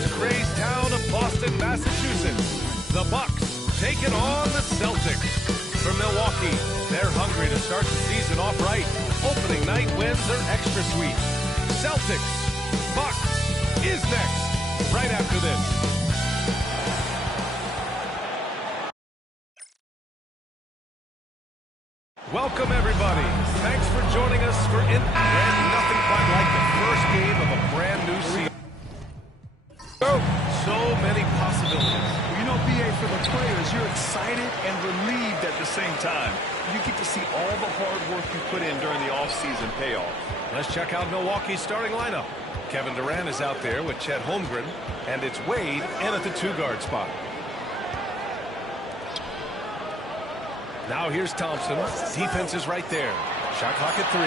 sports crazed town of Boston, Massachusetts, the Bucks taking on the Celtics. From Milwaukee, they're hungry to start the season off right. Opening night wins are extra sweet. Celtics, Bucks is next, right after this. Welcome, everybody. Thanks for joining us for nothing quite like the first game of a brand new season. So many possibilities. You know, BA, for the players, you're excited and relieved at the same time. You get to see all the hard work you put in during the offseason pay off. Let's check out Milwaukee's starting lineup. Kevin Durant is out there with Chet Holmgren, and it's Wade in at the two-guard spot. Now here's Thompson. Defense is right there. Shot clock at 3.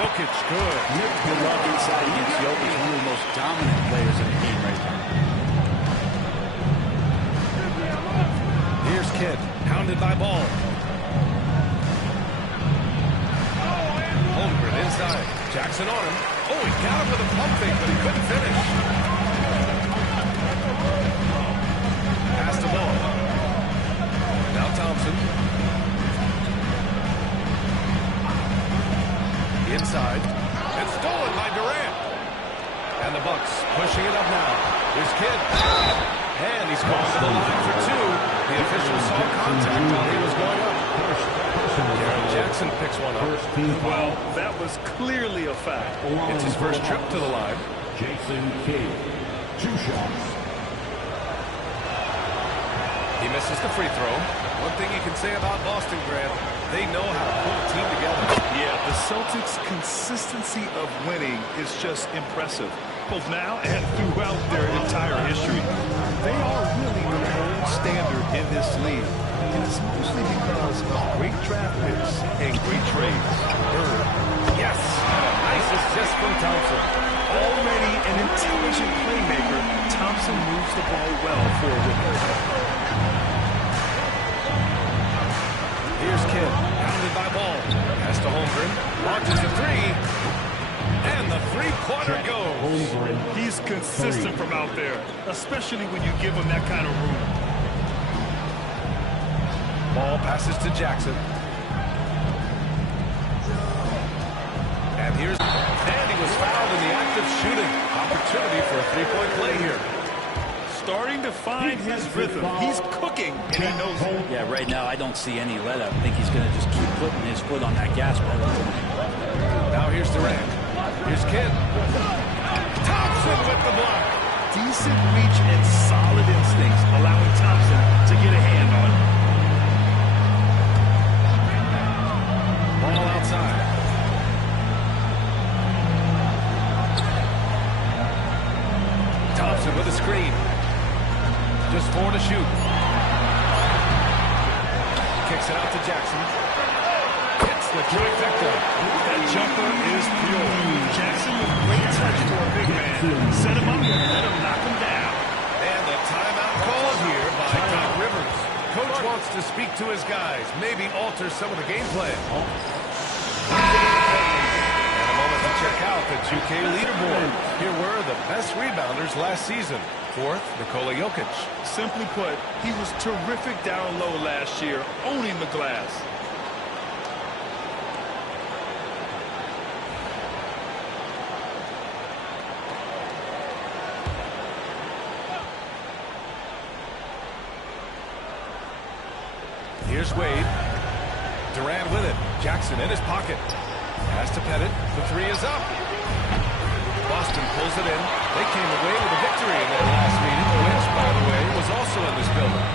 Jokic, good. Good luck inside against Jokic, one of the most dominant players in the game right now. Here's Kidd, hounded by Ball. Holmgren inside. Jackson on him. Oh, he got him with a pump fake, but he couldn't finish. Pass the ball. Now Thompson. Inside. It's stolen by Durant. And the Bucks pushing it up now. Here's Kidd. And he's going to the line for 2. The official saw contact while he was going up. Jaren Jackson picks one up. Well, that was clearly a foul. It's his first trip to the line. Jason Kidd, 2 shots. He misses the free throw. One thing you can say about Boston, Grant, they know how to pull a team together. Yeah, the Celtics' consistency of winning is just impressive, both now and throughout their entire history. They are really the gold standard in this league, and it's mostly because of great draft picks and great trades. Yes, nice assist from Thompson. Already an intelligent playmaker, Thompson moves the ball well forward. Here's Kidd, pounded by Ball. Pass to Holmgren, launches a 3, and the three-pointer goes. He's consistent from out there, especially when you give him that kind of room. Ball passes to Jackson. And he was fouled in the act of shooting. Opportunity for a three-point play here. Starting to find his rhythm. He's cooking, and he knows it. Yeah, right now I don't see any let up. I think he's going to just keep putting his foot on that gas pedal. Now here's Durant. Here's Kidd. Thompson with the block. Decent reach and solid instincts, allowing Thompson to get a hand on it. Ball outside. Thompson with a screen. Just 4 to shoot. Kicks it out to Jackson. Hits the trifecta. That jumper is pure. Jackson with great touch for a big man. Set him up and let him knock him down. And the timeout called here by Doc Rivers. Coach wants to speak to his guys, maybe alter some of the game plan. And a moment to check out the 2K leaderboard. Here were the best rebounders last season. 4th, Nikola Jokic. Simply put, he was terrific down low last year, owning the glass. Here's Wade. Durant with it. Jackson in his pocket. Pass to Pettit. The 3 is up. Boston pulls it in. They came away with a victory in their last meeting, which, by the way, was also in this building.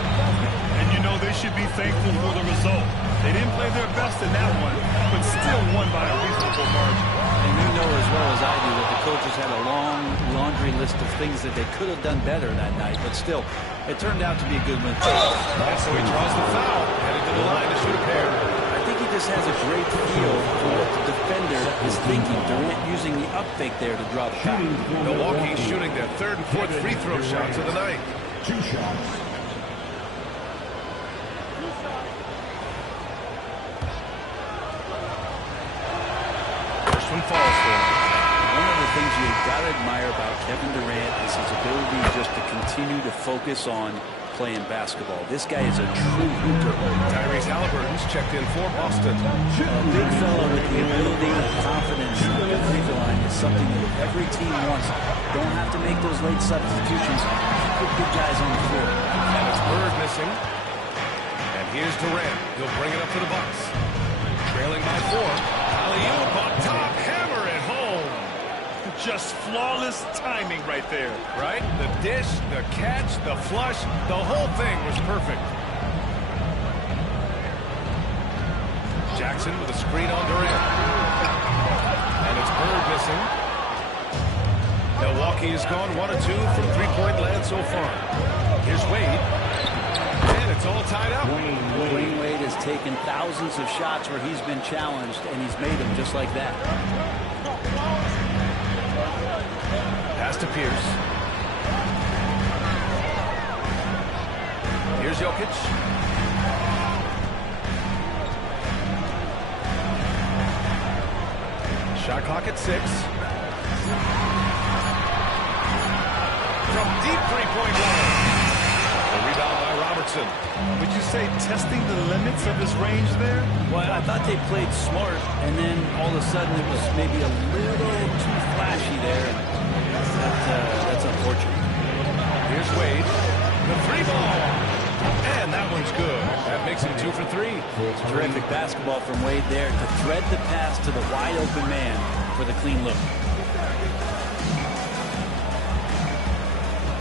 And you know they should be thankful for the result. They didn't play their best in that one, but still won by a reasonable margin. And you know as well as I do that the coaches had a long laundry list of things that they could have done better that night, but still, it turned out to be a good win. And so he draws the foul, headed to the line to shoot a pair. I think he just has a great feel for what the defender is thinking. Durant using the up fake there to draw the foul. Milwaukee shooting their 3rd and 4th free throw shots of the night. 2 shots. First one falls for him. One of the things things you got to admire about Kevin Durant is his ability just to continue to focus on playing basketball. This guy is a true hooper. Tyrese Halliburton's checked in for Boston. A big fella with the ability and confidence on the free throw line is something that every team wants. Don't have to make those late substitutions. Put good guys on the floor. And it's Bird missing. And here's Durant. He'll bring it up to the Bucks. Trailing by 4. Alley-oop on top. Hammer it home. Just flawless timing right there. Right? The dish, the catch, the flush, the whole thing was perfect. Jackson with a screen on Durant. And it's Bird missing. Milwaukee has gone 1 of 2 from three-point land so far. Here's Wade. And it's all tied up. Dwayne Wade has taken thousands of shots where he's been challenged, and he's made them just like that. Pass to Pierce. Here's Jokic. Shot clock at 6. From deep three-point line. A rebound by Robertson. Would you say testing the limits of his range there? Well, I thought they played smart, and then all of a sudden it was maybe a little too flashy there. That's unfortunate. Here's Wade. The 3-ball. And that one's good. That makes him 2 for 3. Terrific basketball from Wade there to thread the pass to the wide-open man for the clean look.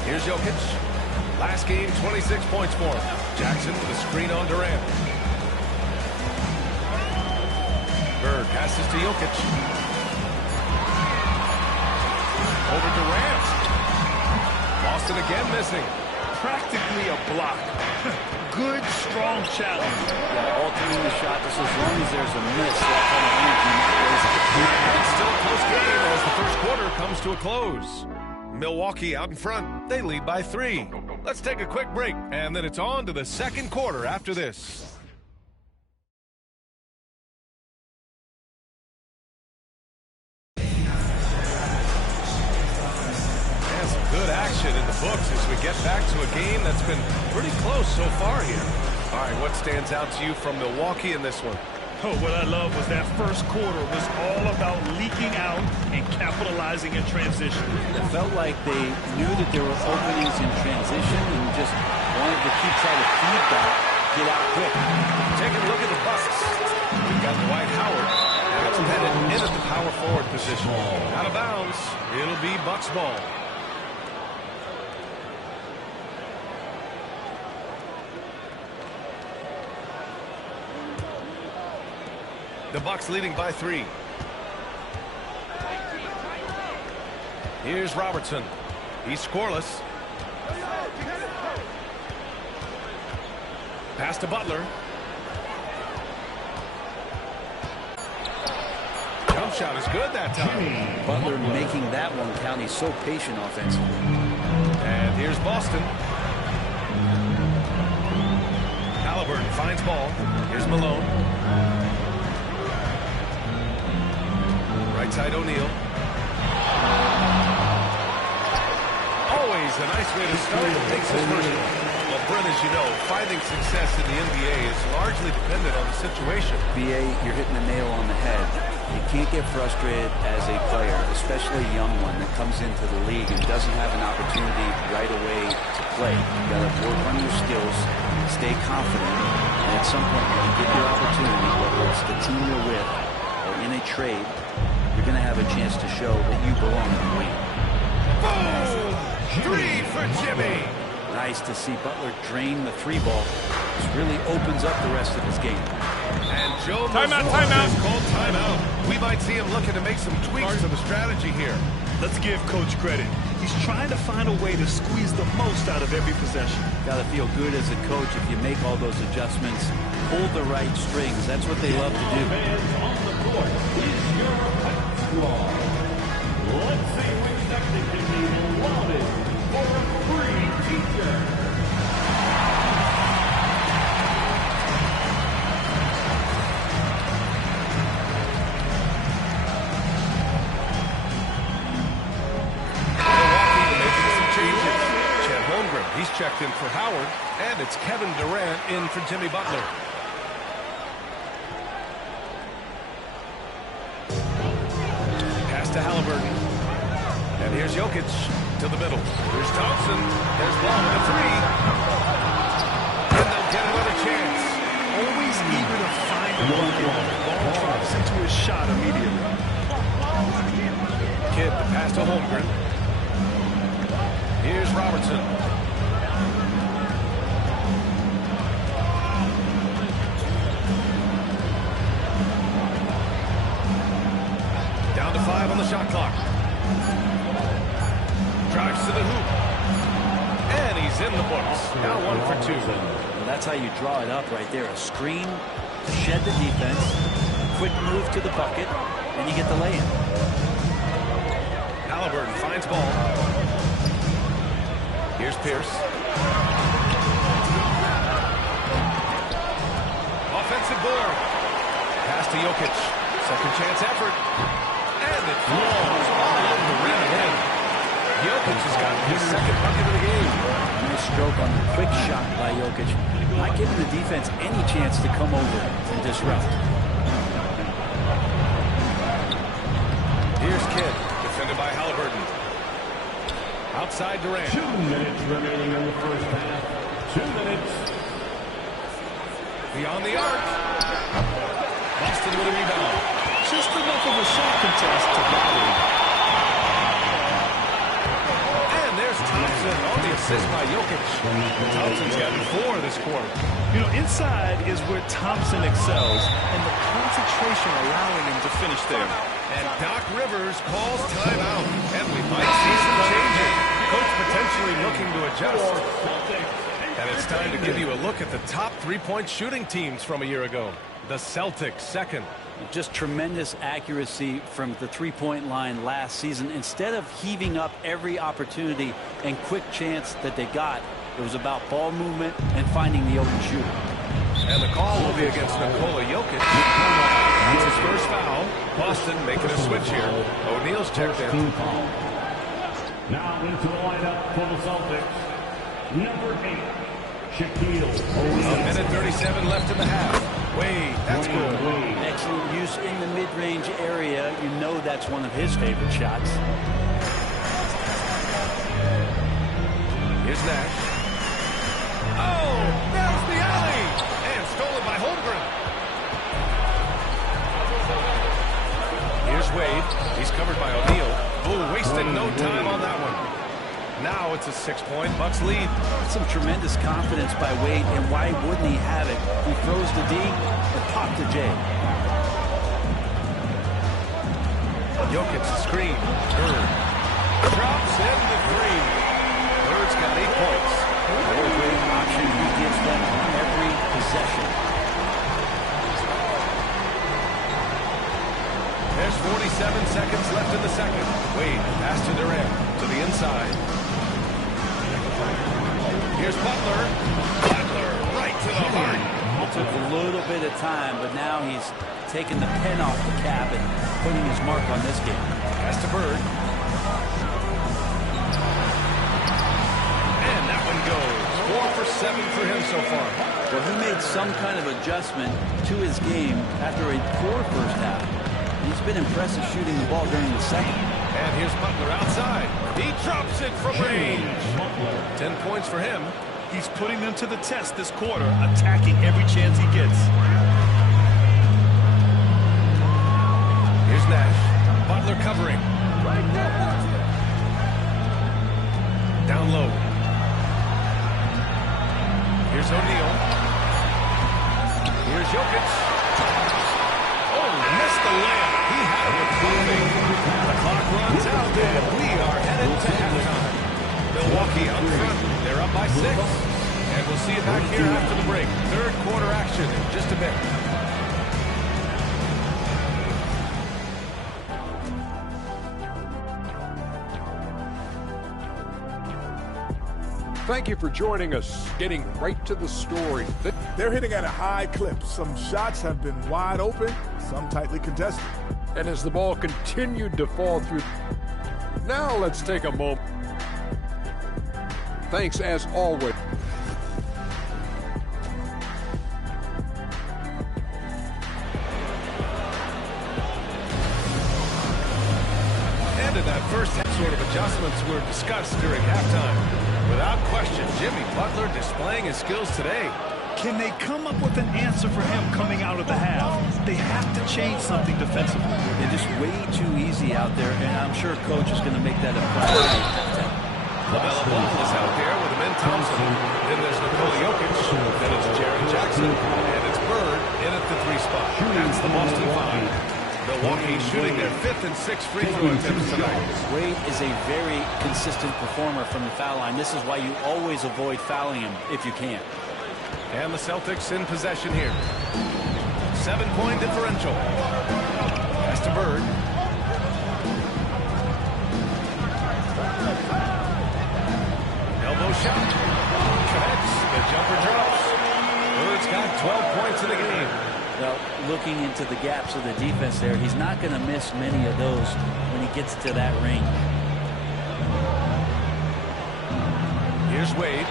Here's Jokic. Last game, 26 points for him. Jackson with a screen on Durant. Bird passes to Jokic. Over Durant. Boston again missing. Practically a block. Good, strong challenge. Yeah, altering the shot just as long as there's a miss. That kind of energy goes to the field. It's still a close game as the first quarter comes to a close. Milwaukee out in front. They lead by 3. Let's take a quick break, and then it's on to the second quarter after this. And some good action in the books as we get back to a game that's been pretty close so far here. All right, what stands out to you from Milwaukee in this one? Oh, what I love was that first quarter was all about leaking out and capitalizing in transition. It felt like they knew that there were openings in transition and just wanted to keep trying to feed that, get out quick. Take a look at the Bucks. We've got Dwight Howard, and it's headed in at the power forward position. Out of bounds. It'll be Bucks ball. The Bucks leading by 3. Here's Robertson. He's scoreless. Pass to Butler. Jump shot is good that time. Butler making that one count. He's so patient offensively. And here's Boston. Halliburton finds ball. Here's Malone. Right side O'Neal. Always a nice way to start. Takes his first one. Well, Brent, as you know, finding success in the NBA is largely dependent on the situation. BA, you're hitting the nail on the head. You can't get frustrated as a player, especially a young one that comes into the league and doesn't have an opportunity right away to play. You got to work on your skills, stay confident, and at some point when you get your opportunity, whether it's the team you're with or in a trade, you're going to have a chance to show that you belong in the league. Boom! 3 for Jimmy. Nice to see Butler drain the 3-ball. This really opens up the rest of his game. And Joe Timeout. is called timeout. We might see him looking to make some tweaks to the strategy here. Let's give Coach credit. He's trying to find a way to squeeze the most out of every possession. Got to feel good as a coach if you make all those adjustments, pull the right strings. That's what they love to do. On the court is your squad. Let's see which section can be lauded for a free teacher. checked in for Howard, and it's Kevin Durant in for Jimmy Butler. Pass to Halliburton. And here's Jokic to the middle. Here's Thompson. There's ball with a three. And they'll get another chance. Always eager to find the ball drops into his shot immediately. Kidd, the pass to Holmgren. Here's Robertson. Down to 5 on the shot clock. Drives to the hoop. And he's in the books. Now 1 for 2. Well, that's how you draw it up right there. A screen to shed the defense, a quick move to the bucket, and you get the lay-in. Halliburton finds ball. Here's Pierce. Offensive board. Pass to Jokic. Second chance effort. And it falls all over the rim and in. Jokic has gotten his second bucket of the game. Nice stroke on the quick shot by Jokic. Not giving the defense any chance to come over and disrupt. Here's Kidd, defended by Halliburton. Outside Durant. 2 minutes remaining in the first half. 2 minutes. Beyond the arc. Boston with a rebound. Just enough of a shot contest to bother him. And there's Thompson on the assist by Jokic. Thompson's gotten 4 this quarter. You know, inside is where Thompson excels, and the concentration allowing him to finish there. And Doc Rivers calls timeout. And we might see some changes. Coach potentially looking to adjust. And it's time to give you a look at the top three-point shooting teams from a year ago. The Celtics second. Just tremendous accuracy from the three-point line last season. Instead of heaving up every opportunity and quick chance that they got, it was about ball movement and finding the open shooter. And the call will be against Nikola Jokic. That's his first foul. Boston making a switch here. O'Neal's checked in. Now into the lineup for the Celtics. Number 8, Shaquille O'Neal. A minute 37 left in the half. Wade, that's good. Excellent use in the mid-range area. You know that's one of his favorite shots. Here's Nash. Oh, there's the alley. And stolen by Holmgren. Here's Wade. He's covered by O'Neal. Oh, wasted no time on that one. Now it's a 6-point Bucks lead. Some tremendous confidence by Wade, and why wouldn't he have it? He throws the D, the pop to Jay. Jokic screen. Bird drops in the 3. Bird's got 8 points. What a great option he gives them on every possession. There's 47 seconds left in the second. Wade, pass to Durant, to the inside. Here's Butler. Butler, right to the heart. It took a little bit of time, but now he's taking the pen off the cap and putting his mark on this game. Pass to Bird. And that one goes. 4 for 7 for him so far. Well, he made some kind of adjustment to his game after a poor first half. He's been impressive shooting the ball during the second. And here's Butler outside. He drops it from range. 10 points for him. He's putting them to the test this quarter, attacking every chance he gets. Here's Nash. Butler covering. Down low. Here's O'Neal. Here's Jokic. Oh, missed the layup. He had it with moving. The clock runs out, and we are headed to halftime. Milwaukee up front. They're up by 6. And we'll see you back here after the break. Third quarter action in just a bit. Thank you for joining us. Getting right to the story. They're hitting at a high clip. Some shots have been wide open, some tightly contested. And as the ball continued to fall through, now let's take a moment. Thanks as always. first sort of adjustments were discussed during halftime. Without question, Jimmy Butler displaying his skills today. Can they come up with an answer for him coming out of the half? They have to change something defensively. They're just way too easy out there, and I'm sure coach is going to make that a priority. LaMelo Ball is out there with Amin Thompson. Then there's Nikola Jokic. Then it's Jaren Jackson. And it's Bird in at the 3 spot. That's the Boston 5. Milwaukee shooting their 5th and 6th free throw attempts tonight. Wade is a very consistent performer from the foul line. This is why you always avoid fouling him if you can. And the Celtics in possession here. 7-point differential. Pass to Bird. Elbow shot. Connects. The jumper drops. Bird's got 12 points in the game. Well, looking into the gaps of the defense there, he's not going to miss many of those when he gets to that ring. Here's Wade.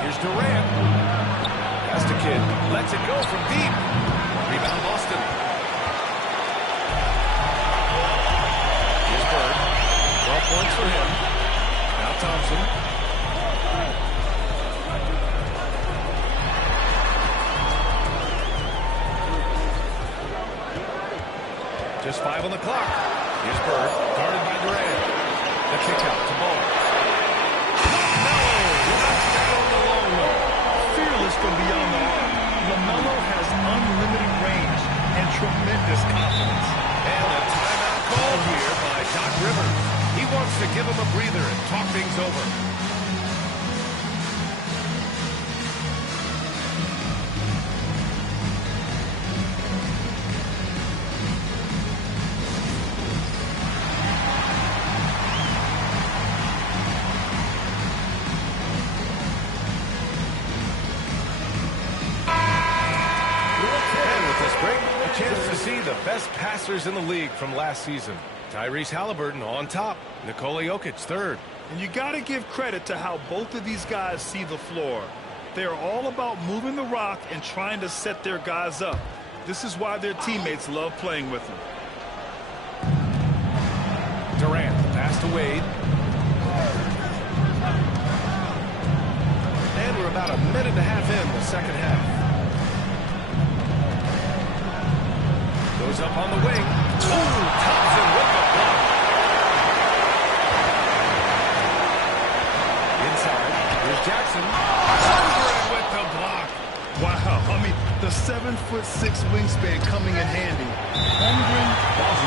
Here's Durant. Pass to Kidd. Lets it go from deep. Rebound Boston. Here's Bird. 12 points for him. Now Thompson. Just 5 on the clock. Here's Bird, guarded by Durant. The kick out to Ball. No! Knocks down the long one. Fearless from beyond the arc. LaMelo has unlimited range and tremendous confidence. And a timeout call here by Doc Rivers. He wants to give him a breather and talk things over. Chance to see the best passers in the league from last season. Tyrese Halliburton on top. Nikola Jokic third. And you got to give credit to how both of these guys see the floor. They're all about moving the rock and trying to set their guys up. This is why their teammates love playing with them. Durant, the pass to Wade. And we're about a minute and a half in the second half. Goes up on the wing. Ooh, Thompson with the block. Inside. Here's Jackson. With the block. Wow. I mean, the 7'6" wingspan coming in handy. Holmgren loves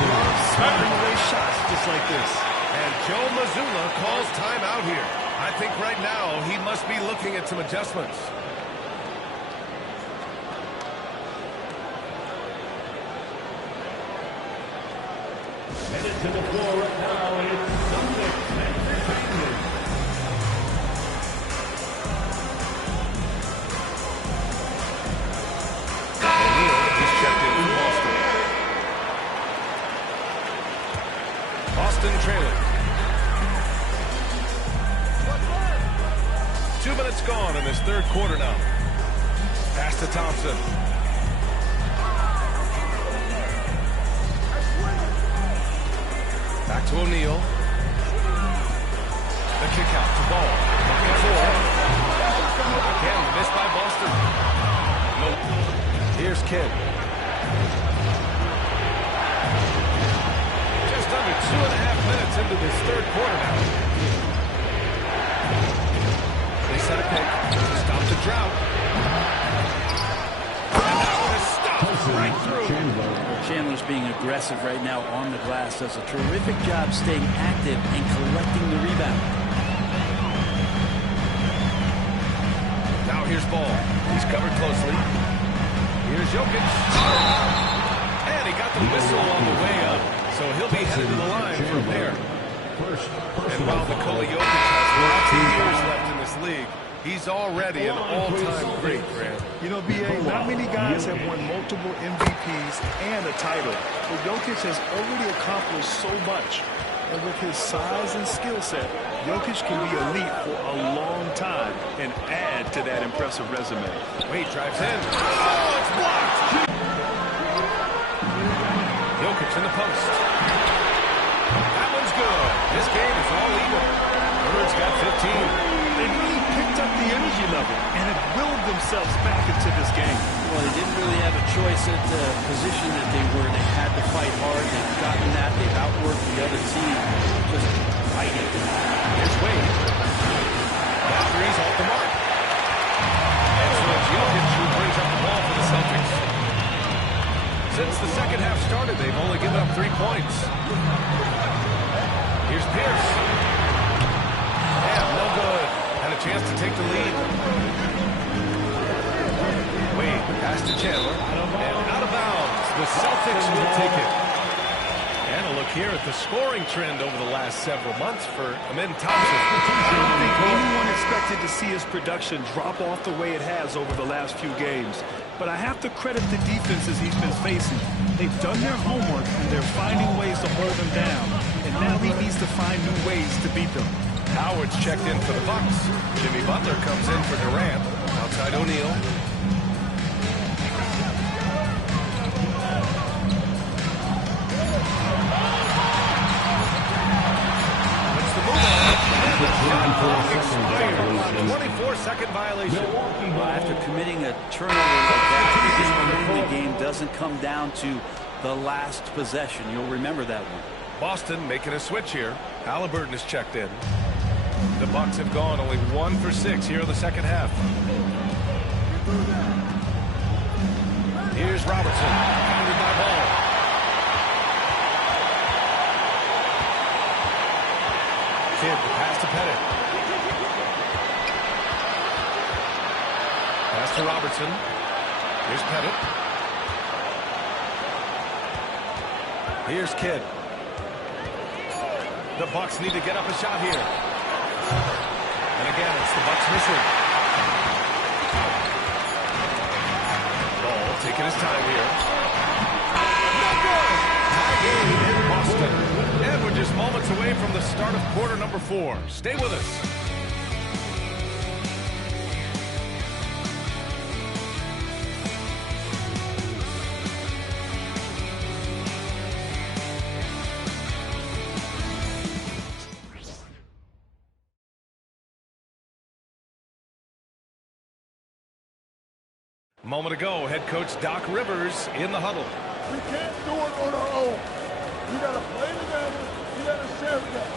smacking away shots just like this. And Joe Mazzulla calls timeout here. I think right now he must be looking at some adjustments. Headed to the floor right now, it's Celtics Entertainment. O'Neal is checked in for Boston. Boston trailing. 2 minutes gone in this third quarter now. Pass to Thompson. Back to O'Neal. The kick out to Ball. Looking for. Again, missed by Boston. Nope. Here's Kidd. Just under 2.5 minutes into this third quarter now. They set a pick to stop the drought. And that one is stopped right through. Chandler's being aggressive right now on the glass. Does a terrific job staying active and collecting the rebound. Now here's Ball. He's covered closely. Here's Jokic. And he got the whistle on the way up. So he'll be headed to the line from there. And while Nikola Jokic has lots of years left in this league, he's already an all-time great, Grant. You know, B.A., not many guys have won multiple MVPs and a title. But Jokic has already accomplished so much. And with his size and skill set, Jokic can be elite for a long time and add to that impressive resume. Wade drives in. Oh, it's blocked! the post. That one's good. This game is all even. Birds got 15. They really picked up the energy level and have willed themselves back into this game. Well, they didn't really have a choice at the position that they were. They had to fight hard. They've gotten that. They've outworked the other team. Just fighting. Here's Wade. That three's off the mark. And so it's Jokic who brings up the ball for the Celtics. Since the second half started, they've only given up 3 points. Here's Pierce. And no good. Had a chance to take the lead. Wade, pass to Chandler. And out of bounds. The Celtics will take it. And a look here at the scoring trend over the last several months for Amin Thompson. I don't think anyone expected to see his production drop off the way it has over the last few games. But I have to credit the defenses he's been facing. They've done their homework, and they're finding ways to hold him down. And now he needs to find new ways to beat them. Howard's checked in for the Bucks. Jimmy Butler comes in for Durant. Outside O'Neal. Puts the move on. And the shot clock expires. 24-second violation. After committing a turnover like that, this winning the game doesn't come down to the last possession. You'll remember that one. Boston making a switch here. Halliburton is checked in. The Bucks have gone only 1 for 6 here in the second half. Here's Robertson, pounded by Ball. Kidd, the pass to Pettit. Pass to Robertson. Here's Pettit. Here's Kidd. The Bucks need to get up a shot here. And again, it's the Bucks missing. Ball taking his time here. No good! Tie game in Boston. And we're just moments away from the start of quarter number 4. Stay with us. Moment ago, head coach Doc Rivers in the huddle. We can't do it on our own. We got to play together. We got to share together.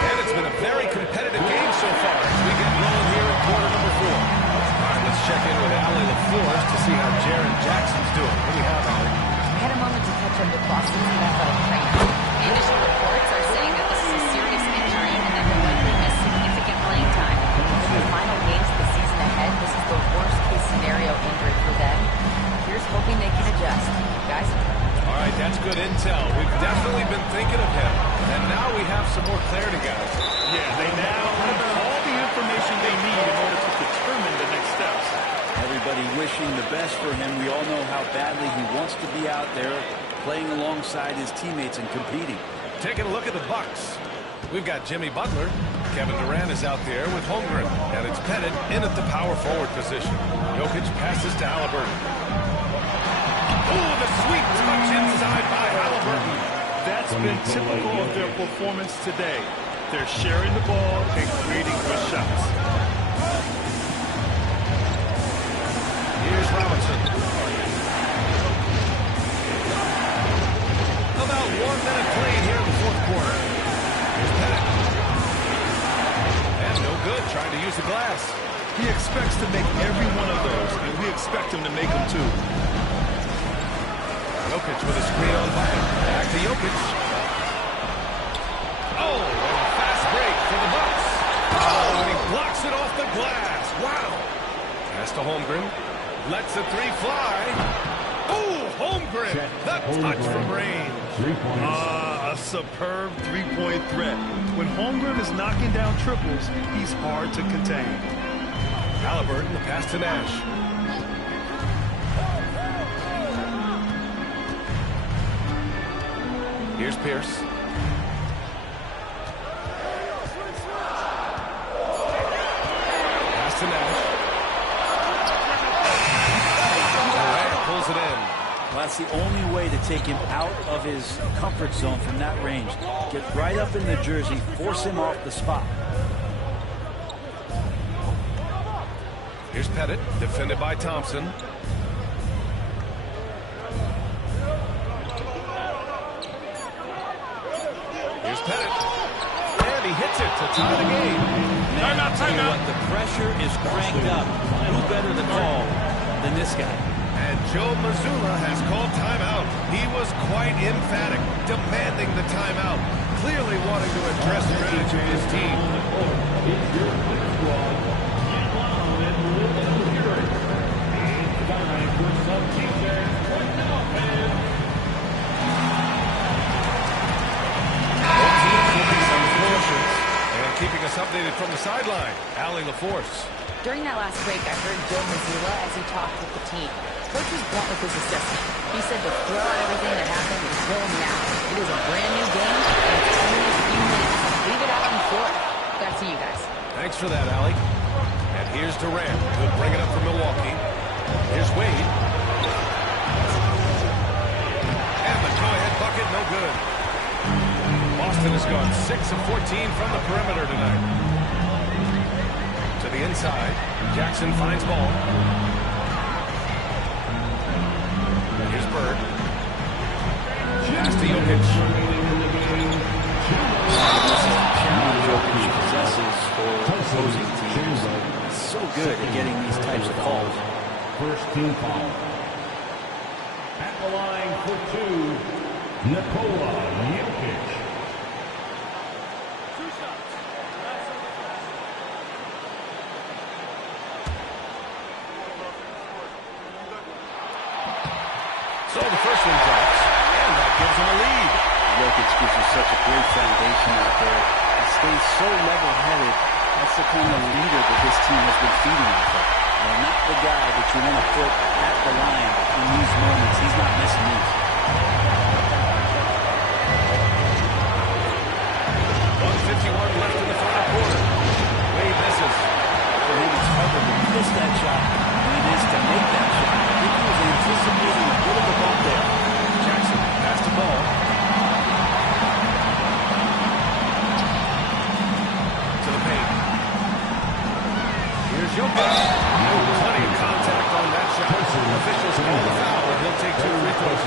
And it's been a very competitive game so far as we get rolling here in quarter number 4. All right, let's check in with Allie LaForce to see how Jaren Jackson's doing. What do you have, Allie? I had a moment to catch up with Boston's athletic trainer. The initial reports are saying that this is a serious injury and that he'll likely miss significant playing time. In the final games of the season ahead, this is the worst-case scenario injury for them. Here's hoping they can adjust. Guys? All right, that's good intel. We've definitely been thinking of him. And now we have some more clarity, guys. Yeah, they now have all the information they need in order to determine the next steps. Everybody wishing the best for him. We all know how badly he wants to be out there playing alongside his teammates and competing. Taking a look at the Bucks. We've got Jimmy Butler. Kevin Durant is out there with Holmgren. And it's Pettit in at the power forward position. Jokic passes to Halliburton. Oh, the sweet touch inside by Halliburton. That's been typical of their performance today. They're sharing the ball and creating good shots. Here's Robinson. About 1 minute played here in the fourth quarter. Here's Pettit. And no good, trying to use the glass. He expects to make every one of those, and we expect him to make them too. Jokic with a screen on Butler. Back to Jokic. Oh, and a fast break for the Bucks. Oh, and he blocks it off the glass. Wow. Pass to Holmgren. Lets the three fly. Oh, Holmgren. The touch from range. A superb three-point threat. When Holmgren is knocking down triples, he's hard to contain. Halliburton, the pass to Nash. Here's Pierce. Pass to Nash. Durant pulls it in. Well, that's the only way to take him out of his comfort zone from that range. Get right up in the jersey, force him off the spot. Here's Pettit, defended by Thompson. Here's Pettit. And he hits it to tie the game. Man, I'll tell you what, the pressure is cranked up. Who better to call than this guy? And Joe Mazzulla has called timeout. He was quite emphatic, demanding the timeout, clearly wanting to address strategy of his team. Keeping us updated from the sideline, Allie LaForce. During that last break, I heard Joe Mazzulla as he talked with the team. Coach was blunt with his assessment. He said to throw out everything that happened and kill him now. It is a brand new game, and it's only a few minutes. Leave it out on the floor. Back to you guys. Thanks for that, Allie. And here's Durant. He'll bring it up for Milwaukee. Here's Wade. And the go-ahead bucket, no good. Boston has gone 6 of 14 from the perimeter tonight. To the inside. Jackson finds ball. Here's Bird. Pass to Jokic. Challenge Jokic possesses for opposing teams. He's so good at getting these types of calls. First team foul. At the line for two, Nikola Jokic. So the first one drops, and that gives him a lead. Jokic gives you such a great foundation out there. He stays so level-headed. That's the kind of leader that this team has been feeding off of. Not the guy that you want to put at the line in these moments. He's not missing these. 1:51 left in the final quarter. Wade misses. For him, it's harder to miss that shot than it is to make that shot. I think he was anticipating a bit of a bump there. Jackson passed the ball. To the paint. Here's Jokic. Plenty of contact on that shot. Officials call the foul, and he'll take 2 free throws.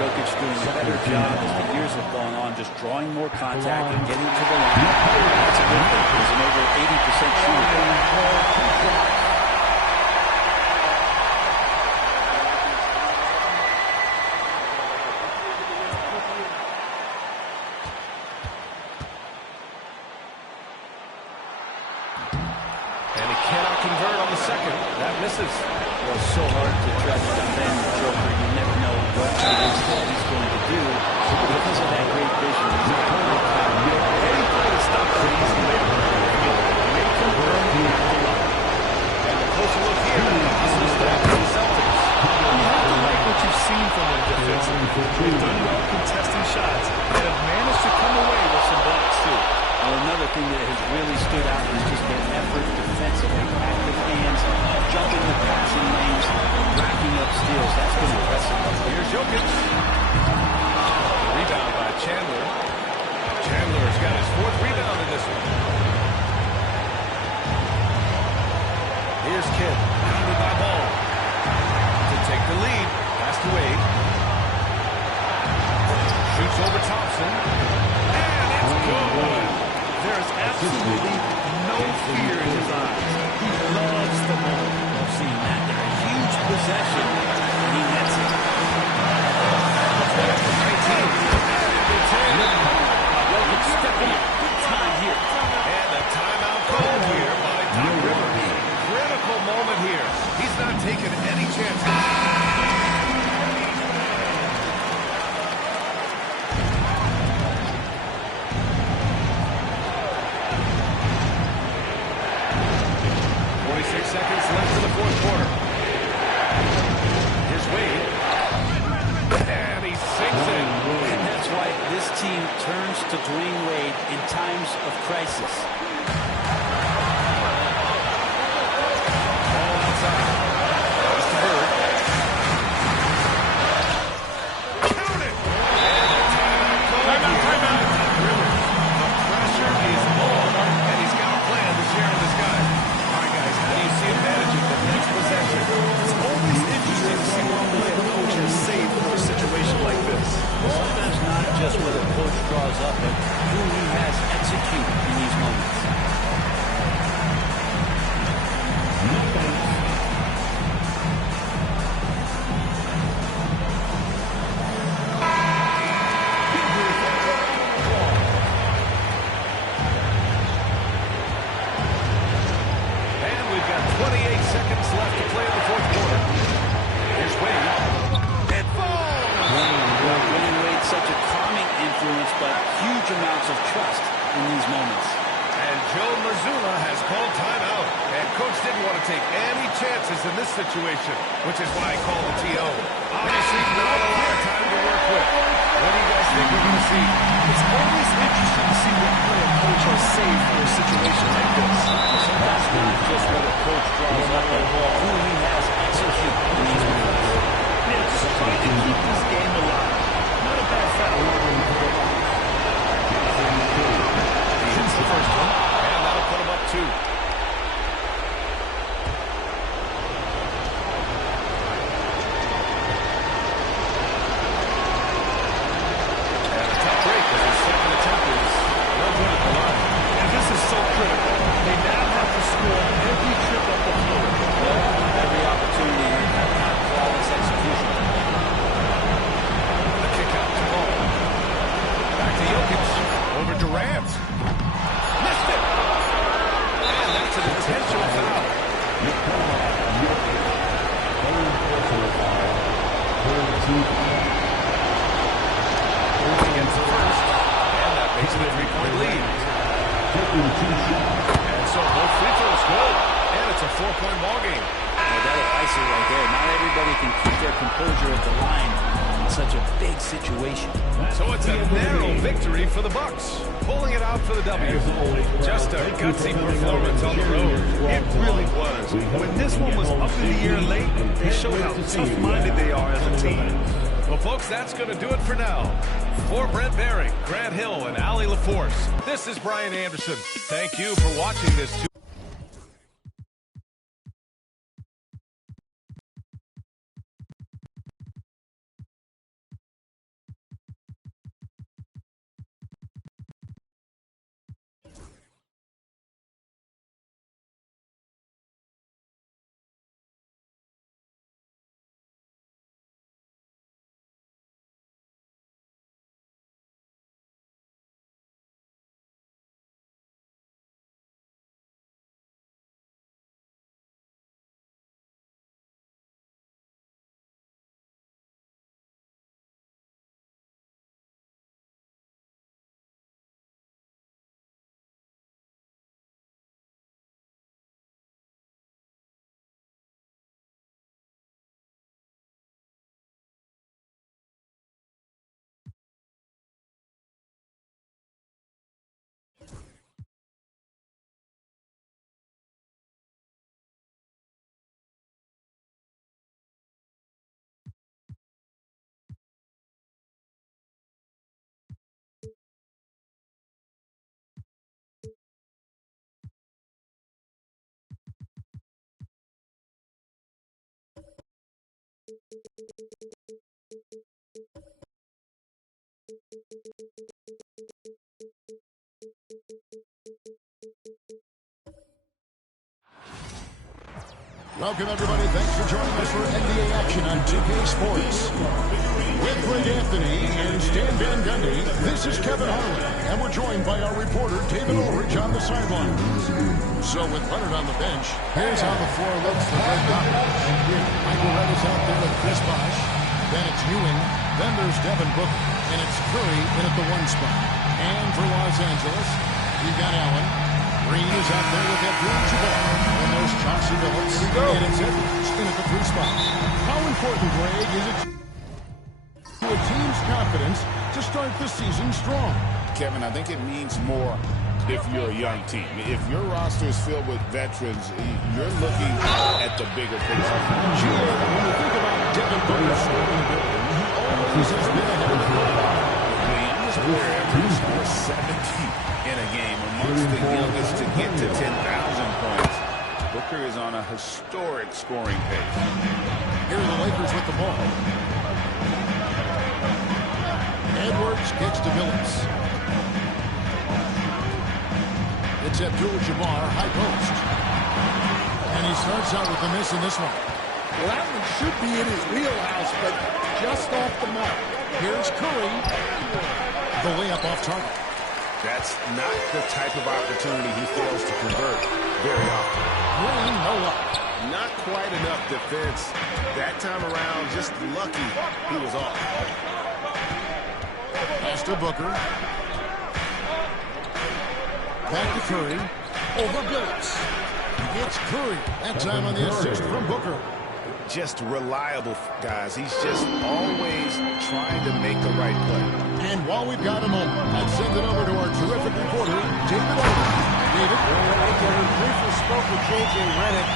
Jokic doing a better job as the years have gone on, just drawing more contact and getting to the line. That's a good thing. He's an over 80% shooter. And he cannot convert on the second. That misses. Well, it's so hard to try to defend the Joker. You never know what it is that he's going to do. Because of that great vision, he's got a great power. Any play to stop the easy layup. May convert the line. And a closer look here. This is the Celtics. You have to like what you've seen from them defensively. They've done well contesting shots and have managed to come away with some blocks, too. Well, another thing that has really stood out is just their effort defensively. Active hands, jumping the passing lanes, racking up steals. That's been impressive. Here's Jokic. Rebound by Chandler. Chandler's got his 4th rebound in this one. Here's Kidd, pounded by Ball. To take the lead. Pass to Wade. Shoots over Thompson. And it's good. There's absolutely no fear in his eyes. He loves the moment. We've seen that there. A huge possession, and he nets it. 19. Jokic stepping up. Good time here. And a timeout called here by Doc Rivers. Critical moment here. He's not taking any chances. Seconds left in the 4th quarter. Here's Wade. And he sinks it. And that's why this team turns to Dwayne Wade in times of crisis. Ball outside. Pass to Bird. 28 seconds left to play in the fourth quarter. Here's Wade. It falls! Dwayne Wade's such a calming influence, but huge amounts of trust in these moments. And Joe Mazzulla has called timeout. And Coach didn't want to take any chances in this situation, which is why I called the TO. Obviously, not a lot of time to work with. What do you guys think we're going to see? It's always interesting to see what play a coach will save for a situation like this. That's not just what a coach draws up, but who he has execute in these moments. Yeah, just trying to keep this game alive. Not a bad foul. Shoots the first one, and that'll put him up 2. And a tough break as his second attempt is no good at the line. And this is so critical. They now have to score every trip up the floor. Every opportunity to have that flawless execution. The kick out to Ball. Back to Jokic. Over Durant. Missed it. And that's an intentional foul. Against the first. And that makes it a 3-point lead. And so both free throws go. And it's a 4-point ball game. Well, that'll ice it right there. Not everybody can keep their composure at the line in such a big situation. So it's a narrow victory for the Bucks, pulling it out for the W. Just a gutsy performance on the road. It really was. When this one was up in the air late, they showed how tough-minded they are as a team. Well, folks, that's going to do it for now. For Brent Behring, Grant Hill, and Allie LaForce, this is Brian Anderson. Thank you for watching this. Welcome, everybody. Thanks for joining us for NBA action on 2K Sports. With Greg Anthony and Stan Van Gundy, this is Kevin Harlan, and we're joined by our reporter, David Ulrich, on the sideline. So with Leonard on the bench, here's how the floor looks for Greg Popovich. Michael Redd is out there with Chris Bosh. Then it's Ewing. Then there's Devin Booker. And it's Curry in at the 1 spot. And for Los Angeles, you've got Allen. Green is out there with Abdul-Jabbar. And there's Chauncey Billups. And it's Edwards in at the 3 spot. How important, Greg, is it to a team's confidence to start the season strong? Kevin, I think it means more if you're a young team. If your roster is filled with veterans, you're looking at the bigger picture. Gio, when you think about Devin Booker's scoring ability, he always has been ahead of the ball. The youngest player ever to score 70 in a game, amongst the youngest to get to 10,000 points. Booker is on a historic scoring pace. Here are the Lakers with the ball. Edwards kicks to Billups. It's Abdul-Jabbar, high post. And he starts out with a miss in this one. Well, that one should be in his wheelhouse, but just off the mark. Here's Curry. The layup off target. That's not the type of opportunity he fails to convert very often. Green, no luck. quite enough defense. That time around, just lucky he was off. Pass to Booker. Back to Curry. Over Billups. It's Curry. That time on the assist from Booker. Just reliable, guys. He's just always trying to make the right play. And while we've got a moment, let's send it over to our terrific reporter, David Logan. David? I briefly spoke with J.J. Redick.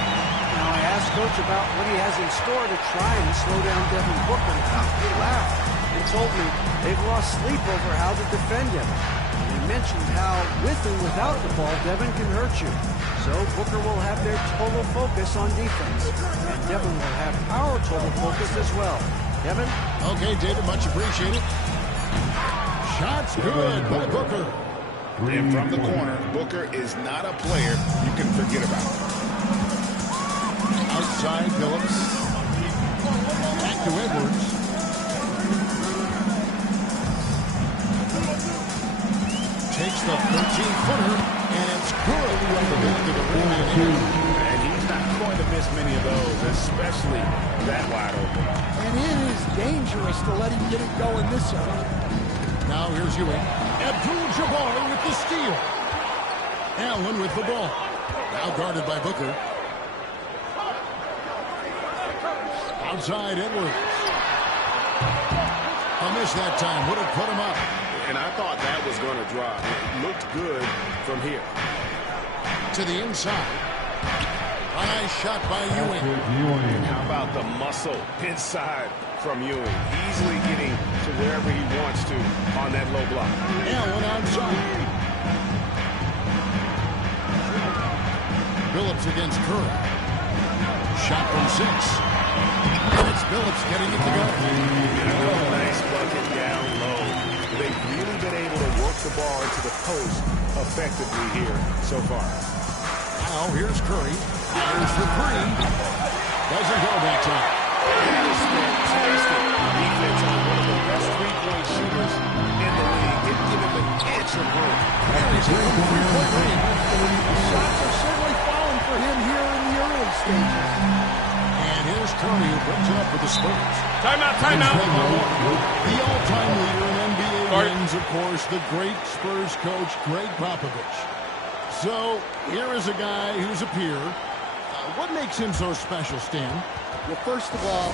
Now, I asked Coach about what he has in store to try and slow down Devin Booker. He laughed and told me they've lost sleep over how to defend him. And he mentioned how, with and without the ball, Devin can hurt you. So Booker will have their total focus on defense. And Devin will have our total focus as well. Devin? Okay, David, much appreciated. Shots good by Booker. And from the corner, Booker is not a player you can forget about. Outside, Billups. Back to Edwards. Takes the 13-footer, and it's good from the back of the rim. And he's not going to miss many of those, especially that wide open. And it is dangerous to let him get it going this early. Now here's Ewing. Abdul-Jabbar with the steal. Allen with the ball. Now guarded by Booker. Outside, Edwards. A miss that time. Would have put him up. And I thought that was going to drop. It looked good from here. To the inside. Nice shot by Ewing. How about the muscle inside from Ewing? Easily getting to wherever he wants to on that low block. Allen outside. Billups against Curry. Shot from 6. And it's Billups getting it to go. Nice bucket down low. They've really been able to work the ball into the post effectively here so far. Now here's Curry. Here's the 3. Doesn't go that time. That is fantastic defense on one of the best three-point shooters in the league. Didn't give him an inch of room. And he's in the three-point range. Shots are certainly falling for him here in the early stages. And here's Curry who brings it up for the Spurs. Timeout, timeout. The all-time leader in NBA wins, of course, the great Spurs coach, Greg Popovich. So here is a guy who's a peer. What makes him so special, Stan? Well, first of all,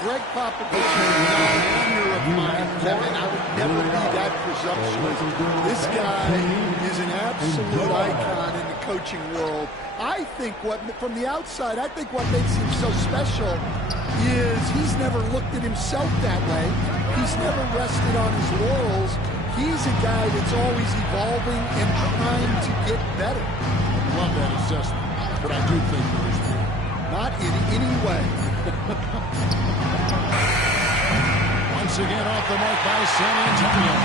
Greg Popovich is not an honor of mine, Kevin. I would never be that presumptuous. This guy is an absolute icon in the coaching world. I think from the outside, I think what makes him so special is he's never looked at himself that way. He's never rested on his laurels. He's a guy that's always evolving and trying to get better. I love that assessment, but I do think there is more. Not in any way. Once again off the mark by San Antonio.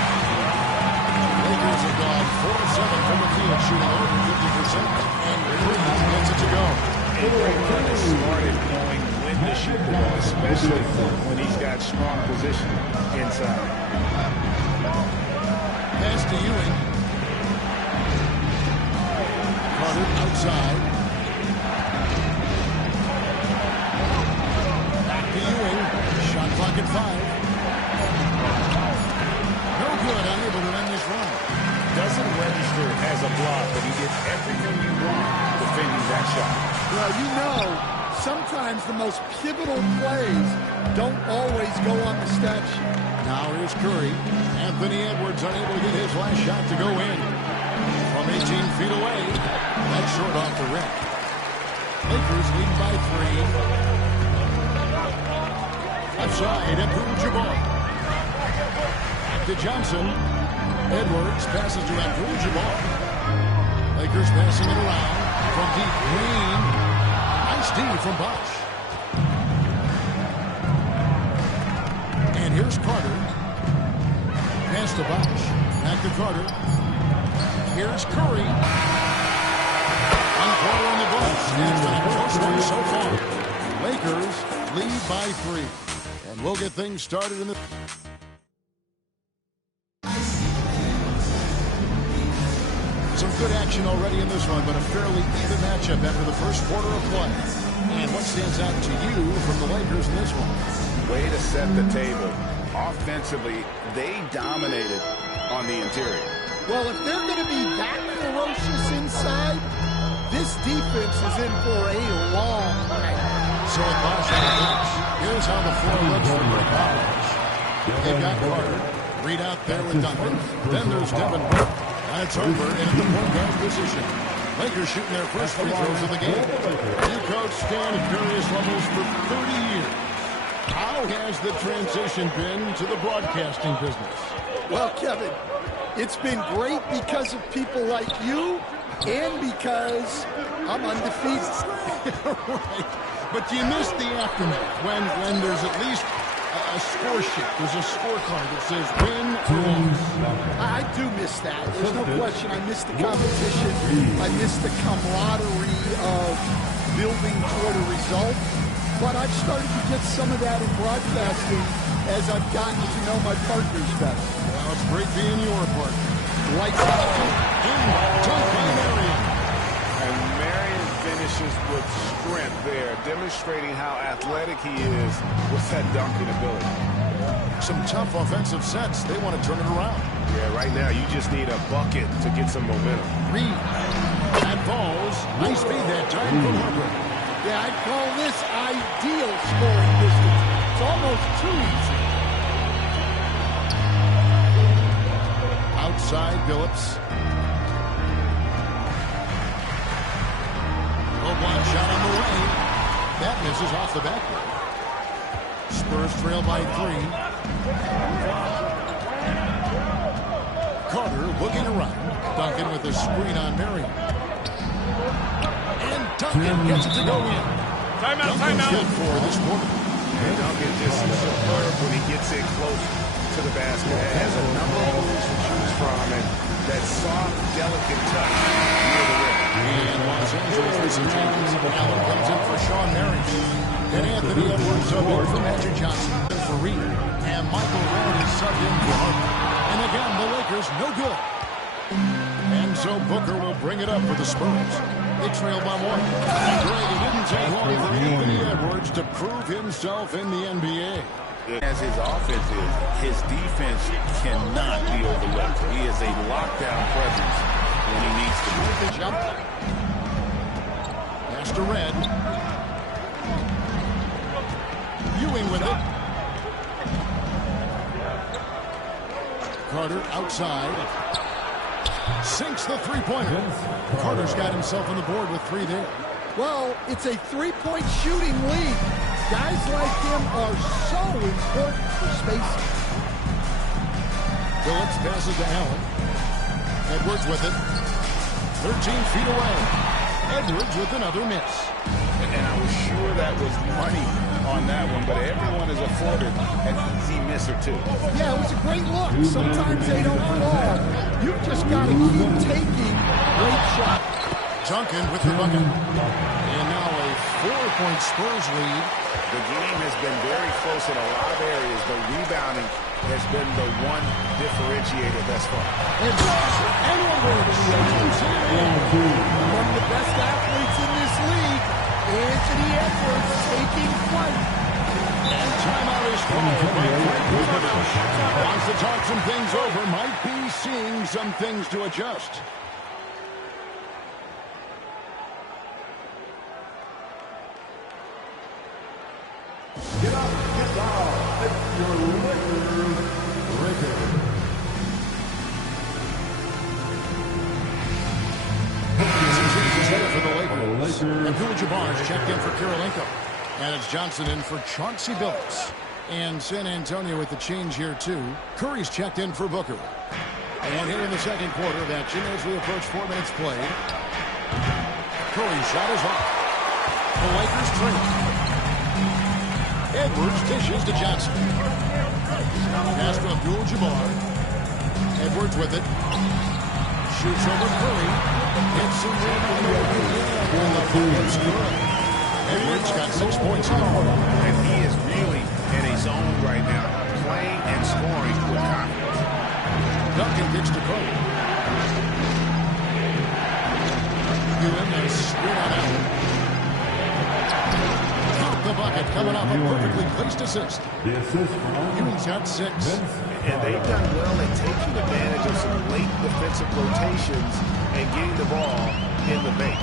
Lakers have gone 4-7 from the field, shooting over 50%. And Green gets it to go. And Green has started knowing when to shoot the ball, especially when he's got strong position inside. Pass to Ewing. Carter outside. Back to Ewing. Shot clock at 5. No good. Unable to end this run. Doesn't register as a block, but he did everything you want defending that shot. Well, you know, sometimes the most pivotal plays don't always go on the stat sheet. Now here's Curry. Anthony Edwards unable to get his last shot to go in. From 18 feet away. That's short off the rim. Lakers lead by 3. Outside, Abdul-Jabbar. Back to Johnson. Edwards passes to Abdul-Jabbar. Lakers passing it around. From deep, Green. Nice D from Bosch. And here's Carter. Pass to Bosch. Back to Carter. Here's Curry. One quarter on the books. It's been a close one so far. Lakers lead by 3. And we'll get things started in the... Some good action. action already in this one, but a fairly even matchup after the first quarter of play. And what stands out to you from the Lakers in this one? Way to set the table. Offensively, they dominated on the interior. Well, if they're going to be that ferocious inside, this defense is in for a long night. So it box on the bench. Here's how the floor looks for Rick Hollins. They've got Carter. Reed out there with Duncan. Then there's Devin Booker. And it's over in at the point guard position. Lakers shooting their first free throws of the game. You coach Stan at various levels for 30 years. How has the transition been to the broadcasting business? Well, Kevin, it's been great because of people like you and because I'm undefeated. Right. But do you miss the aftermath when there's at least a score sheet? There's a scorecard that says win or lose. I do miss that. There's no question. I miss the competition. I miss the camaraderie of building toward a result. But I've started to get some of that in broadcasting as I've gotten to know my partners better. Well, it's great being your partner. Lights out in by Marion. And Marion finishes with strength there, demonstrating how athletic he is with that dunking ability. Some tough offensive sets. They want to turn it around. Yeah, right now you just need a bucket to get some momentum. Reed. That falls. Nice feed that time from Harper. Yeah, I'd call this ideal scoring distance. It's almost too easy. Outside, Phillips. Oh, one shot on the way. That misses off the backboard. Spurs trail by 3. Carter looking around. Duncan with a screen on Marion. And Duncan gets it to go in. Timeout, Duncan's good for this quarter. And Duncan just superb when he gets in close to the basket. Has a number of moves to choose from, and that soft, delicate touch near the rim. And Los Angeles with some changes. Allen comes in for Sean Marion. And Anthony Edwards subbed in for Magic Johnson for Reed. And Michael Redd is subbed in for Harper. And again, the Lakers no good. And so Booker will bring it up for the Spurs. They trail by 1. And Greg, it didn't take long for Anthony Edwards to prove himself in the NBA. As his offense is, his defense cannot be overlooked. He is a lockdown presence when he needs to be. The jump. Pass to Red. Ewing with it. Carter outside. Sinks the three-pointer. Carter's got himself on the board with 3 there. Well, it's a three-point shooting lead. Guys like him are so important for spacing. Phillips passes to Allen. Edwards with it. 13 feet away. Edwards with another miss. And I was sure that was money on that one, but everyone is afforded an easy miss or 2. Yeah, it was a great look. Sometimes they don't fall. You've just got to keep taking great shots. Duncan with the bucket. And now a 4-point Spurs lead. The game has been very close in a lot of areas, but rebounding has been the one differentiator thus far. And Edwards, one of the best athletes in this league, Anthony Edwards taking flight. And timeout is called by Frank Popovich. Wants to talk some things over. Might be seeing some things to adjust. Get up, get down. It's your Lakers record. Some changes here for the Lakers. Abdul-Jabbar is checked in for Kirilenko. And it's Johnson in for Chauncey Billups. And San Antonio with the change here, too. Curry's checked in for Booker. And here in the second quarter of action as we approach 4 minutes played. Curry's shot is off. The Lakers trail. Edwards dishes to Johnson. Pass to Abdul-Jabbar. Edwards with it. Shoots over Curry. Hits him on the way. And the bucket's good. Edwards got 6 points in the quarter. And he is really in a zone right now, playing and scoring with confidence. Duncan kicks to Curry. Ewan and straight on out. Count the bucket coming off a perfectly placed assist. Ewan's got 6. And they've done well at taking advantage of some late defensive rotations and getting the ball in the paint.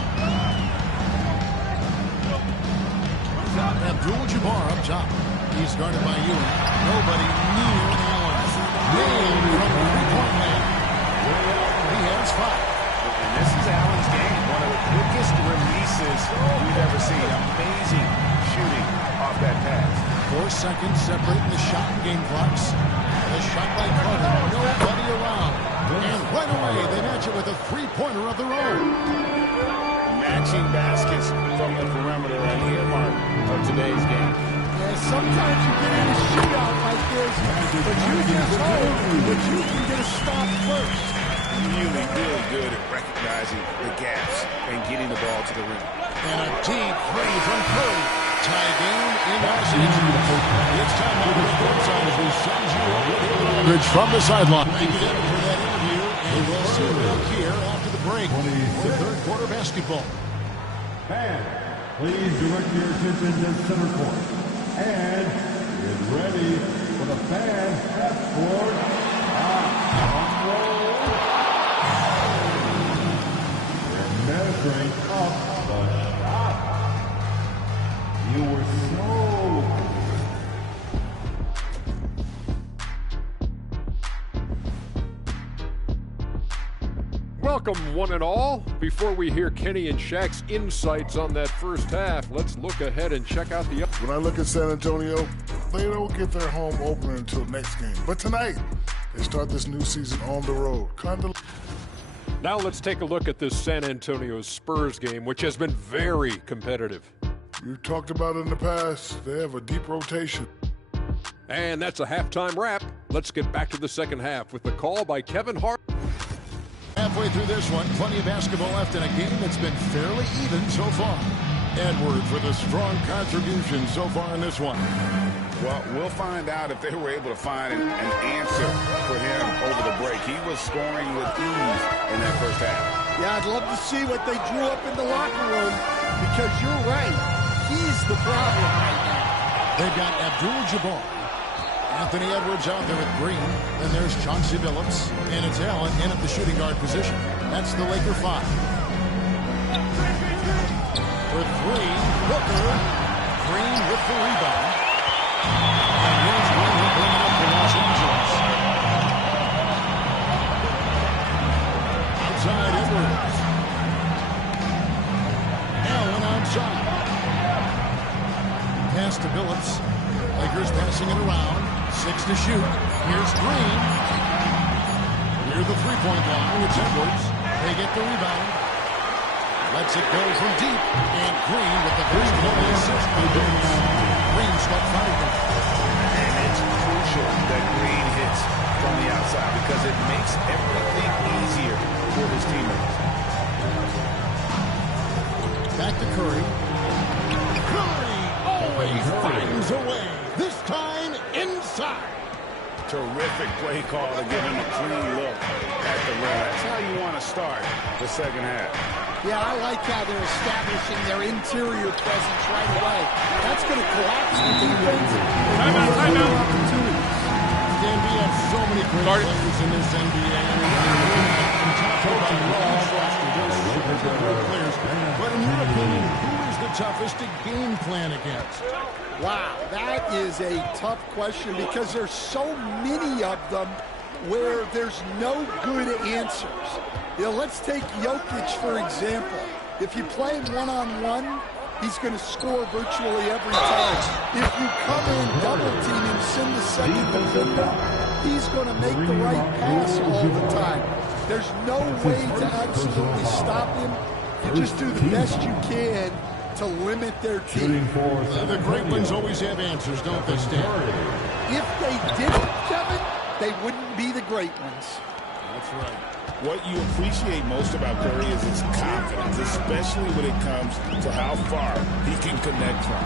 Abdul-Jabbar up top. He's guarded by Ewan. Nobody near Allen. Nailed from the three-point land. He has 5. And this is Allen's game. One of the quickest releases we've ever seen. Amazing shooting off that pass. 4 seconds separating the shot and game clocks. The shot by Carter. Nobody around. And right away, they match it with a three-pointer of their own. Matching baskets from the perimeter, an earmark of today's game. Yeah, sometimes you get in a shootout like this, but you just hope that you can get a stop first. Really, really good at recognizing the gaps and getting the ball to the rim. And a deep three from Curry. Tie game in Los Angeles. It's time now to report on as we send you Bridge from the sideline. Thank you, Devin, for that interview. And we'll see you back here after the break for third quarter basketball. And please direct your attention to center court. And get ready for the fan half court. We're measuring up the shot. You were so Welcome, one and all. Before we hear Kenny and Shaq's insights on that first half, let's look ahead and check out the... When I look at San Antonio, they don't get their home opener until next game. But tonight, they start this new season on the road. Now let's take a look at this San Antonio Spurs game, which has been very competitive. We've talked about it in the past. They have a deep rotation. And that's a halftime wrap. Let's get back to the second half with the call by Kevin Hart. Halfway through this one, plenty of basketball left in a game that's been fairly even so far. Edwards with a strong contribution so far in this one. Well, we'll find out if they were able to find an answer for him over the break. He was scoring with ease in that first half. Yeah, I'd love to see what they drew up in the locker room because you're right. He's the problem right now. They've got Abdul-Jabbar. Anthony Edwards out there with Green. Then there's Chauncey Billups. And it's Allen in at the shooting guard position. That's the Laker 5. For 3, Booker. Green with the rebound. And here's Green will bring it up for Los Angeles. Outside Edwards. Allen outside. Pass to Billups. Lakers passing it around. 6 to shoot. Here's Green. Near the three-point line, it's Edwards. They get the rebound. Lets it go from deep. And Green with the first point assist by Billups. Green's got 5 now. And it's crucial that Green hits from the outside because it makes everything easier for his teammates. Back to Curry. Curry always finds a way. This time inside. Terrific play call to give him a clean look at the rim. That's how you want to start the second half. Yeah, I like how they're establishing their interior presence right away. That's going to collapse the defense. Timeout. Opportunities. Dan, we have so many great players in this NBA. And top about the roster, there's super great players. But in your opinion, who is the toughest to game plan against? Wow, that is a tough question because there's so many of them where there's no good answers. You know, let's take Jokic, for example. If you play him one-on-one, he's going to score virtually every time. If you come in, double-team him, send the second defender, he's going to make the right pass all the time. There's no way to absolutely stop him. You just do the best you can to limit their team. The great ones always have answers, don't they, Stan? If they didn't, Kevin, they wouldn't be the great ones. That's right. What you appreciate most about Curry is his confidence, especially when it comes to how far he can connect from.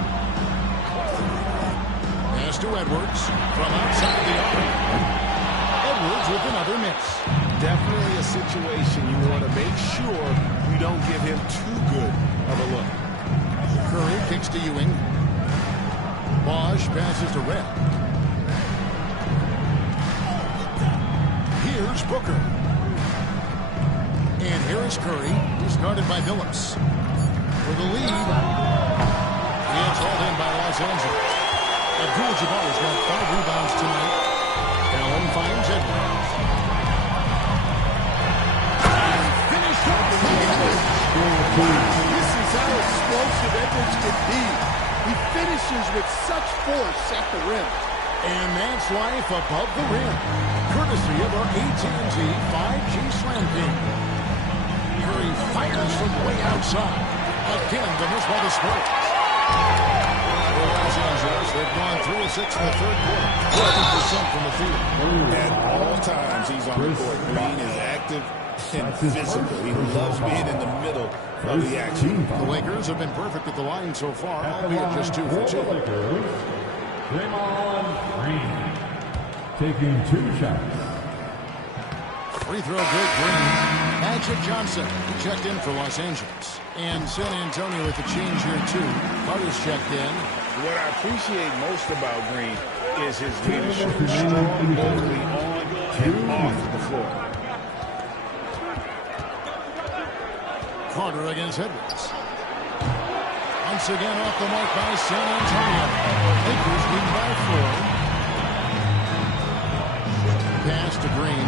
Pass to Edwards from outside the arc. Edwards with another miss. Definitely a situation you want to make sure you don't give him too good of a look. Curry kicks to Ewing. Bosch passes to Red. Here's Booker. And here is Curry. He's guarded by Phillips. For the lead. It's hauled in by Los Angeles. Abdul-Jabbar's got 5 rebounds tonight. Allen finds Edwards. And finished up the Edwards. This is how explosive Edwards can be. He finishes with such force at the rim. And that's life above the rim. Courtesy of our AT&T 5G Slam King. Curry fires from way outside. Again, the miss by the Spurs. For Los Angeles, they've gone 3 of 6 in the third quarter. 50% from the field. At all times, he's on the court. Green is active and physical. He loves being in the middle of the action. The Lakers have been perfect at the line so far, albeit just 2 for 2. Draymond Green taking 2 shots. Free throw good, Green. Magic Johnson checked in for Los Angeles. And San Antonio with the change here, too. Carter's checked in. What I appreciate most about Green is his leadership. Strong vocally on and off the floor. Carter against Edwards. Once again off the mark by San Antonio. Lakers lead by 4. Pass to Green.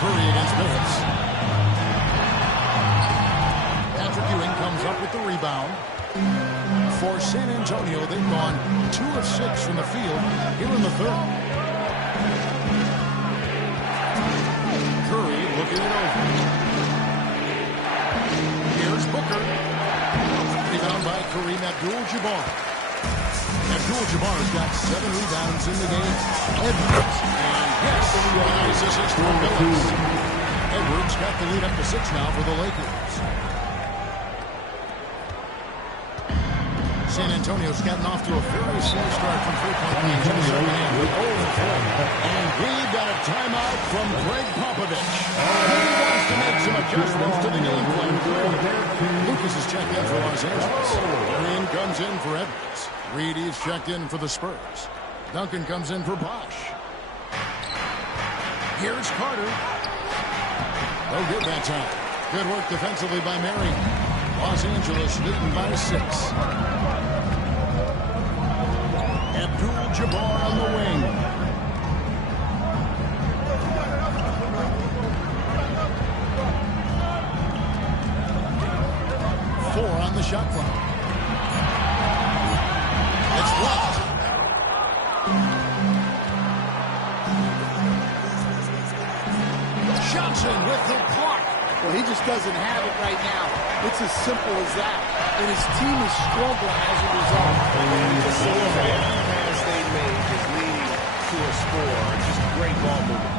Curry against Phillips. Patrick Ewing comes up with the rebound. For San Antonio, they've gone 2 of 6 from the field here in the third. Curry looking it over. Here's Booker. Rebound by Kareem Abdul-Jabbar. Abdul-Jabbar's got 7 rebounds in the game. Edwards. And yes, nice assist from Phillips. Edwards got the lead up to 6 now for the Lakers. San Antonio's gotten off to a very slow start from 3-point range in the second half with 0-4. And we've got a timeout from Greg Popovich. He wants to make some adjustments to the game plan. Lucas is checked in for Los Angeles. Green comes in for Edwards. Reedy's checked in for the Spurs. Duncan comes in for Bosch. Here's Carter. No good that time. Good work defensively by Marion. Los Angeles leading by 6. Abdul-Jabbar on the wing. Four on the shot clock. It's blocked. Johnson with the block. Well, he just doesn't have it right now. It's as simple as that. And his team is struggling as a result. Every pass they made is leading to a score. Just great ball movement.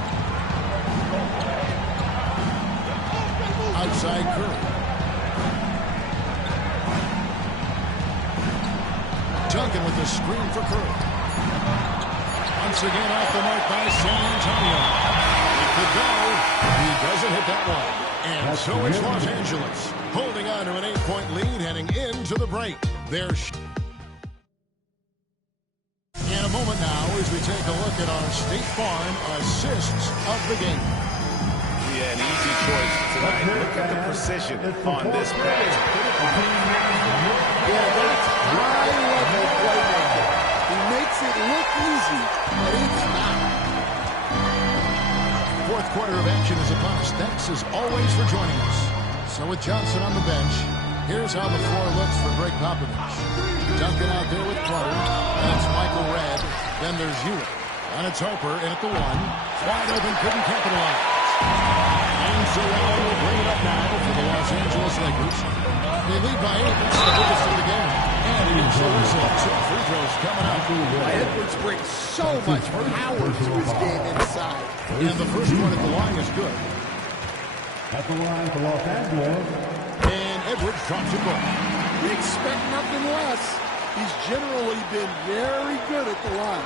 Outside Curry. Duncan with the screen for Curry. Once again off the mark by San Antonio. It could go. He doesn't hit that one. And so it's Los Angeles holding on to an 8-point lead heading into the break. In a moment now as we take a look at our State Farm assists of the game. Yeah, an easy choice tonight. Look at the precision on this pass. Yeah, that's high-level playmaking. He makes it look easy, but it's not. Fourth quarter of action is upon us. Thanks as always for joining us. So with Johnson on the bench, here's how the floor looks for Greg Popovich. Duncan out there with Carter. That's Michael Redd. Then there's Ewing. And it's Harper in at the 1. Wide open, couldn't capitalize. And Zarrell will bring it up now for the Los Angeles Lakers. They lead by 8. That's the biggest of the game. And it's the whistle. 2 free throws coming up. Edwards brings so much power to his game inside. And the first one at the line is good. At the line for Los Angeles. And Edwards drops it back. We expect nothing less. He's generally been very good at the line.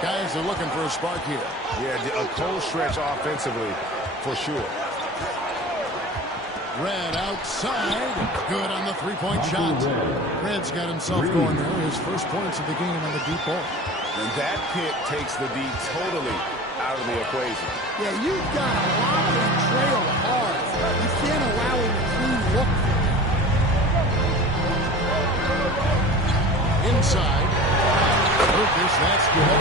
Guys are looking for a spark here. Yeah, a cold stretch offensively, for sure. Red outside. Good on the three-point shot. Red's got himself going there. His first points of the game on the deep ball. And that pick takes the D totally out of the equation. Yeah, you've got to lock and trail hard. You can't allow him a clean look. Inside. Lucas, that's good.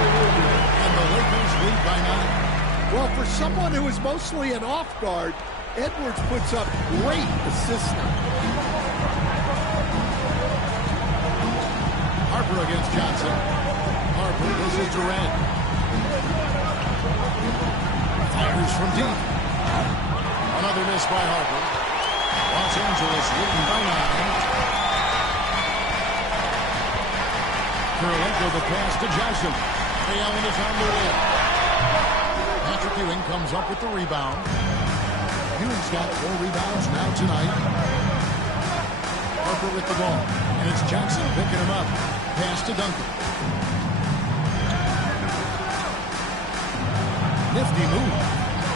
And the Lakers lead by 9. Well, for someone who is mostly an off guard, Edwards puts up great assist now. Harper against Johnson. Harper, this is Durant. Fires from deep. Another miss by Harper. Los Angeles leading by 9. Kurylenko the pass to Johnson. Ray Allen is on the way. Patrick Ewing comes up with the rebound. Ewing's got 4 rebounds now tonight. Harper with the ball. And it's Johnson picking him up. Pass to Duncan. Nifty move.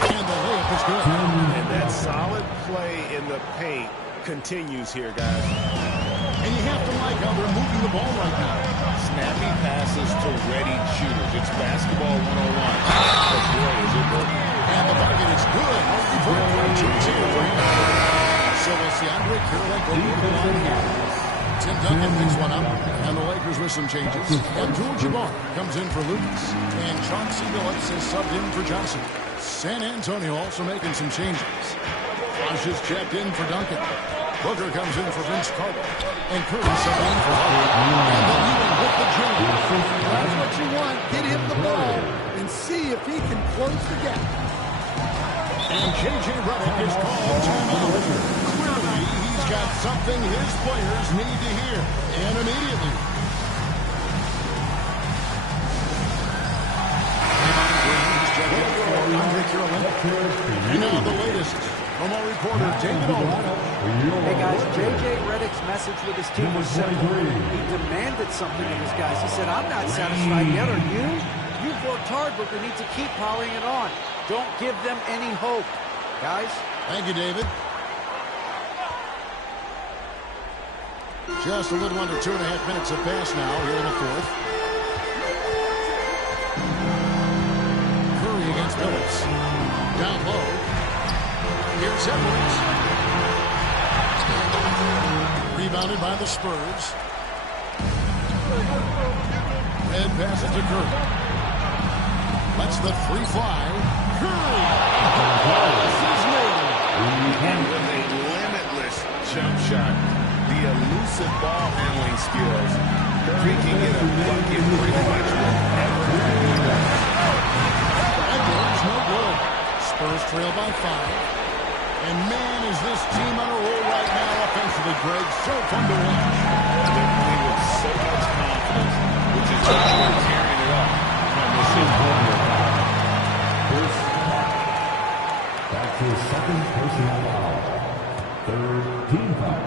And the layup is good. And that solid play in the paint continues here, guys. And you have to like how they're moving the ball right now. Snappy passes to ready shooters. It's basketball 101. But boy, is it working. And the bucket is good. So we'll see Andre Kurylenko go to the line here. Tim Duncan picks one up. And the Lakers with some changes. Abdul-Jabbar comes in for Lucas. And Chauncey Billups is subbed in for Johnson. San Antonio also making some changes. Flash is checked in for Duncan. Booker comes in for Vince Carter. And Curry subbed in for Harper. And then Ewing with the jam. That's what you want. Get him the ball and see if he can close the gap. And J.J. Redick is called timeout. Clearly, he's got something his players need to hear. And immediately. And now the latest from our reporter, David Allman. Hey, guys, J.J. Redick's message with his team was simple. He demanded something of his guys. He said, I'm not satisfied yet, are you? You've worked hard, but we need to keep piling it on. Don't give them any hope. Guys? Thank you, David. Just a little under 2.5 minutes have passed now here in the fourth. Curry against Billups. Down low. Here's Edwards. Rebounded by the Spurs. Red passes to Curry. Lets the free fly. Curry! And with a limitless jump shot, the elusive ball handling skills, Curry can get a bucket pretty much whenever. Edwards, no good. Spurs trail by 5. And man, is this team on a roll right now offensively, Greg. So fun to watch. They're playing with so much confidence, which is why they're tearing it up. Back to his second personal foul. Third team foul.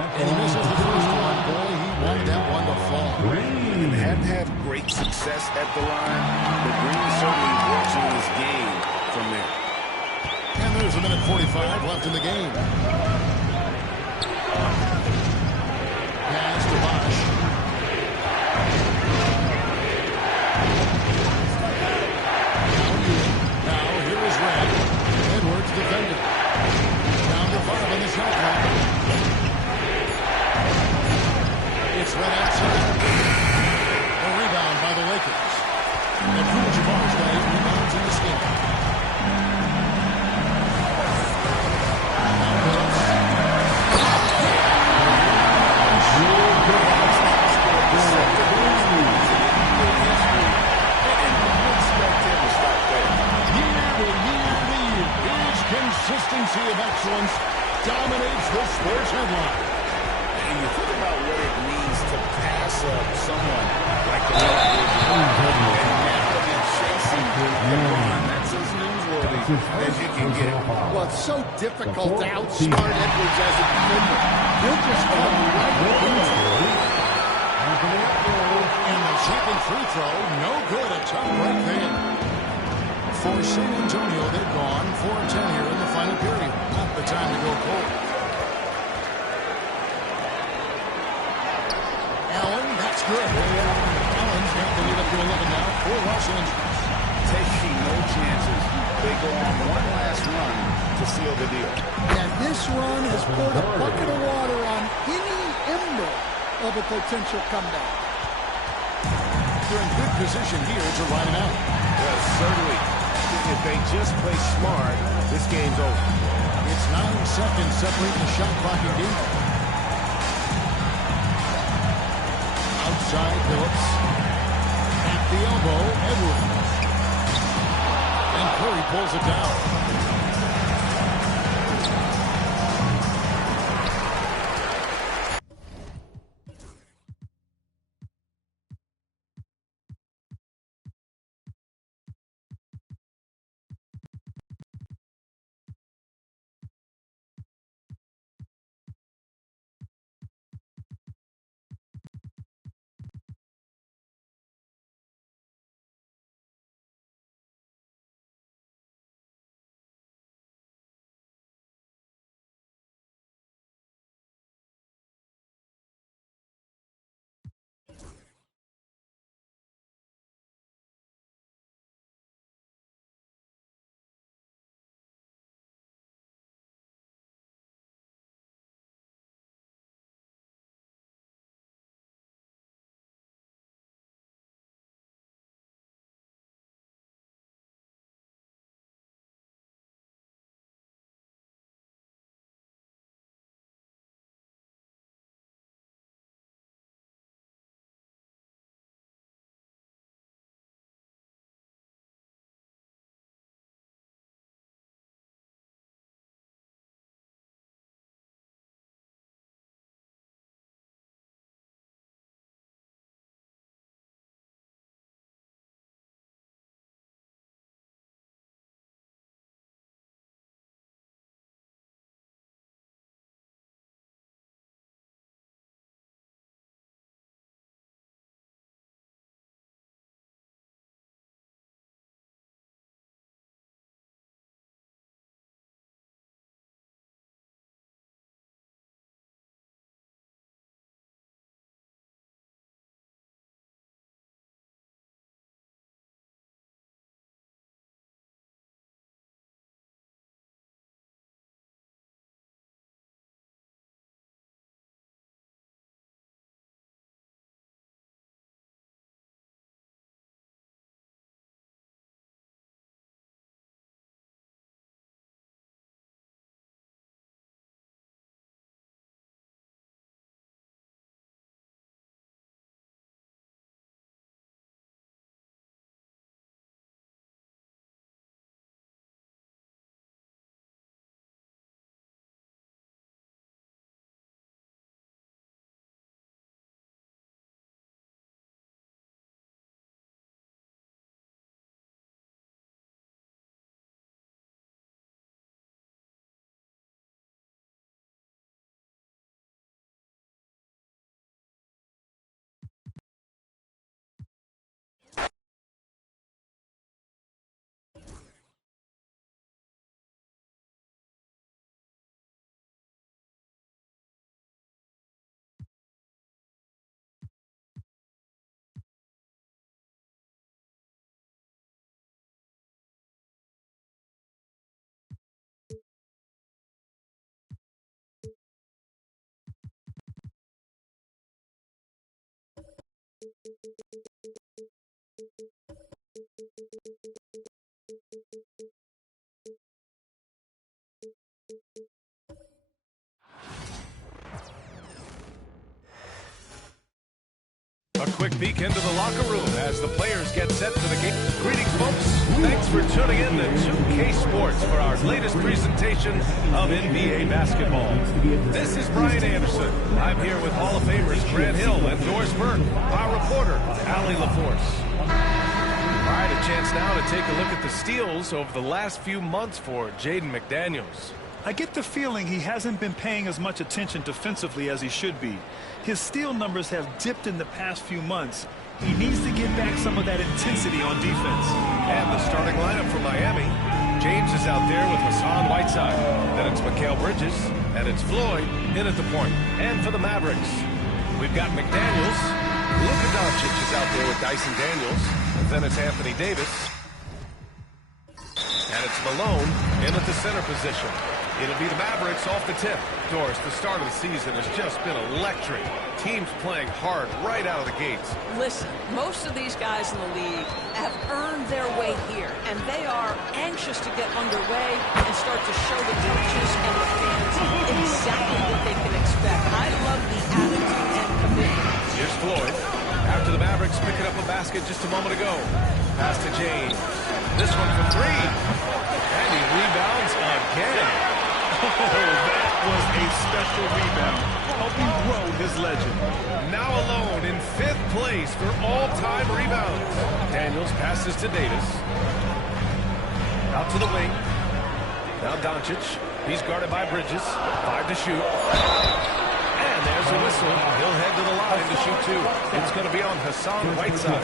And he misses the first one. Boy, he wanted that one to fall. Green hadn't had great success at the line, but Green certainly works on his game from there. And there's a minute 45 left in the game. Pass to Bosh. Now here is Red. Edwards defended. Down to 5 on the shot clock. It's Red outside. A rebound by the Lakers. And Abdul-Jabbar's got 8 rebounds in this game. Consistency of excellence dominates the sports headline. And you think about what it means to pass up someone like the Lakers, and now they're chasing LeBron. That's as newsworthy as you can get. Well, it's so difficult to outsmart Edwards as a defender. He'll just come right into it. And the second free throw, no good. A tough break there. For San Antonio, they've gone 4 of 10 here in the final period. Not the time to go cold. Allen, that's good. Allen's got the lead up to 11 now for Los Angeles. Taking no chances. They go on one last run to seal the deal. And this run has poured a bucket of water on any ember of a potential comeback. They're in good position here to ride it out. Yes, certainly. If they just play smart, this game's over. It's 9 seconds separating the shot clock and game. Outside Phillips. At the elbow, Edwards. And Curry pulls it down. A quick peek into the locker room as the players get set for the game. Greetings, folks. Thanks for tuning in to 2K Sports for our latest presentation of NBA basketball. This is Brian Anderson. I'm here with Hall of Famers Grant Hill and Doris Burke, our reporter, Allie LaForce. All right, a chance now to take a look at the steals over the last few months for Jaden McDaniels. I get the feeling he hasn't been paying as much attention defensively as he should be. His steal numbers have dipped in the past few months, He needs to get back some of that intensity on defense. And the starting lineup for Miami. James is out there with Hassan Whiteside. Then it's Mikal Bridges, and it's Floyd in at the point. And for the Mavericks, we've got McDaniels. Luka Doncic is out there with Dyson Daniels. And then it's Anthony Davis. And it's Malone in at the center position. It'll be the Mavericks off the tip. Doris, the start of the season has just been electric. Teams playing hard right out of the gates. Listen, most of these guys in the league have earned their way here, and they are anxious to get underway and start to show the coaches and the fans exactly what they can expect. I love the attitude and commitment. Here's Floyd. After the Mavericks picking up a basket just a moment ago. Pass to James. This one for three. And he rebounds again. Oh, that was a special rebound, helping grow his legend. Now alone in 5th place for all-time rebounds. Daniels passes to Davis. Out to the wing. Now Doncic. He's guarded by Bridges. 5 to shoot. And there's a whistle. He'll head to the line to shoot 2. It's going to be on Hassan Whiteside.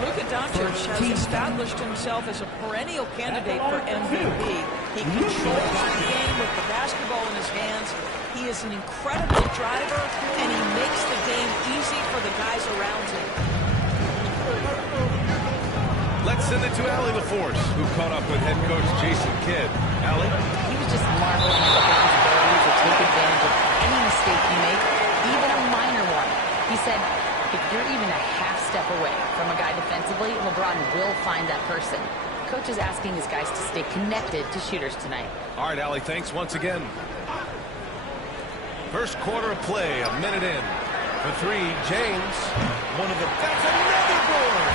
Luka Doncic has established himself as a perennial candidate for MVP. He controls the game with the basketball in his hands. He is an incredible driver, and he makes the game easy for the guys around him. Let's send it to Allie LaForce, who caught up with head coach Jason Kidd. Allie? He was just marveling at his ability to take advantage of any mistake you make, even a minor one. He said, if you're even a half step away from a guy defensively, LeBron will find that person. Coach is asking his guys to stay connected to shooters tonight. All right, Allie, thanks once again. First quarter of play, a minute in. For three, James. That's another board!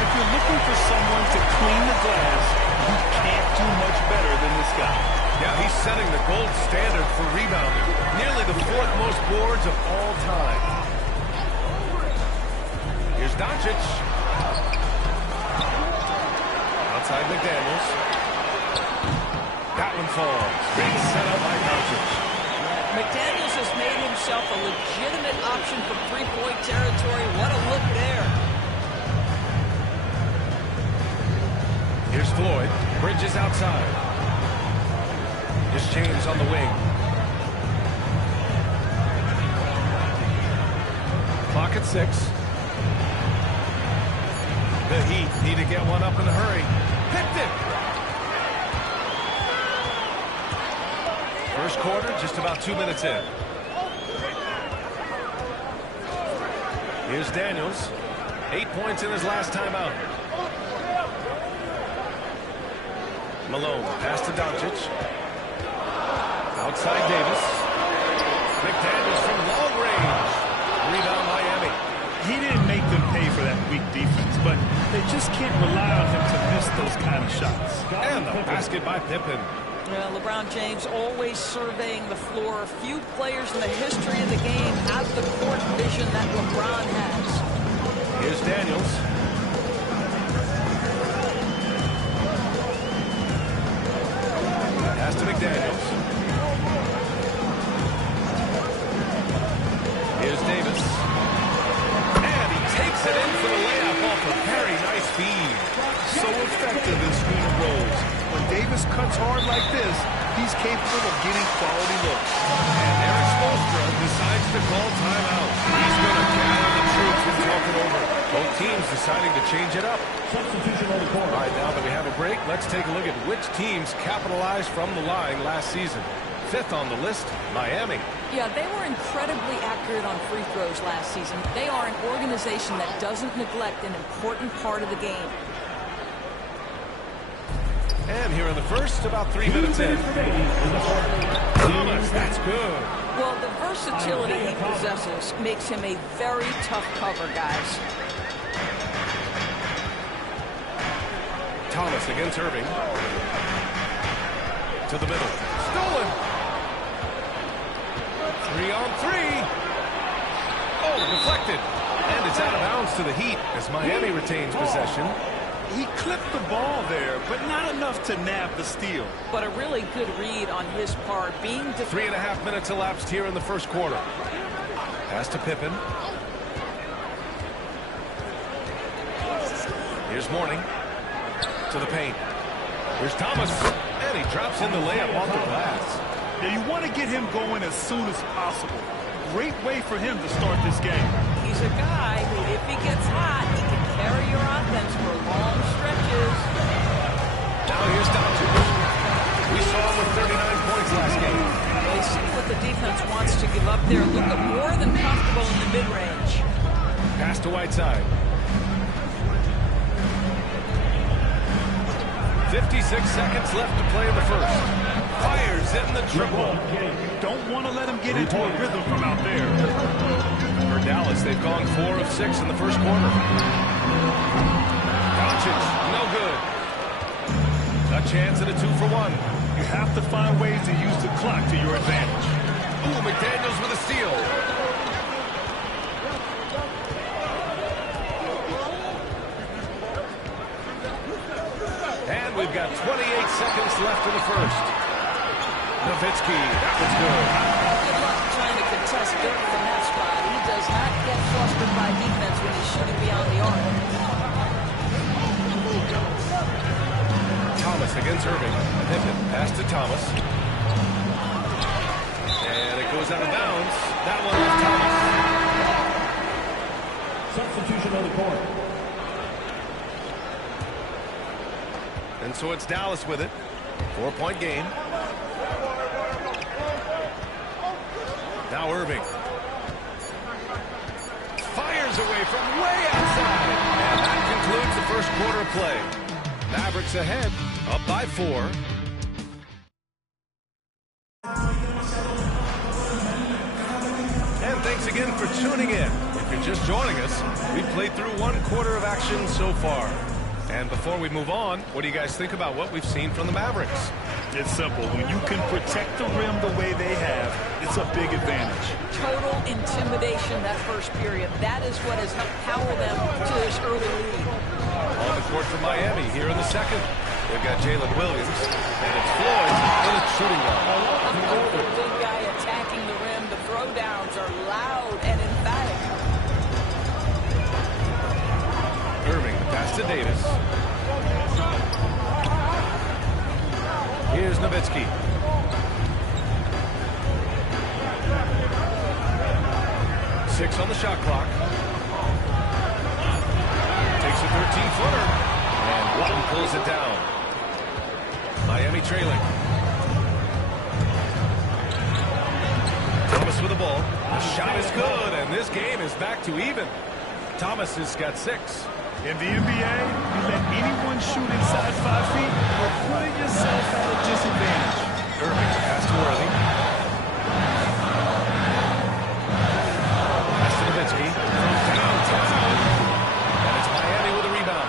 If you're looking for someone to clean the glass, you can't do much better than this guy. Yeah, he's setting the gold standard for rebounding. Nearly the 4th most boards of all time. Here's Doncic. Outside McDaniels. That one falls. Great setup by Doncic. McDaniels has made himself a legitimate option from three-point territory. What a look there. Here's Floyd. Bridges outside. Here's James on the wing. Clock at 6. The Heat need to get one up in a hurry. Picked it! First quarter, just about 2 minutes in. Here's Daniels. 8 points in his last time out. Malone, pass to Doncic. Outside Davis. McDaniels from long range. Rebound Miami. He didn't make them pay for that weak defense, but they just can't rely on him to miss those kind of shots. And the basket by Pippen. LeBron James always surveying the floor. Few players in the history of the game have the court vision that LeBron has. Here's Daniels. Pass to McDaniels. Here's Davis. And he takes it in for the layup off a very nice feed. So effective in screen rolls. When Davis cuts hard like this, he's capable of getting quality looks. And Eric Spoelstra decides to call timeout. He's going to gather the troops and talk it over. Both teams deciding to change it up. All right, now that we have a break, let's take a look at which teams capitalized from the line last season. 5th on the list, Miami. Yeah, they were incredibly accurate on free throws last season. They are an organization that doesn't neglect an important part of the game. And here in the first, about 3 minutes in. Thomas, that's good. Well, the versatility he possesses makes him a very tough cover, guys. Thomas against Irving. To the middle. Stolen. 3 on 3. Oh, deflected. And it's out of bounds to the Heat as Miami retains possession. He clipped the ball there, but not enough to nab the steal. But a really good read on his part. Being 3.5 minutes elapsed here in the first quarter. Pass to Pippen. Here's Mourning to the paint. Here's Thomas, and he drops in the layup off the glass. Yeah, you want to get him going as soon as possible. Great way for him to start this game. He's a guy who, if he gets hot, he can carry your offense for long stretches. Now here's Doncic. We saw him with 39 points last game. They see what the defense wants to give up there. Luka more than comfortable in the mid-range. Pass to Whiteside. 56 seconds left to play in the first. Fires in the triple. Don't want to let him get into a rhythm from out there. For Dallas, they've gone 4 of 6 in the first quarter. Doncic, no good. A chance at a 2-for-1. You have to find ways to use the clock to your advantage. Ooh, McDaniels with a steal. And we've got 28 seconds left in the first. Nowitzki, that was good. Good luck trying to contest Dirk from that spot. He does not get flustered by defense when he's shooting beyond the arc. Thomas against Irving. Pippen, pass to Thomas. And it goes out of bounds. That one was Thomas. Substitution on the court. And so it's Dallas with it. 4-point game. Now Irving. Fires away from way outside. And that concludes the first quarter of play. Mavericks ahead, up by 4. And thanks again for tuning in. If you're just joining us, we've played through 1 quarter of action so far. And before we move on, what do you guys think about what we've seen from the Mavericks? It's simple. When you can protect the rim the way they have, it's a big advantage. Total intimidation that first period. That is what has helped power them to this early lead. On the court for Miami here in the second. They've got Jalen Williams, and it's Floyd in a shooting guard. The big guy attacking the rim. The throwdowns are loud and emphatic. Irving, the pass to Davis. Here's Nowitzki. Six on the shot clock. Takes a 13-footer. And Walton pulls it down. Miami trailing. Thomas with the ball. The shot is good, and this game is back to even. Thomas has got 6. In the NBA, you let anyone shoot inside 5 feet, you're putting yourself at a disadvantage. Irving, pass to Worthy. Pass to Nowitzki. From downtown. And it's Miami with a rebound.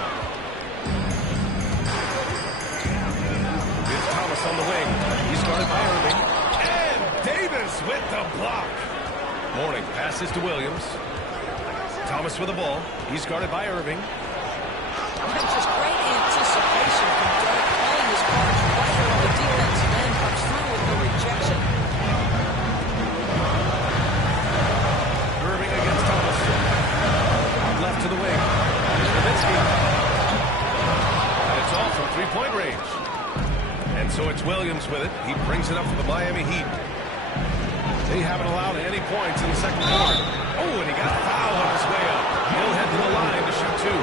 It's Thomas on the wing. He's guarded by Irving. And Davis with the block. Mourning passes to Williams. Thomas with the ball. He's guarded by Irving. Just great anticipation from Dirk, playing his cards right on the defensive end, comes through with the rejection. Irving against Thomas. Left to the wing. Here's Nowitzki. And it's all from 3-point range. And so it's Williams with it. He brings it up for the Miami Heat. They haven't allowed any points in the second quarter. Oh, and he got fouled on his way up. He'll head to the line to shoot 2.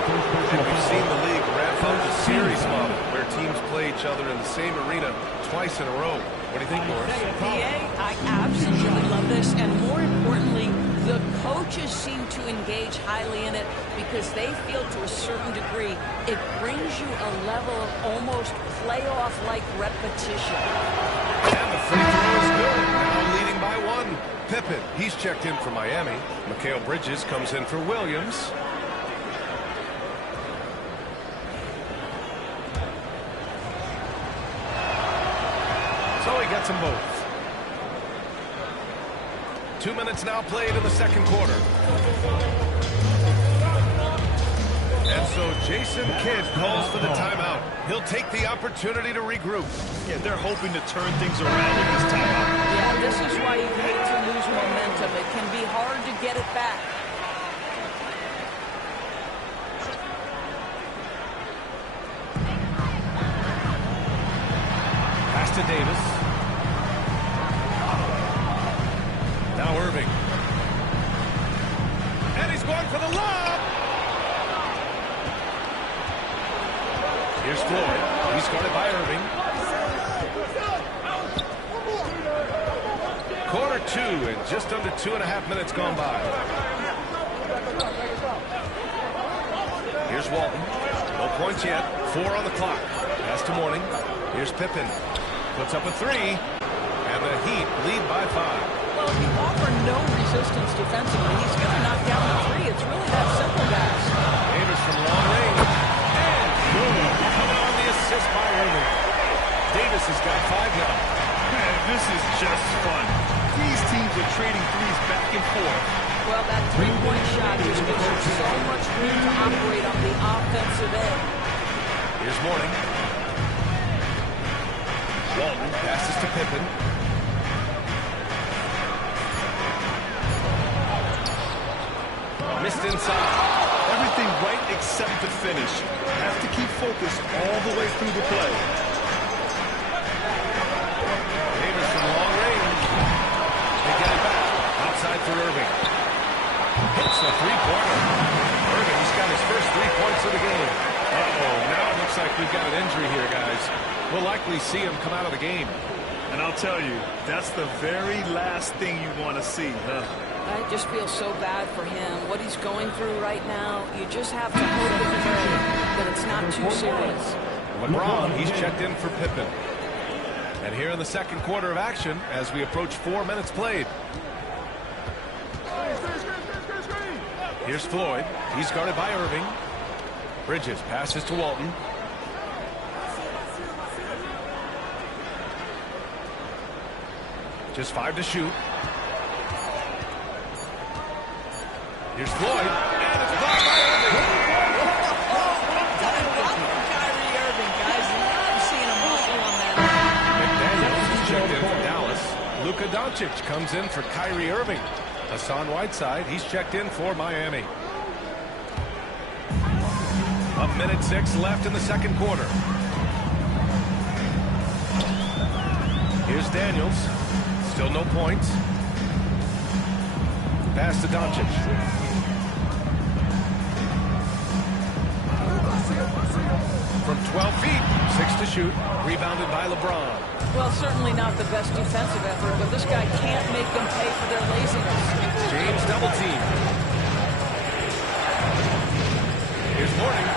And we've seen the league ramp up the series model where teams play each other in the same arena twice in a row. What do you think, Morris? I absolutely love this, and more importantly, the coaches seem to engage highly in it because they feel to a certain degree it brings you a level of almost playoff-like repetition. And the free throw is good. Now leading by 1. Pippen, he's checked in for Miami. Mikal Bridges comes in for Williams. So he gets them both. 2 minutes now played in the second quarter. And so Jason Kidd calls for the timeout. He'll take the opportunity to regroup. Yeah, they're hoping to turn things around in this timeout. Yeah, this is why you hate to lose momentum. It can be hard to get it back. Now Irving. And he's going for the lob. Here's Floyd. He's guarded by Irving. Quarter 2 and just under 2.5 minutes gone by. Here's Walton. No points yet. 4 on the clock. Pass to Mourning. Here's Pippen. Puts up a 3. And the Heat lead by 5. Well, if you offer no resistance defensively, he's going to knock down the 3. It's really that simple, guys. Davis from long range. And boom. Coming on the assist by Irving. Davis has got 5 now. Man, this is just fun. These teams are trading threes back and forth. Well, that three-point shot just gives you so much room to operate on the offensive end. Here's Mourning. Walton passes to Pippen. Missed inside. Everything right except the finish. Has to keep focus all the way through the play. Davis from long range. They get it back. Outside for Irving. Hits the three-pointer. Irving's got his first 3 points of the game. Uh-oh, now it looks like we've got an injury here, guys. We'll likely see him come out of the game. And I'll tell you, that's the very last thing you want to see, huh? I just feel so bad for him. What he's going through right now, you just have to hope and pray that it's not too serious. LeBron, he's checked in for Pippen. And here in the second quarter of action, as we approach 4 minutes played. Here's Floyd. He's guarded by Irving. Bridges passes to Walton. Just 5 to shoot. Here's Floyd. And it's blocked by Irving. Kyrie Irving, guys. Love seeing a muscle on that. McDaniels is checked in for Dallas. Luka Doncic comes in for Kyrie Irving. Hassan Whiteside, he's checked in for Miami. 1:06 left in the second quarter. Here's Daniels. Still no points. Pass to Doncic. From 12 feet, 6 to shoot. Rebounded by LeBron. Well, certainly not the best defensive effort, but this guy can't make them pay for their laziness. James double team. Here's Mourning.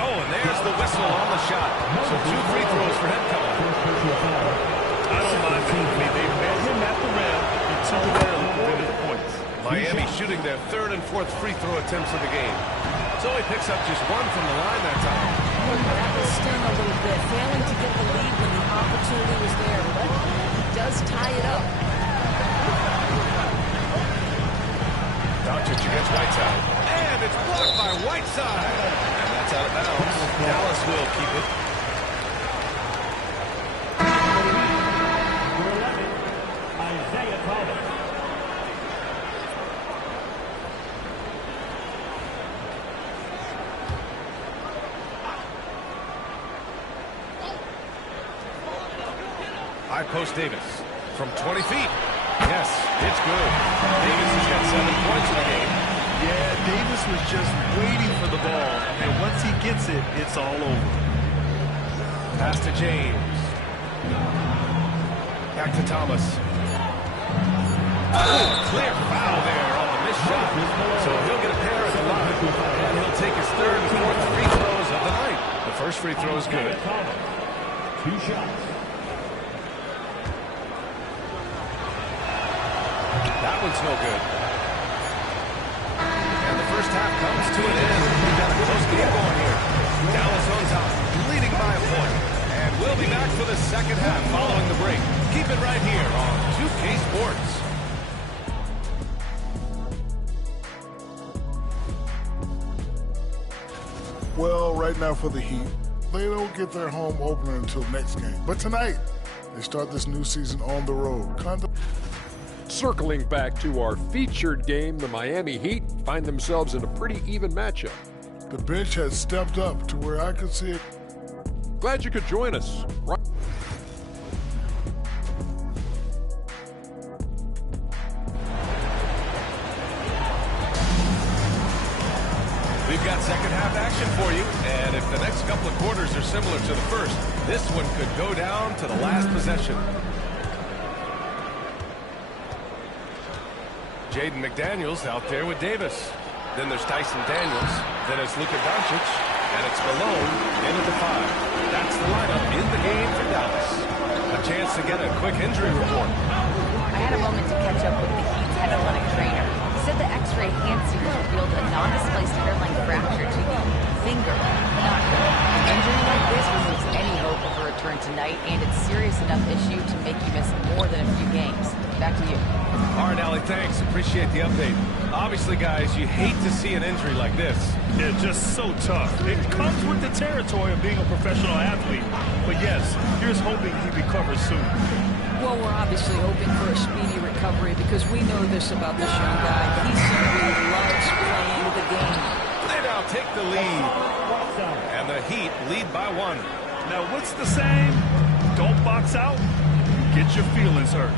Oh, and there's the whistle on the shot. So 2 free throws for him coming. I don't mind that. I mean, they met him at the rim until the rim finished points. Miami shooting their 3rd and 4th free throw attempts of the game. So he picks up just 1 from the line that time. That will sting a little bit. Failing to get the lead when the opportunity was there, but he does tie it up. Doncic against Whiteside. And it's blocked by Whiteside. And that's out of bounds. Dallas will keep it. Isaiah Thomas. High post Davis from 20 feet. Yes, it's good. Davis has got 7 points in the game. Yeah, Davis was just waiting for the ball, and once he gets it, it's all over. Pass to James. Back to Thomas. Oh, clear foul there on the missed shot. So he'll get a pair at the line, and he'll take his 3rd and 4th free throws of the night. The first free throw is good. 2 shots. That one's no good. And the first half comes to an end. We've got a close game going here. Dallas on top, leading by a point. And we'll be back for the second half following the break. Keep it right here on 2K Sports. Well, right now for the Heat, they don't get their home opener until next game. But tonight, they start this new season on the road. Circling back to our featured game, the Miami Heat find themselves in a pretty even matchup. The bench has stepped up to where I could see it. Glad you could join us. got second half action for you. And if the next couple of quarters are similar to the first, this one could go down to the last possession. Jaden McDaniels out there with Davis. Then there's Tyson Daniels. Then it's Luka Doncic. And it's Malone in at the 5. That's the lineup in the game for Dallas. A chance to get a quick injury report. I had a moment to catch up with the Heat's head athletic trainer. He said the X-ray hand series revealed a non-displaced hairline fracture to the finger. Not good. An injury like this removes any hope of a return tonight, and it's serious enough issue to make you miss more than a few games. Back to you. All right, Allie, thanks. Appreciate the update. Obviously, guys, you hate to see an injury like this. Yeah, just so tough. It comes with the territory of being a professional athlete. But yes, here's hoping he recovers soon. Well, we're obviously hoping for a speedy recovery because we know this about this young guy. He simply loves playing the game. They now take the lead. And the Heat lead by 1. Now, what's the saying? Don't box out. Get your feelings hurt.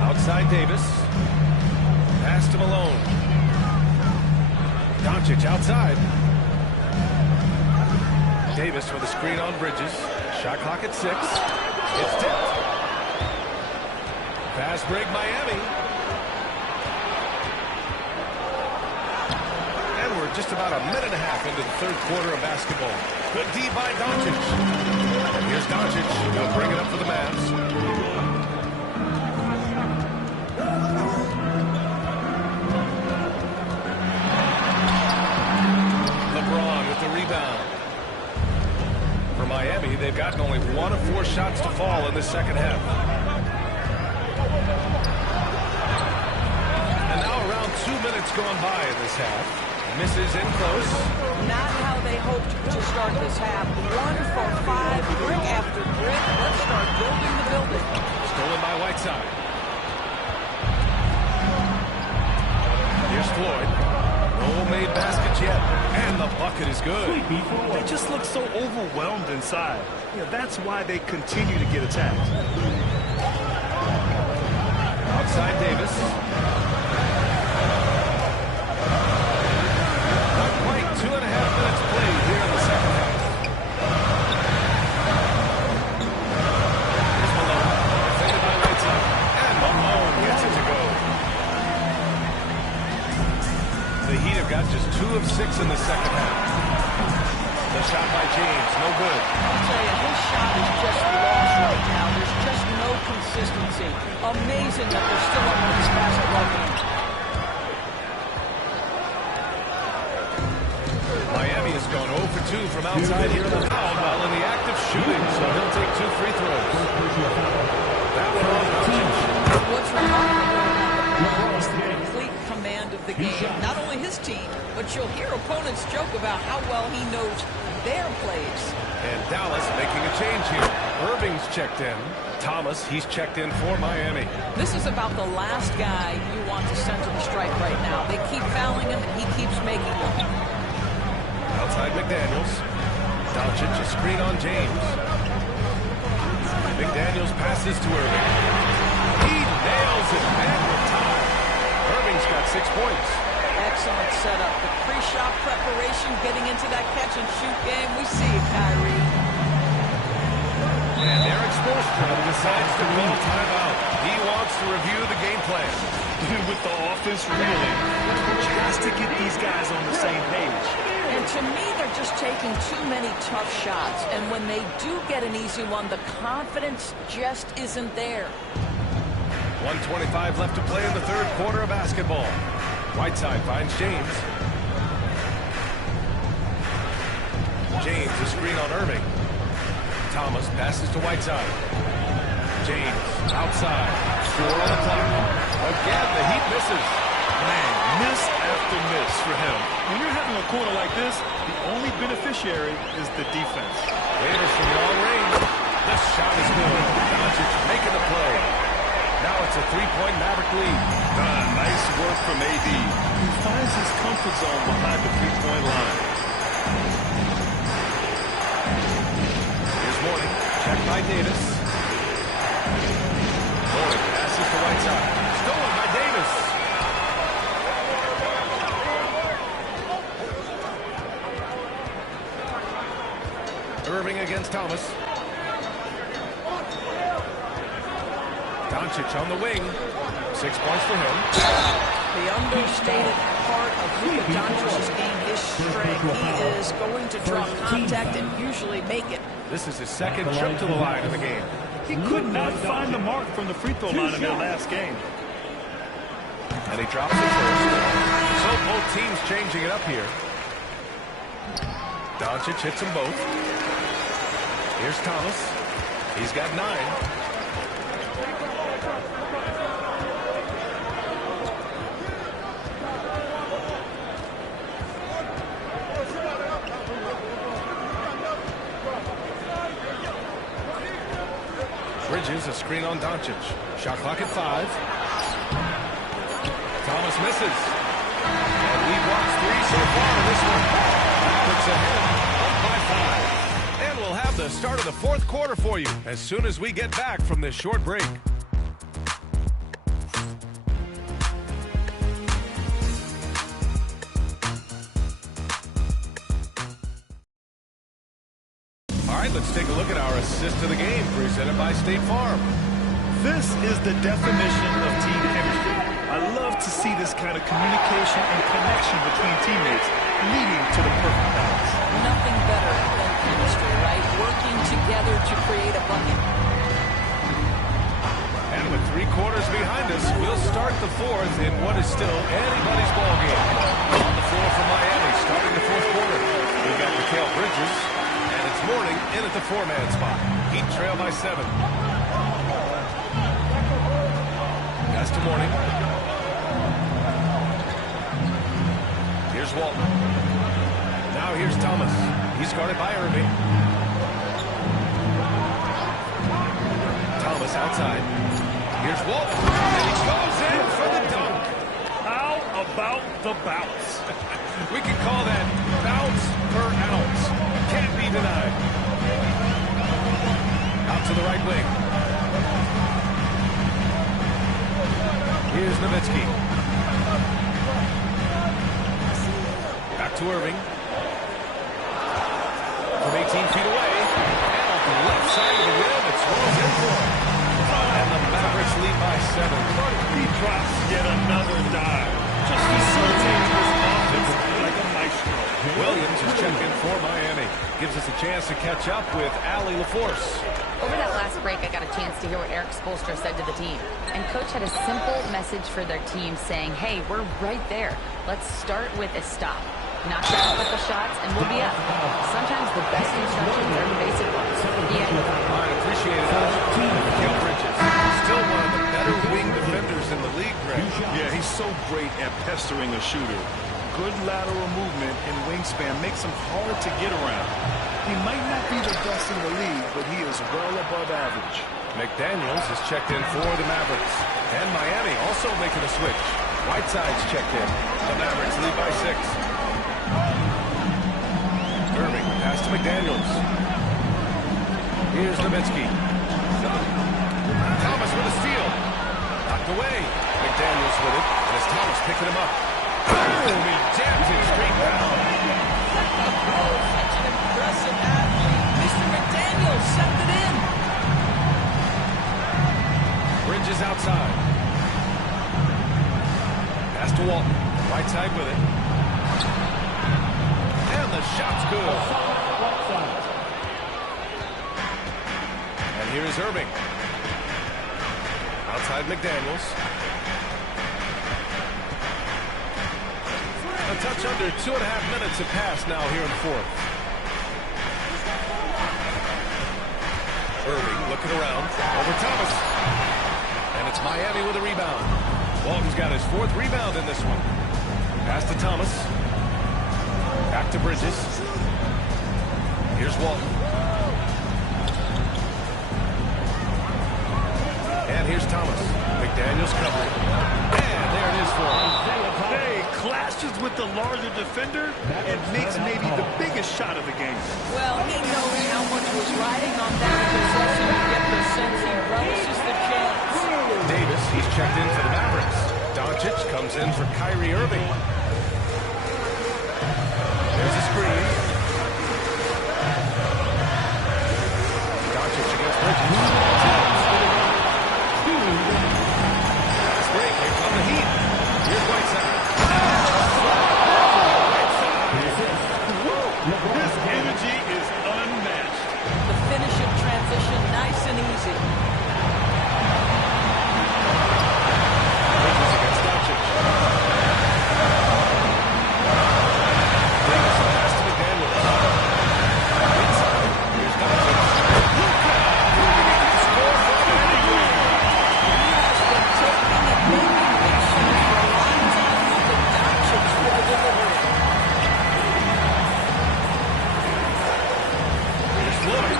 Outside Davis. Pass to Malone. Doncic outside. Davis with a screen on Bridges. Shot clock at 6. It's tipped. Fast break Miami. And we're just about a minute and a half into the third quarter of basketball. Good D by Doncic. Here's Doncic. He'll bring it up for the Mavs. Rebound. For Miami, they've gotten only 1 of 4 shots to fall in the second half. And now around 2 minutes gone by in this half. Misses in close. Not how they hoped to start this half. 1 for 5, brick after brick. Let's start building the building. Stolen by Whiteside. Here's Floyd. No made baskets yet, and the bucket is good. They just look so overwhelmed inside. Yeah, that's why they continue to get attacked. Outside Davis. Not quite 2.5 minutes played here in the second half. Here's Malone, defended by Whiteside, and Malone gets it to go. The Heat have got just 2 of 6 in the second half. The shot by James, no good. I'll tell you, his shot is just lost right now. There's just no consistency. Amazing that they're still up in this basketball game. Miami has gone 0 for 2 from outside here in the foul while in the act of shooting, so he'll take 2 free throws. That one on Doncic. What's remarkable is the complete command of the game. Not only his team, but you'll hear opponents joke about how well he knows their plays. And Dallas making a change here. Irving's checked in. Thomas, he's checked in for Miami. This is about the last guy you want to send to the stripe right now. They keep fouling him, and he keeps making them. Outside McDaniels. Doncic, a screen on James. McDaniels passes to Irving. He nails it, and we're tied. Irving's got 6 points. Excellent setup. The pre-shot preparation, getting into that catch-and-shoot game. We see it, Kyrie. And Eric Spoelstra decides to call timeout. He wants to review the game plan. With the offense reeling, he has to get these guys on the same page. And to me, they're just taking too many tough shots. And when they do get an easy one, the confidence just isn't there. 1:25 left to play in the third quarter of basketball. Whiteside finds James. James, a screen on Irving. Thomas passes to Whiteside. James, outside. 4 on the clock. Again, the Heat misses. Man, miss after miss for him. When you're having a quarter like this, the only beneficiary is the defense. Davis from long range. The shot is good. Doncic making the play. Now it's a 3-point Maverick lead. Nice work from AD. He finds his comfort zone behind the 3-point line. Here's Morning. Checked by Davis. Morning passes to Whiteside. Stolen by Davis. Thomas. Doncic on the wing. 6 points for him. The understated part of Luka Doncic's game, his strength. He is going to draw contact and usually make it. This is his second trip to the line in the game. He could not find the mark from the free throw line in their last game. And he drops it first. So both teams changing it up here. Doncic hits them both. Here's Thomas. He's got 9. Bridges, a screen on Doncic. Shot clock at 5. Thomas misses. And we've watched 3 so far in this one. Mavericks ahead, up by 5. And we'll have the start of the 4th quarter for you as soon as we get back from this short break. Let's take a look at our assist to the game, presented by State Farm. This is the definition of team chemistry. I love to see this kind of communication and connection between teammates, leading to the perfect balance. Nothing better than chemistry, right? Working together to create a bucket. And with 3 quarters behind us, we'll start the 4th in what is still anybody's ball game. On the floor for Miami, starting the 4th quarter. We've got Mikal Bridges. Morning in at the 4-man spot. Heat trail by 7. Pass to Morning. Here's Walton. Now here's Thomas. He's guarded by Irving. Thomas outside. Here's Walton. And he goes in for the dunk. How about the bounce? We can call that bounce per ounce. Can't be denied. Out to the right wing. Here's Nowitzki. Back to Irving. From 18 feet away. And off the left side of the rim, it swirls in for him. And the Mavericks lead by 7. He drops yet another dive. Just facilitating this offense like a maestro. Williams is checked in for Miami. Gives us a chance to catch up with Allie LaForce. Over that last break, I got a chance to hear what Eric Spoelstra said to the team. And Coach had a simple message for their team saying, hey, we're right there. Let's start with a stop. Knock down a couple shots, and we'll be up. Sometimes the best instructions are the basic ones. I appreciate it. Mikal Bridges, still one of the better wing defenders in the league, Greg. Yeah, he's so great at pestering a shooter. Good lateral movement and wingspan makes him hard to get around. He might not be the best in the league, but he is well above average. McDaniels is checked in for the Mavericks. And Miami also making a switch. Whiteside's checked in. The Mavericks lead by 6. Irving, pass to McDaniels. Here's Nowitzki. Thomas with a steal. Knocked away. McDaniels with it. And it's Thomas picking him up. Boom! He jams it straight down. Oh, such an impressive athlete. Mr. McDaniels sent it in. Bridges outside. Pass to Walton. Right side with it. And the shot's good. And here's Irving. Outside McDaniels. A touch under 2.5 minutes have passed now here in the 4th. Irving looking around. Over Thomas. And it's Miami with a rebound. Walton's got his 4th rebound in this one. Pass to Thomas. Back to Bridges. Here's Walton. And here's Thomas. McDaniels covering. And there it is for him. Hey, clashes with the larger defender and makes maybe the biggest shot of the game. Well, he knows how much was riding on that possession. You get the sense he relishes the chance. Davis, he's checked in for the Mavericks. Doncic comes in for Kyrie Irving. There's a screen. That's great. Here come the Heat. Here's Whiteside. His energy is unmatched. The finish of transition, nice and easy. Bridges against Doncic. Davis pass to McDaniels. Inside. Here's Doncic. Luka! He can score from anywhere. He has been taking and making big shots for a long time. Luka Doncic with the delivery. Here's Floyd.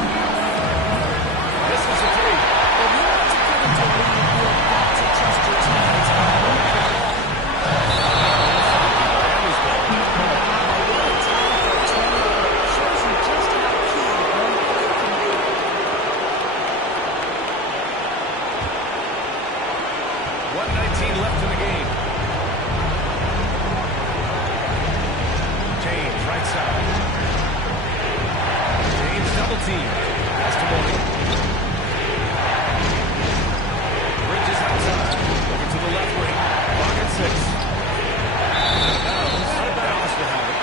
This is a three. If you want to get into a lead, you have got to trust your teammates and move the ball. Miami's ball. A well-timed tornado shows you just how key one play can be. 1:19 left in the game. James, right side. James double team. Pass to Mobley. Bridges outside. Over to the left wing. Clock at 6. Dallas will have it.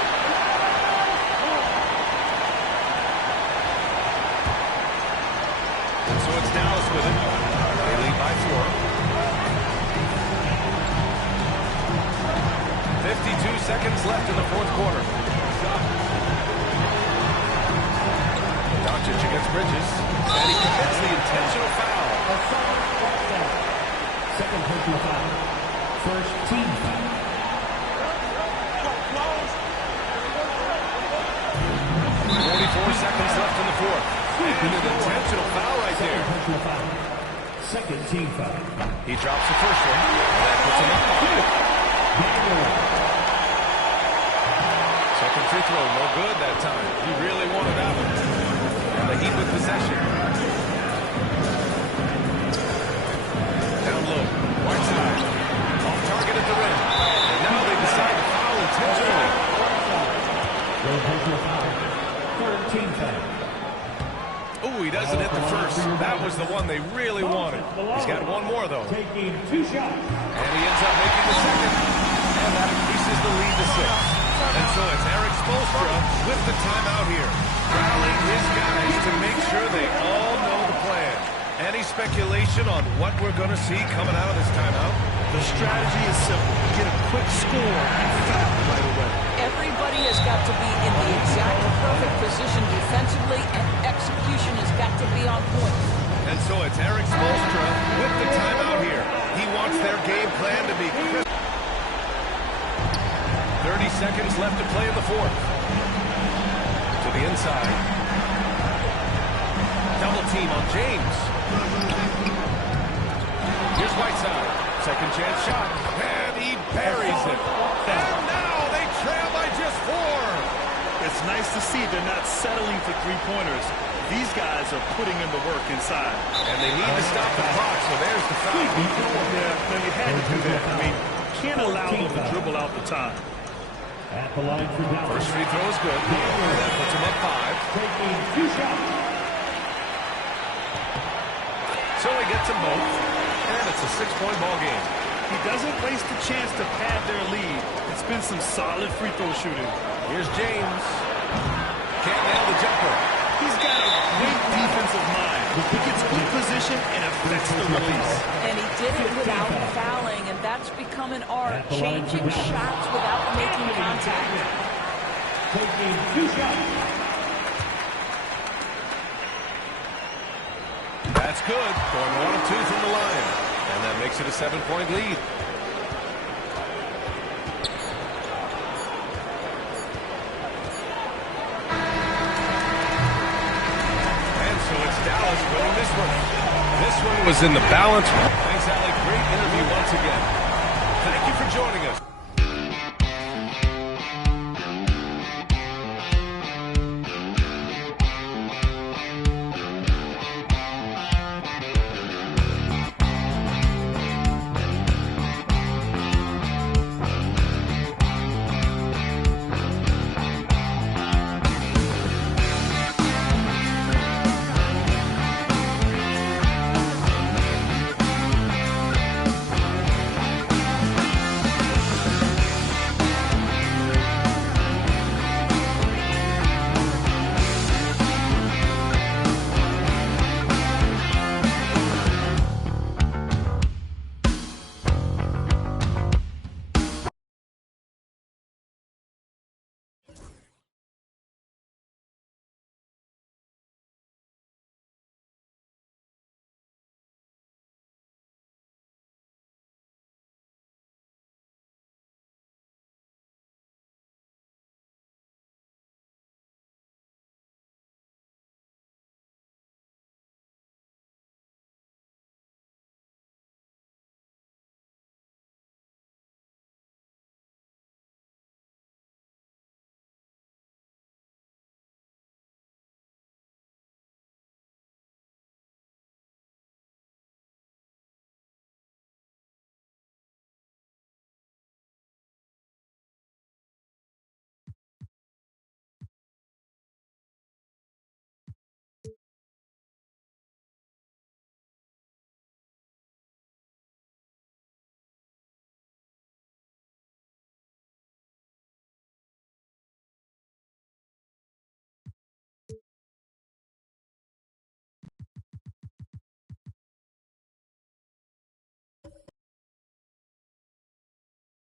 And so it's Dallas with it. They lead by 4. 52 seconds left in the fourth quarter. Doncic against Bridges, and he commits the intentional foul. Second personal foul. First team foul. 44 seconds left in the fourth. And an intentional foul right there. Personal foul. Second team foul. He drops the first one, and that puts him up 5. Second free throw, no good that time. He really wanted that one. And the Heat with possession. Down low, Whiteside. Off target at the rim. And now they decide to foul intentionally. Third personal foul. Third team foul. Ooh, he doesn't hit the first. That was the one they really wanted. He's got one more, though. Taking 2 shots. And he ends up making the second. And that increases the lead to 6. And so it's Eric Spoelstra with the timeout here, rallying his guys to make sure they all know the plan. Any speculation on what we're going to see coming out of this timeout? The strategy is simple. Get a quick score and foul right away. Everybody has got to be in the exact perfect position defensively, and execution has got to be on point. And so it's Eric Spoelstra with the timeout here. He wants their game plan to be crisp. 30 seconds left to play in the fourth. To the inside. Double team on James. Here's Whiteside. Second chance shot. And he buries it. And now they trail by just 4. It's nice to see they're not settling for three-pointers. These guys are putting in the work inside. And they need to stop the clock, so there's the foul. Yeah, no, you had to do that. I mean, can't allow them to dribble out the time. At the line for Dallas. First free throw is good. That puts him up 5. Taking 2 shots. So he gets them both. And it's a 6-point ball game. He doesn't waste a chance to pad their lead. It's been some solid free throw shooting. Here's James. Can't nail the jumper. He's got a great defensive mind. He gets good position and affects the release. And he did it without fouling, and that's become an art, changing shots without making contact. Taking 2 shots. That's good. Going 1 of 2 from the line. And that makes it a 7-point lead. And so it's Dallas winning this one. This one was in the balance. Thanks, Alec. Great interview once again. Thank you for joining us.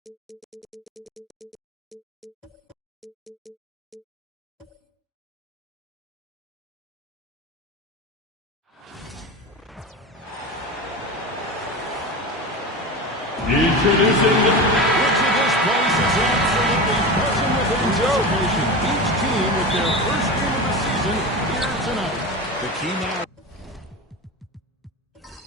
Introducing Which of this place is absolutely buzzing with anticipation. Each team with their first game of the season here tonight. The key now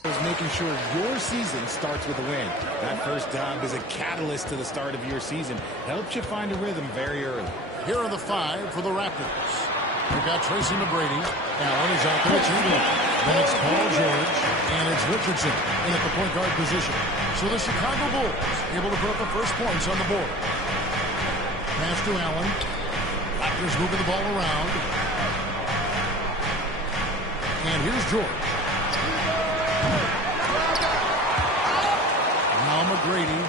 is making sure your season starts with a win. That first dub is a catalyst to the start of your season. Helps you find a rhythm very early. Here are the 5 for the Raptors. We've got Tracy McGrady. Allen is out there. Then it's Paul George. And it's Richardson in at the point guard position. So the Chicago Bulls able to put up the first points on the board. Pass to Allen. Raptors moving the ball around. And here's George. Now McGrady.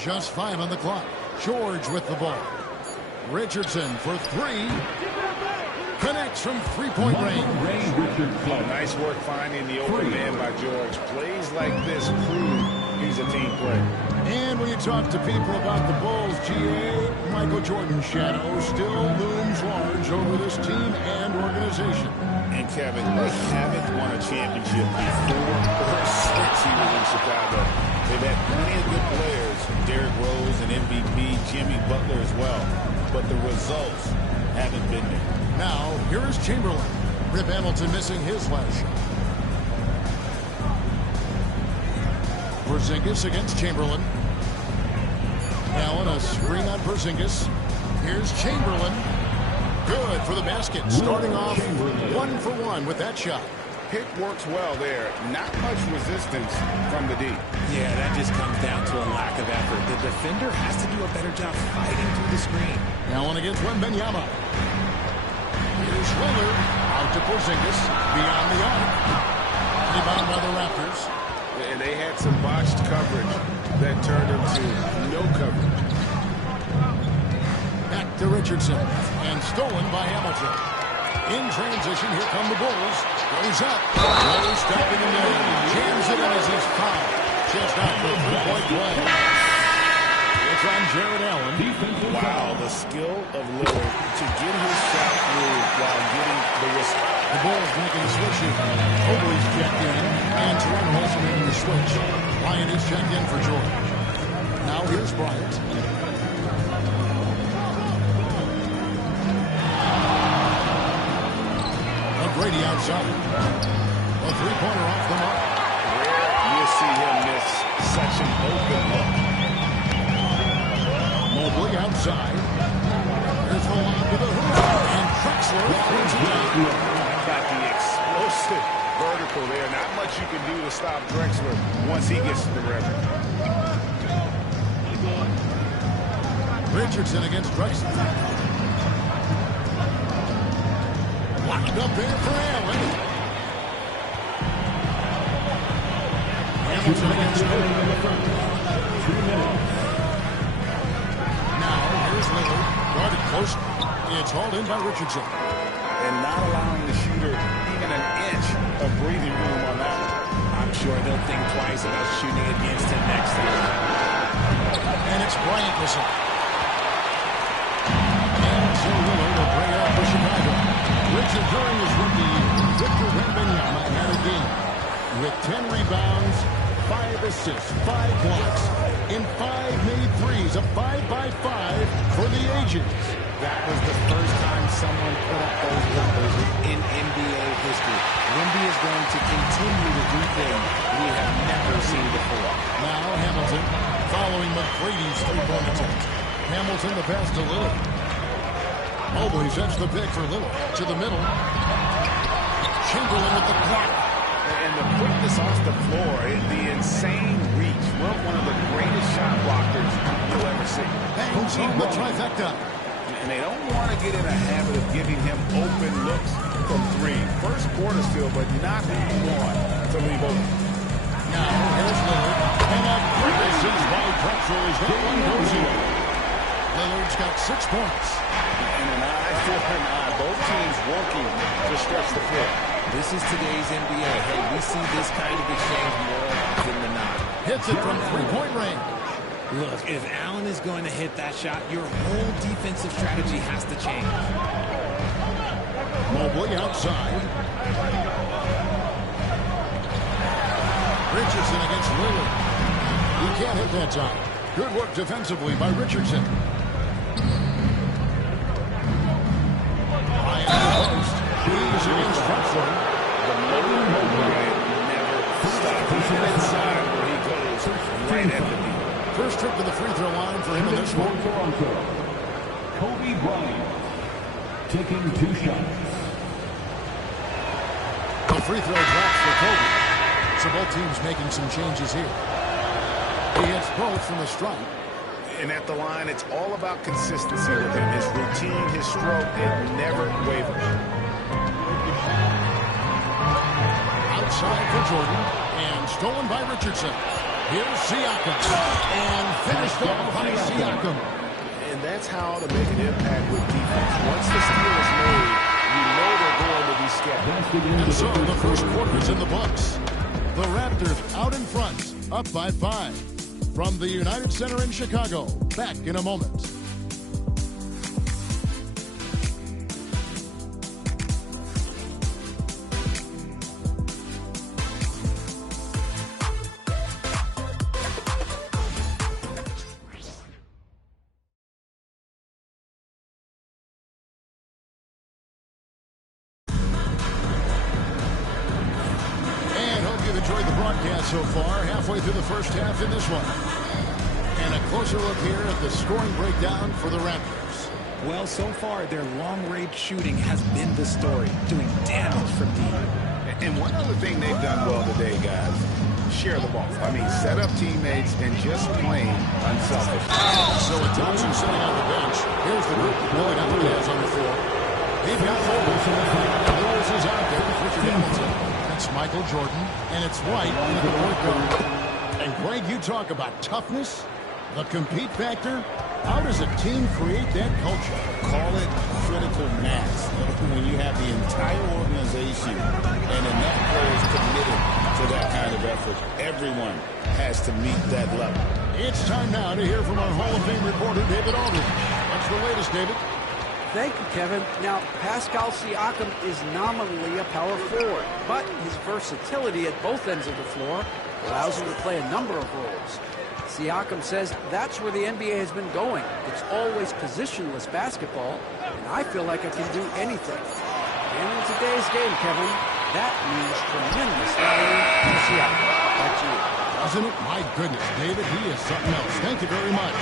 Just 5 on the clock. George with the ball. Richardson for 3. Connects from three-point range. Nice work finding the open man by George. Plays like this prove he's a team player. And when you talk to people about the Bulls, GA, Michael Jordan's shadow still looms large over this team and organization. And Kevin, they haven't won a championship before or since he was in Chicago. They've had plenty of good players, Derrick Rose and MVP, Jimmy Butler as well. But the results haven't been there. Now, here is Chamberlain. Rip Hamilton missing his last shot. Porzingis against Chamberlain. Allen, a screen on Porzingis. Here's Chamberlain. Good for the basket. Starting off 1 for 1 with that shot. Pick works well there. Not much resistance from the D. Yeah, that just comes down to a lack of effort. The defender has to do a better job fighting through the screen. Allen against Wembanyama. Here's Lillard. Out to Porzingis. Beyond the arc. Rebound by the Raptors. And they had some botched coverage that turned into no coverage. Back to Richardson. And stolen by Hamilton. In transition, here come the Bulls. Goes up. Rose stopping the middle. Jams it in as he's fouled. Just out for a three-point play. It's on Jared Allen. Wow, the skill of Lillard to get his shot through while getting the whistle. The Bulls making a switch here. Oakley's checked in. And Toronto also making the switch. Bryant is checked in for George. Now here's Bryant. Brady outside. A three-pointer off the mark. Rare you see him miss such an open look. Mobley outside. There's the lob to the hoop. And Drexler brings it down. Got the explosive vertical there. Not much you can do to stop Drexler once he gets to the rim. Richardson against Drexler. Locked up there for Allen. Hamilton against Lillard. Now, here's Lillard. Guarded close. It's hauled in by Richardson. And not allowing the shooter even an inch of breathing room on that one. I'm sure they'll think twice about shooting against him next time. And it's Bryant missing. And so Lillard will bring up for Chicago. Richard, during his rookie year, Victor Wembanyama had a game with 10 rebounds, 5 assists, 5 blocks, and 5 made threes, a 5-by-5 for the ages. That was the first time someone put up those numbers in NBA history. Wemby is going to continue to do things we have never seen before. Now Hamilton following McGrady's three-point attempt. Hamilton the pass to Lillard. Mobley sets the pick for Lillard to the middle. Chamberlain with the block. And the quickness off the floor, the insane reach. Well, one of the greatest shot blockers you'll ever see. Bangs on the trifecta. And they don't want to get in a habit of giving him open looks from 3. First quarter still, but not who you want to leave open. Now here's Lillard. And a great assist by Drexler as that one goes in. Lillard's got 6 points. And an eye for an eye. Both teams working to stretch the floor. This is today's NBA. Hey, we see this kind of exchange more often than not. Hits it from three-point range. Look, if Allen is going to hit that shot, your whole defensive strategy has to change. Mobley outside. Richardson against Lillard. He can't hit that time. Good work defensively by Richardson. High on the post. He's against Drexler. The Mobley never stops. He's inside where he goes right at the knee. First trip to the free throw line for him in this one. Kobe Bryant taking 2 shots. The free throw drops for Kobe. So both teams making some changes here. He hits both from the stripe. And at the line, it's all about consistency with him. His routine, his stroke, it never wavers. Outside for Jordan. And stolen by Richardson. Here's Siakam. And finished off by Siakam. And that's how to make an impact with defense. Once the steal is made, you know they're going to be scattered. And so the first quarter is in the books. The Raptors out in front, up by 5. From the United Center in Chicago, back in a moment. Enjoyed the broadcast so far, halfway through the first half in this one. And a closer look here at the scoring breakdown for the Raptors. Well, so far, their long-range shooting has been the story, doing damage from deep. And one other thing they've done well today, guys, share the ball. I mean, set up teammates and just plain unselfish. So with Thompson sitting on the bench, here's the group that Billy Alvarez on the floor. They've got Lewis is out there with Richard Hamilton. It's Michael Jordan, and it's White in the point guard. And Greg, you talk about toughness, the compete factor. How does a team create that culture? Call it critical mass. When you have the entire organization and enough players committed to that kind of effort, everyone has to meet that level. It's time now to hear from our Hall of Fame reporter, David Aldridge. What's the latest, David? Thank you, Kevin. Now, Pascal Siakam is nominally a power forward, but his versatility at both ends of the floor allows him to play a number of roles. Siakam says that's where the NBA has been going. It's always positionless basketball, and I feel like I can do anything. And in today's game, Kevin, that means tremendous value to Siakam. Back to you. Doesn't it? My goodness, David, he is something else. Thank you very much.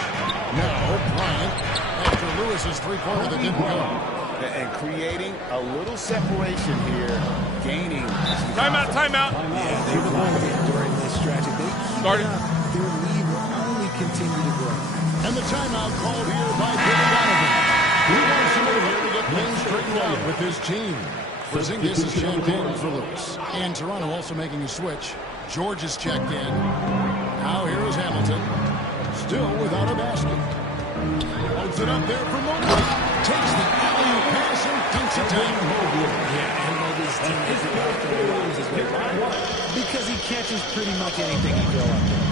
Now, Bryant, after Lewis's three-pointer that didn't go. And creating a little separation here, gaining. Timeout, timeout. Yeah, they've locked in during this stretch. If they keep it up, their lead will only continue to grow. And the timeout called here by Billy Donovan. He wants to move here to get things straightened out with his team. Porzingis is checked in for Lewis. And Toronto also making a switch. George is checked in. Now here is Hamilton. Still without a basket. Holds it up there for Mobley. Takes the alley-oop pass and dunks it down. Yeah, and Mobley's team is his way because he catches pretty much anything he throws up there.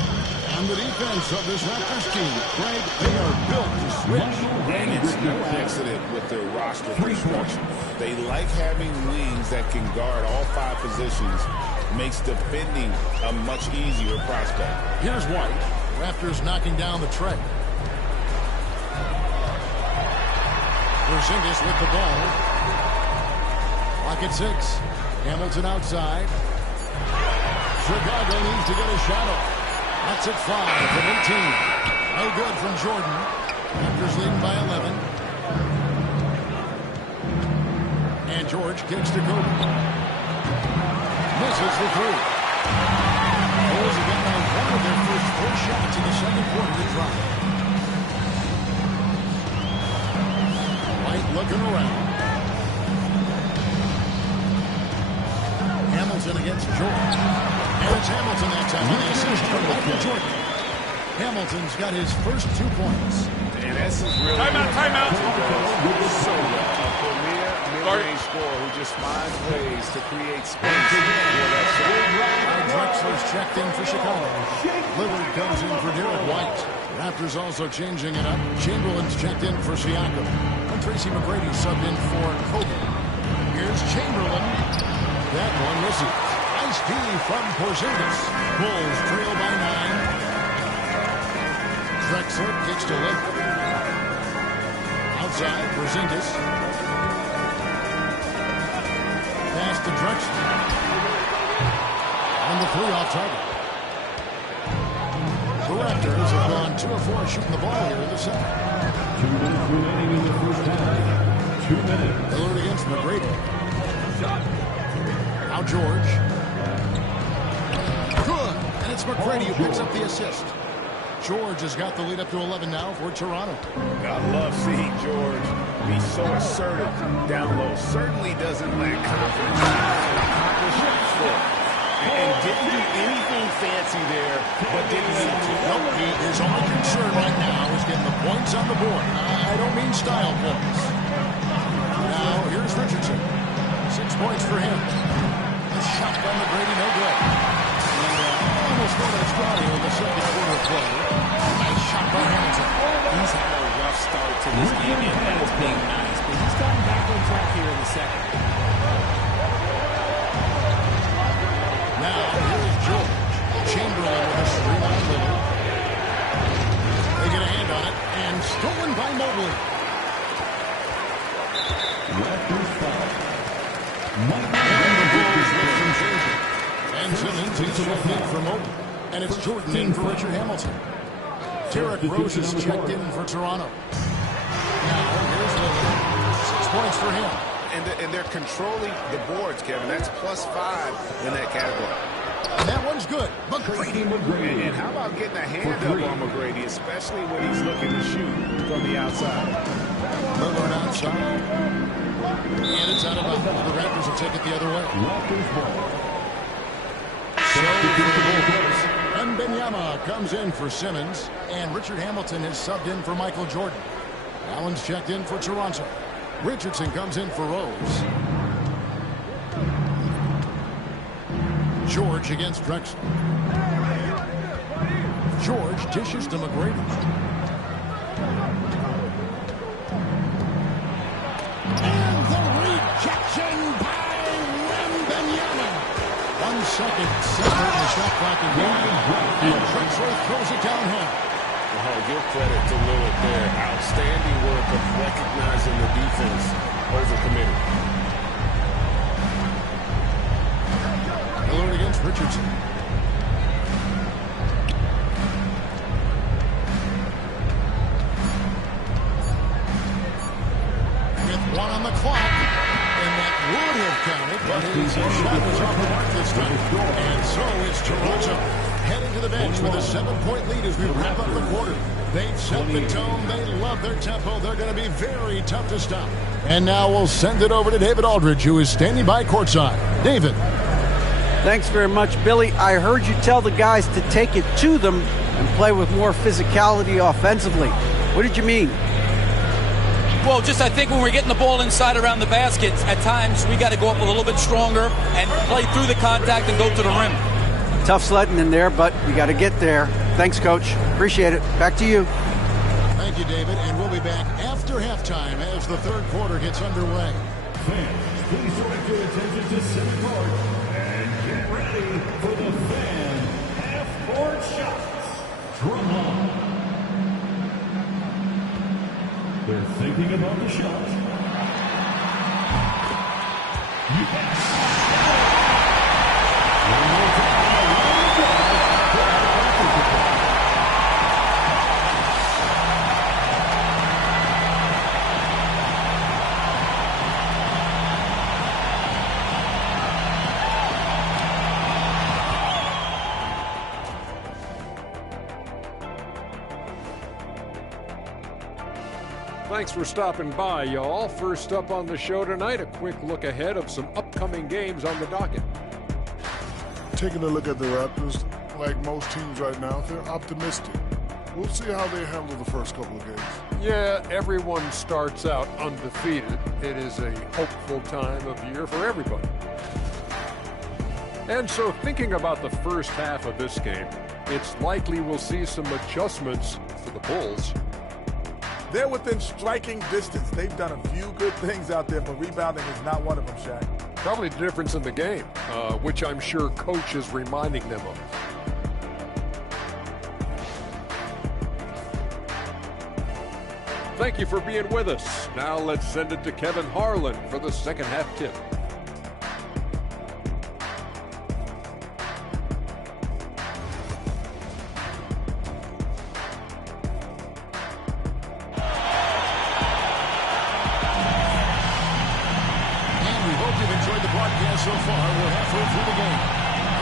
On the defense of this Raptors team, Greg, they are built to switch. And it's no accident with their roster construction. They like having wings that can guard all 5 positions. Makes defending a much easier prospect. Here's White. Raptors knocking down the tray. Porzingis with the ball. Clock at 6. Hamilton outside. Chicago needs to get a shot off. That's at 5 from 18. No good from Jordan. Raptors leading by 11. And George kicks to Kobe. Misses for 3. Bulls have gotten on one of their first 4 shots in the second quarter to drop. White looking around. Hamilton against Jordan. And it's Hamilton that time on the assist from Michael Jordan. Hamilton's got his first 2 points. And this is really timeout. So well. A premier mid-range scorer who just finds ways to create space for that shot. Drexler's checked in for Chicago. Lillard comes in for Derek White. Raptors also changing it up. Chamberlain's checked in for Siakam. And Tracy McGrady subbed in for Kobe. Here's Chamberlain. That one misses. Nice D from Porzingis. Bulls trail by 9. Drexler kicks to Lillard. Outside, Porzingis. Pass to Drexler. And the 3 off target. The Raptors have gone 2 of 4 shooting the ball here in the second. 2 minutes remaining in the first half. 2 minutes. Lillard against McGrady. Now George. Good. And it's McGrady who picks up the assist. George has got the lead up to 11 now for Toronto. I love seeing George be so assertive down low. Certainly doesn't lack confidence to accomplish that. And didn't do anything fancy there, but didn't need to. Nope, his only concern right now is getting the points on the board. I don't mean style points. Now, here's Richardson. 6 points for him. A shot by McGrady, no good. And almost got a strike in the second quarter play. Nice shot by Hamilton. He's had a rough start to this game, and that is being nice. But he's gotten back on track here in the second. Now, here's George. Chamberlain with a screen on Lillard. They get a hand on it, and stolen by Mobley. Raptors foul. And Simmons is checked in for Mobley. And it's Jordan in for Richard Hamilton. Derek Rose is checked in for Toronto. Now, here's Lillard. 6 points for him. And they're controlling the boards, Kevin. That's +5 in that category. And that one's good. McGrady. And how about getting a hand up on McGrady, especially when he's looking to shoot from the outside. Lillard outside. And it's out of bounds. The Raptors will take it the other way. And Benyama comes in for Simmons. And Richard Hamilton is subbed in for Michael Jordan. Allen's checked in for Toronto. Richardson comes in for Rose. George against Drexler. George dishes to McGrady. And the rejection by Wembanyama. 1 second, separate the shot clock again. And Drexler throws it downhill. Oh, give credit to Lillard there. Outstanding work of recognizing the defense overcommitted. Lillard against Richardson. With 1 on the clock. And that would have counted, but his shot was off the mark this time. And so is Toronto heading to the bench with a 7-point lead as we wrap up the quarter. They've set the tone. They love their tempo. They're going to be very tough to stop. And now we'll send it over to David Aldridge, who is standing by courtside. David. Thanks very much, Billy. I heard you tell the guys to take it to them and play with more physicality offensively. What did you mean? Well, just I think when we're getting the ball inside around the basket, at times we got to go up a little bit stronger and play through the contact and go to the rim. Tough sledding in there, but you got to get there. Thanks, Coach. Appreciate it. Back to you. Thank you, David. And we'll be back after halftime as the third quarter gets underway. Fans, please direct your attention to center court and get ready for the fan half-court shots. Drum on. They're thinking about the shot. Yes. One more time. Thanks for stopping by, y'all. First up on the show tonight, a quick look ahead of some upcoming games on the docket. Taking a look at the Raptors, like most teams right now, they're optimistic. We'll see how they handle the first couple of games. Yeah, everyone starts out undefeated. It is a hopeful time of year for everybody. And so thinking about the first half of this game, it's likely we'll see some adjustments for the Bulls. They're within striking distance. They've done a few good things out there, but rebounding is not one of them, Shaq. Probably the difference in the game, which I'm sure Coach is reminding them of. Thank you for being with us. Now let's send it to Kevin Harlan for the second half tip. So far, we're halfway through the game.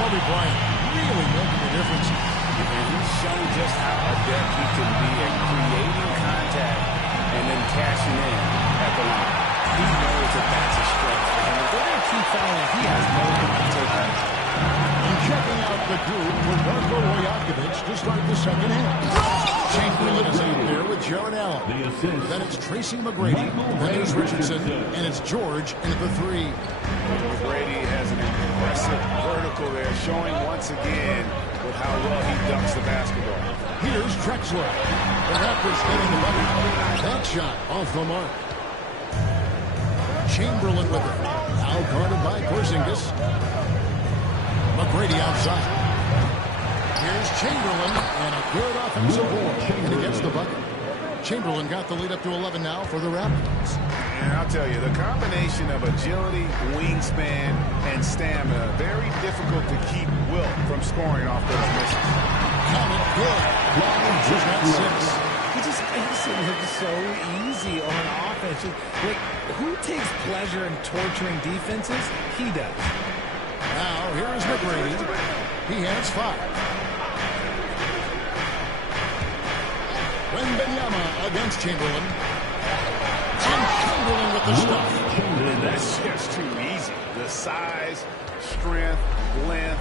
Kobe Bryant really making a difference. And he's shown just how adept he can be at creating contact and then cashing in at the line. He knows that that's a strength for him. If they're going to keep fouling, he has no one to take on. And checking out the group for Darko Rajakovic to start the second half. Chamberlain is out there with Jared Allen. Then it's Tracy McGrady. Then there's Richardson. And it's George into the three. McGrady has an impressive vertical there, showing once again with how well he dunks the basketball. Here's Drexler. The Raptors getting the bucket. That shot off the mark. Chamberlain with it. Now guarded by Porzingis. McGrady outside. Here's Chamberlain, and a good offensive board, and he gets the bucket. Chamberlain got the lead up to 11 now for the Raptors. And I'll tell you, the combination of agility, wingspan, and stamina, very difficult to keep Wilt from scoring off those misses. Count it good. Just got 6. He just makes it look so easy on offense. Like, who takes pleasure in torturing defenses? He does. Now, here is McGrady. He has 5. Wembanyama against Chamberlain. And Chamberlain with the stuff. And that's just too easy. The size, strength, length.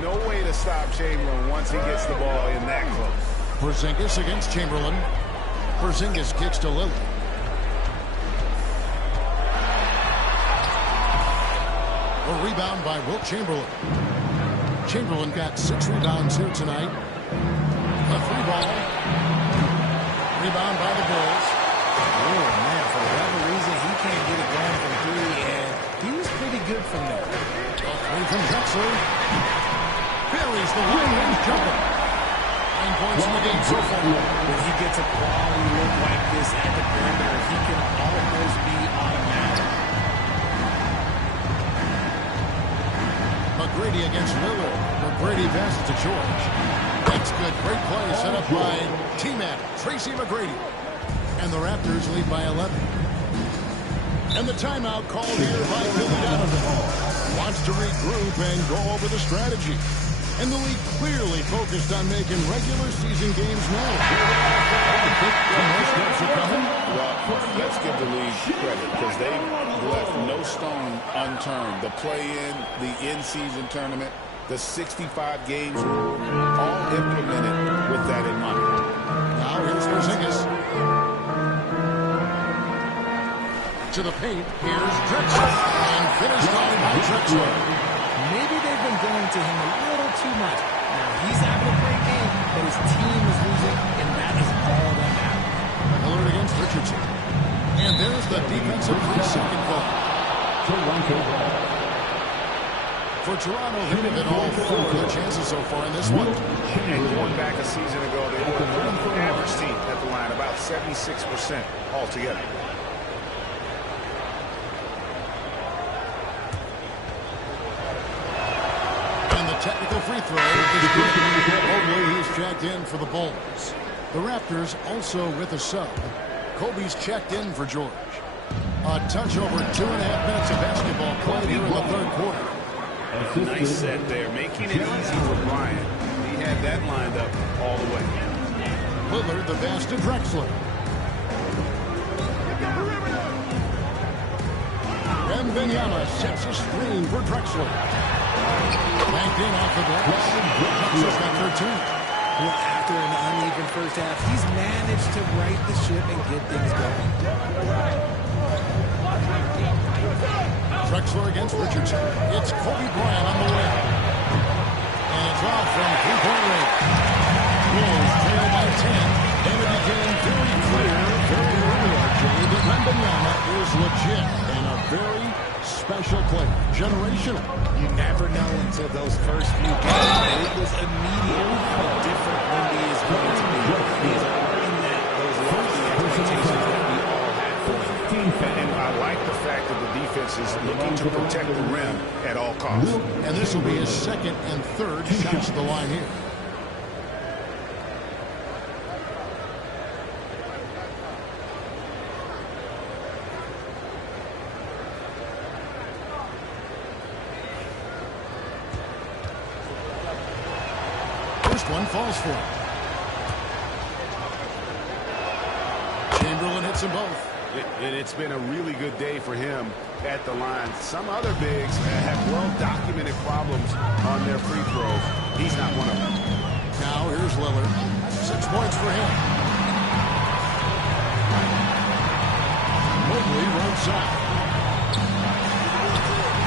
No way to stop Chamberlain once he gets the ball in that close. Porzingis against Chamberlain. Porzingis kicks to Lillard. A rebound by Wilt Chamberlain. Chamberlain got 6 rebounds here tonight. A 3-ball. Rebound by the Bulls. Oh, man, for whatever reason, he can't get it going from 3, and he was pretty good from there. A 3 from Drexler. Buries the long-range jumper. 9 points in the game so far. When he gets a quality look like this at the perimeter, he can almost be automatic. McGrady against Lillard. McGrady passes to George. That's good. Great play set up by T-Man, Tracy McGrady. And the Raptors lead by 11. And the timeout called here by Billy Donovan. Wants to regroup and go over the strategy. And the league clearly focused on making regular season games manageable. Well, let's give the league credit because they've left no stone unturned. The play-in, the in-season tournament, the 65 games rule, all implemented with that in mind. Now here's Porzingis. To the paint, here's Drexler. And finished off by Drexler. Maybe they've been going to him a little too much. Now he's having a great game, but his team is losing, and that is all that matters. Lillard against Richardson. And there's the defensive 3-second call. For Toronto, they've been all 4 of their chances so far in this one. And going back a season ago, they were an average team at the line, about 76% altogether. And the technical free throw is good. Mobley, he's checked in for the Bulls. The Raptors also with a sub. Kobe's checked in for George. A touch over 2.5 minutes of basketball played here in the third quarter. Nice set there, making it easy for Bryant. He had that lined up all the way. Lillard, the pass to Drexler. Wembanyama sets a screen for Drexler. Banked in off the glass. Drexler's got 13. Well, after an uneven first half, he's managed to right the ship and get things going. Drexler against Richardson. It's Kobe Bryant on the way. And it's off from three-point range. Bulls trail by 10. And it became very clear, very early, RJ, that Wembanyama is legit and a very special player. Generational. You never know until those first few games. It was immediate how different Wemby is going to be. He's already met those lofty expectations that we all had for him. And I like the fact that the defense is looking to protect the rim at all costs. And this will be his second and third shots at the line here. One falls for him. Chamberlain hits them both. It's been a really good day for him at the line. Some other bigs have well-documented problems on their free throws. He's not one of them. Now here's Lillard. 6 points for him. Mobley right side.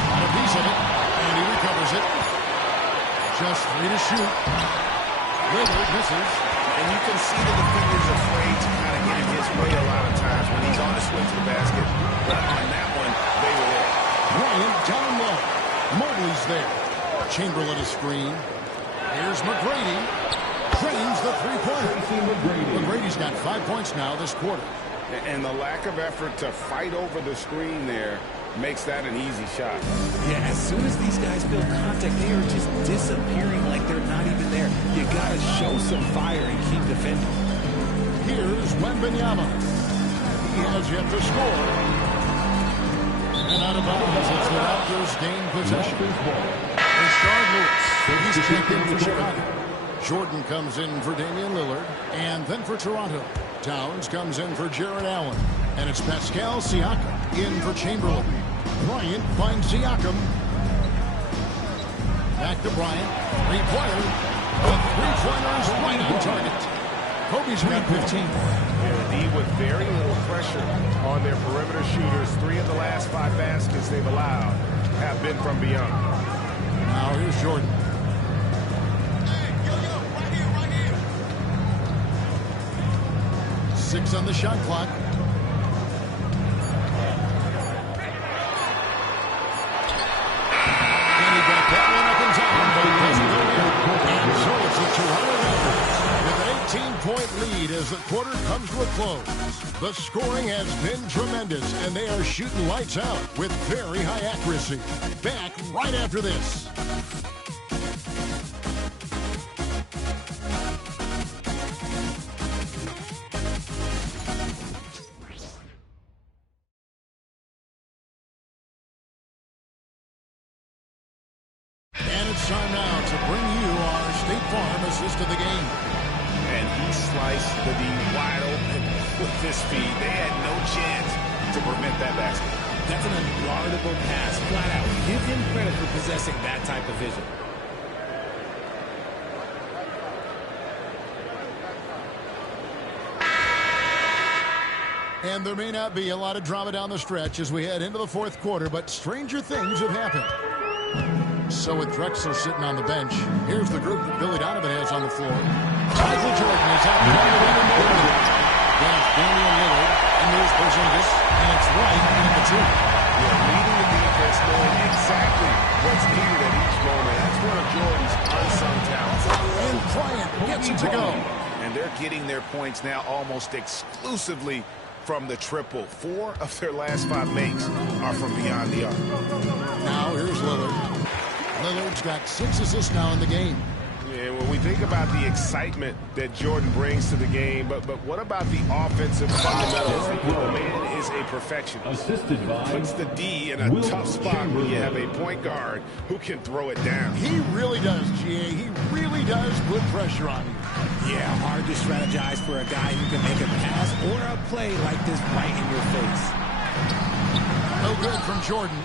Got a piece of it, and he recovers it. Just 3 to shoot. Lillard misses. And you can see the defender's afraid to kind of get in his way a lot of times when he's on his way to the basket. But on that one, they were there. Bryant down low. Mobley's there. Chamberlain a screen. Here's McGrady. Drains the three-pointer. McGrady's got 5 points now this quarter. And the lack of effort to fight over the screen there makes that an easy shot. Yeah, as soon as these guys feel contact, they are just disappearing like they're not even there. You got to show some fire and keep defending. Here's Wembanyama. He has yet to score. And out of bounds, it's the Raptors gain possession. Rashard Lewis. He's checked in for Chicago. Jordan comes in for Damian Lillard. And then for Toronto, Towns comes in for Jared Allen. And it's Pascal Siakam in for Chamberlain. Bryant finds Siakam. Back to Bryant. Three-pointer. The three-pointer is right on target. Kobe's got 15. And the D with very little pressure on their perimeter shooters. 3 of the last 5 baskets they've allowed have been from beyond. Now here's Jordan. Right here. 6 on the shot clock. Lead as the quarter comes to a close. The scoring has been tremendous, and they are shooting lights out with very high accuracy. Back right after this. And it's time now to bring you our State Farm assist of the game. And he sliced the D wide open with this speed. They had no chance to prevent that basket. That's an unguardable pass, flat out. Give him credit for possessing that type of vision. And there may not be a lot of drama down the stretch as we head into the fourth quarter, but stranger things have happened. So with Drexler sitting on the bench, here's the group that Billy Donovan has on the floor. Michael Jordan is out there. Then it's Damian Lillard, and there's Porzingis, and it's Wright at the 2. Yeah, leading the defense, knowing exactly what's needed at each moment. That's one of Jordan's unsung talents. And Bryant gets it to go. And they're getting their points now almost exclusively from the triple. 4 of their last 5 makes are from beyond the arc. Now here's Lillard. Lillard's got 6 assists now in the game. And when we think about the excitement that Jordan brings to the game, but what about the offensive fundamentals? The man is a perfectionist. Puts the D in a tough spot when you have a point guard who can throw it down. He really does, GA. He really does put pressure on you. Yeah, hard to strategize for a guy who can make a pass or a play like this right in your face. No good from Jordan.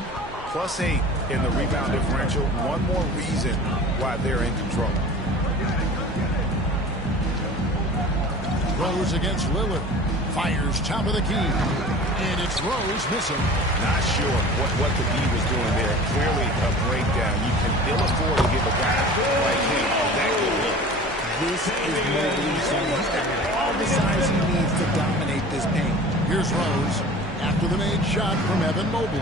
+8 in the rebound differential. One more reason why they're in control. Rose against Lillard. Fires top of the key. And it's Rose missing. Not sure what the D was doing there. Clearly a breakdown. You can ill afford to give a guy like him that good look. This is Mobley's zone. He's got all the size he needs to dominate this paint. Here's Rose after the made shot from Evan Mobley.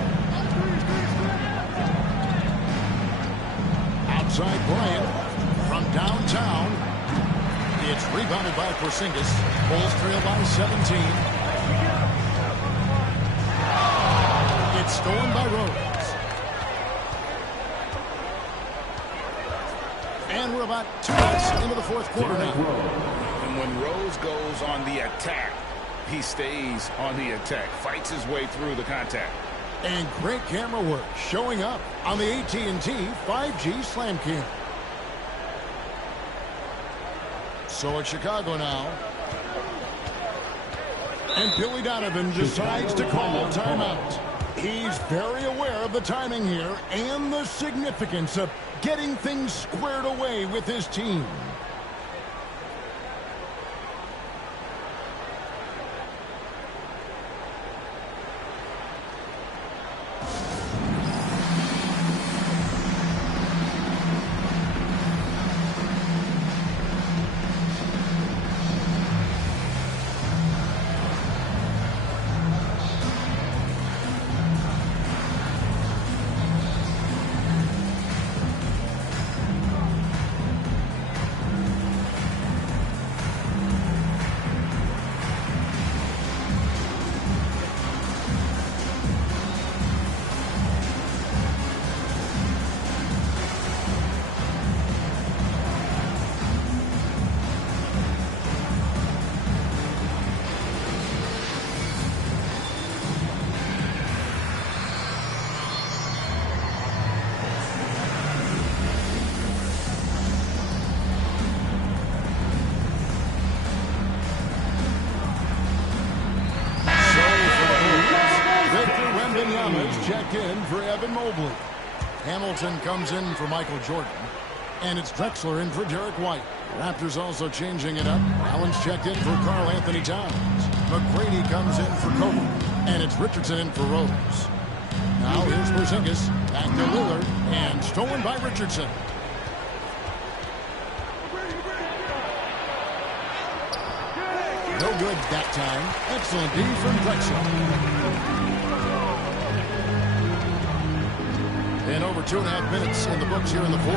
Outside Bryant from downtown. It's rebounded by Porzingis. Bulls trail by 17. It's stolen by Rose. And we're about 2 minutes into the fourth quarter now. And when Rose goes on the attack, he stays on the attack, fights his way through the contact. And great camera work showing up on the AT&T 5G Slam Cam. So it's Chicago now. And Billy Donovan decides to call a timeout. He's very aware of the timing here and the significance of getting things squared away with his team. Checked in for Evan Mobley. Hamilton comes in for Michael Jordan. And it's Drexler in for Derek White. Raptors also changing it up. Allen's checked in for Karl Anthony Towns. McGrady comes in for Kobe. And it's Richardson in for Rose. Now here's Porzingis. Back to Lillard. And stolen by Richardson. No good that time. Excellent D from Drexler. And over 2.5 minutes in the books here in the fourth.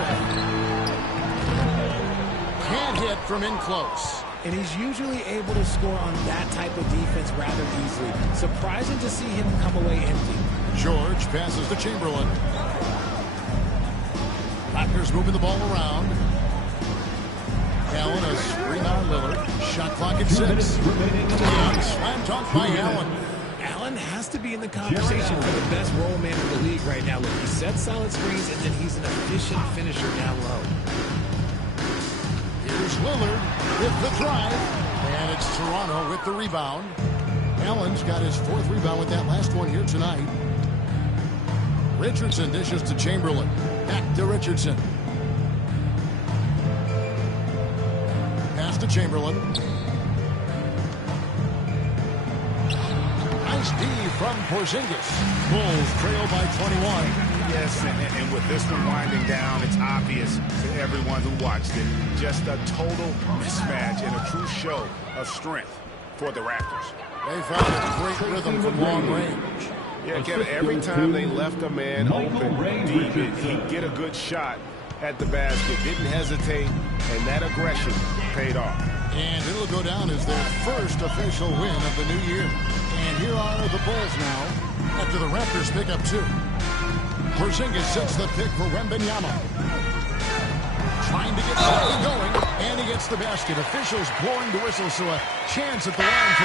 Can't hit from in close. And he's usually able to score on that type of defense rather easily. Surprising to see him come away empty. George passes to Chamberlain. Raptors moving the ball around. Allen, a screen on Lillard. Shot clock at 6. And slam dunk by Allen. Allen has to be in the conversation for the best role man in the league right now. Look, he sets solid screens, and then he's an efficient finisher down low. Here's Lillard with the drive. And it's Toronto with the rebound. Allen's got his 4th rebound with that last one here tonight. Richardson dishes to Chamberlain. Back to Richardson. Pass to Chamberlain. Nice D from Porzingis. Bulls trail by 21. Yes, and with this one winding down, it's obvious to everyone who watched it. Just a total mismatch and a true show of strength for the Raptors. They found a great rhythm from long range. Yeah, Kevin, every time they left a man open deep, he'd get a good shot at the basket. Didn't hesitate, and that aggression paid off. And it'll go down as their first official win of the new year. And here are the Bulls now after the Raptors pick up 2. Porzingis sets the pick for Wembanyama. Trying to get something going, and he gets the basket. Officials blowing the whistle, so a chance at the line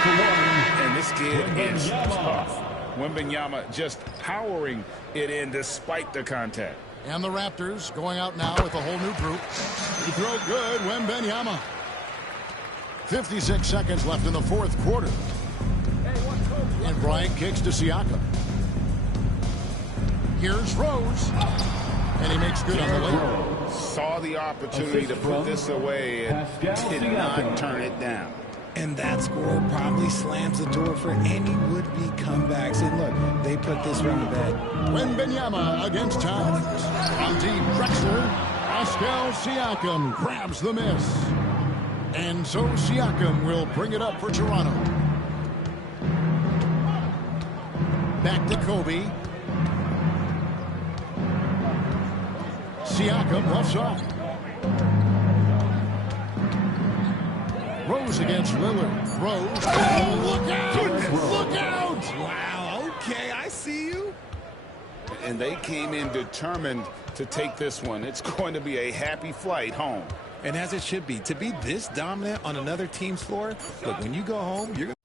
for one more. And this kid is tough. Wembanyama just powering it in despite the contact. And the Raptors going out now with a whole new group. He throw good, Wembanyama. 56 seconds left in the fourth quarter. And Bryant kicks to Siakam. Here's Rose. And he makes good on the layup. Saw the opportunity to put this away and did not turn it down. And that score probably slams the door for any would-be comebacks. And look, they put this one to bed. Wembanyama against Towns. On deep, Drexler. Pascal Siakam grabs the miss. And so Siakam will bring it up for Toronto. Back to Kobe. Siakam left side. Rose against Lillard. Rose. Oh, look out! Look out! Wow, okay, I see you. And they came in determined to take this one. It's going to be a happy flight home. And as it should be. To be this dominant on another team's floor, look, when you go home, you're going to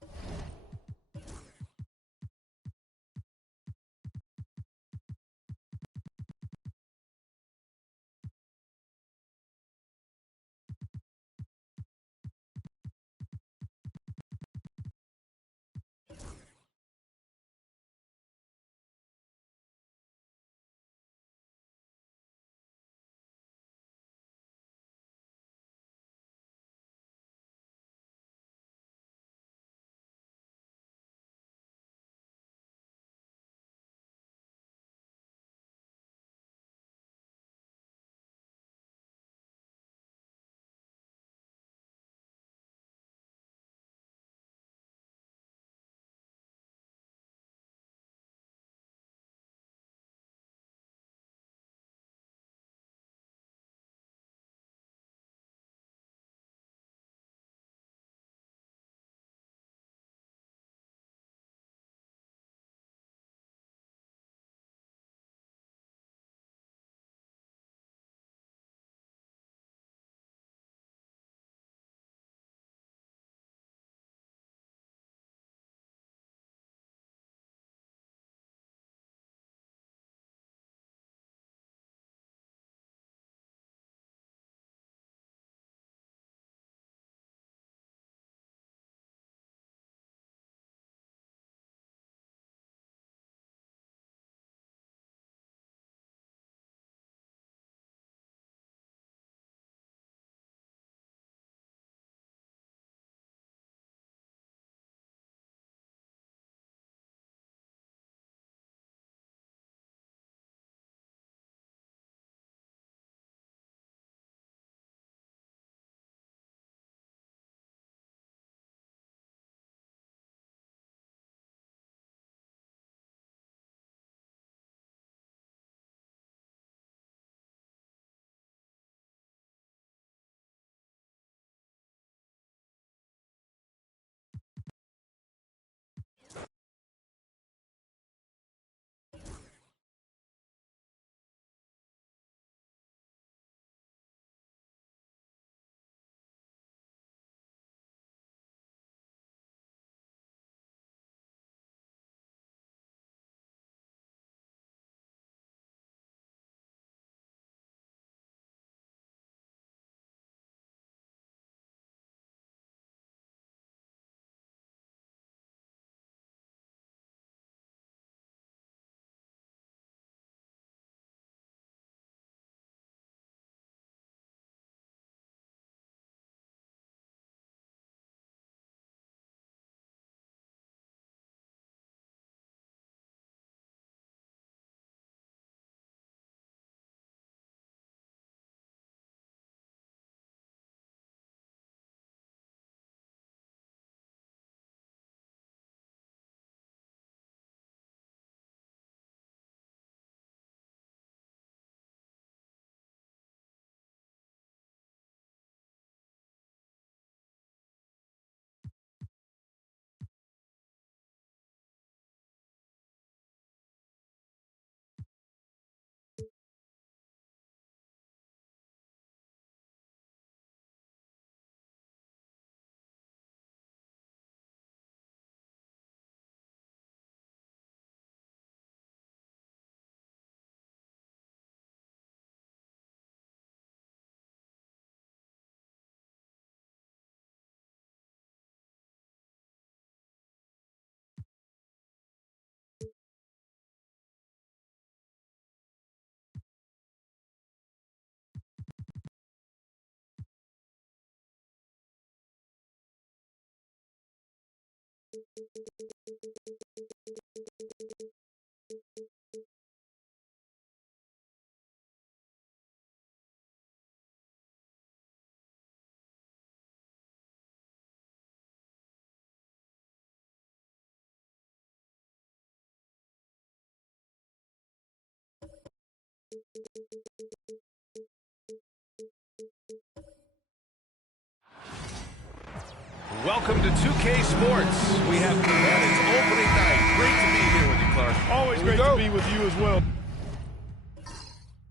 Welcome to 2K Sports. We have it's opening night. Great to be here with you, Clark. Always great to be with you as well,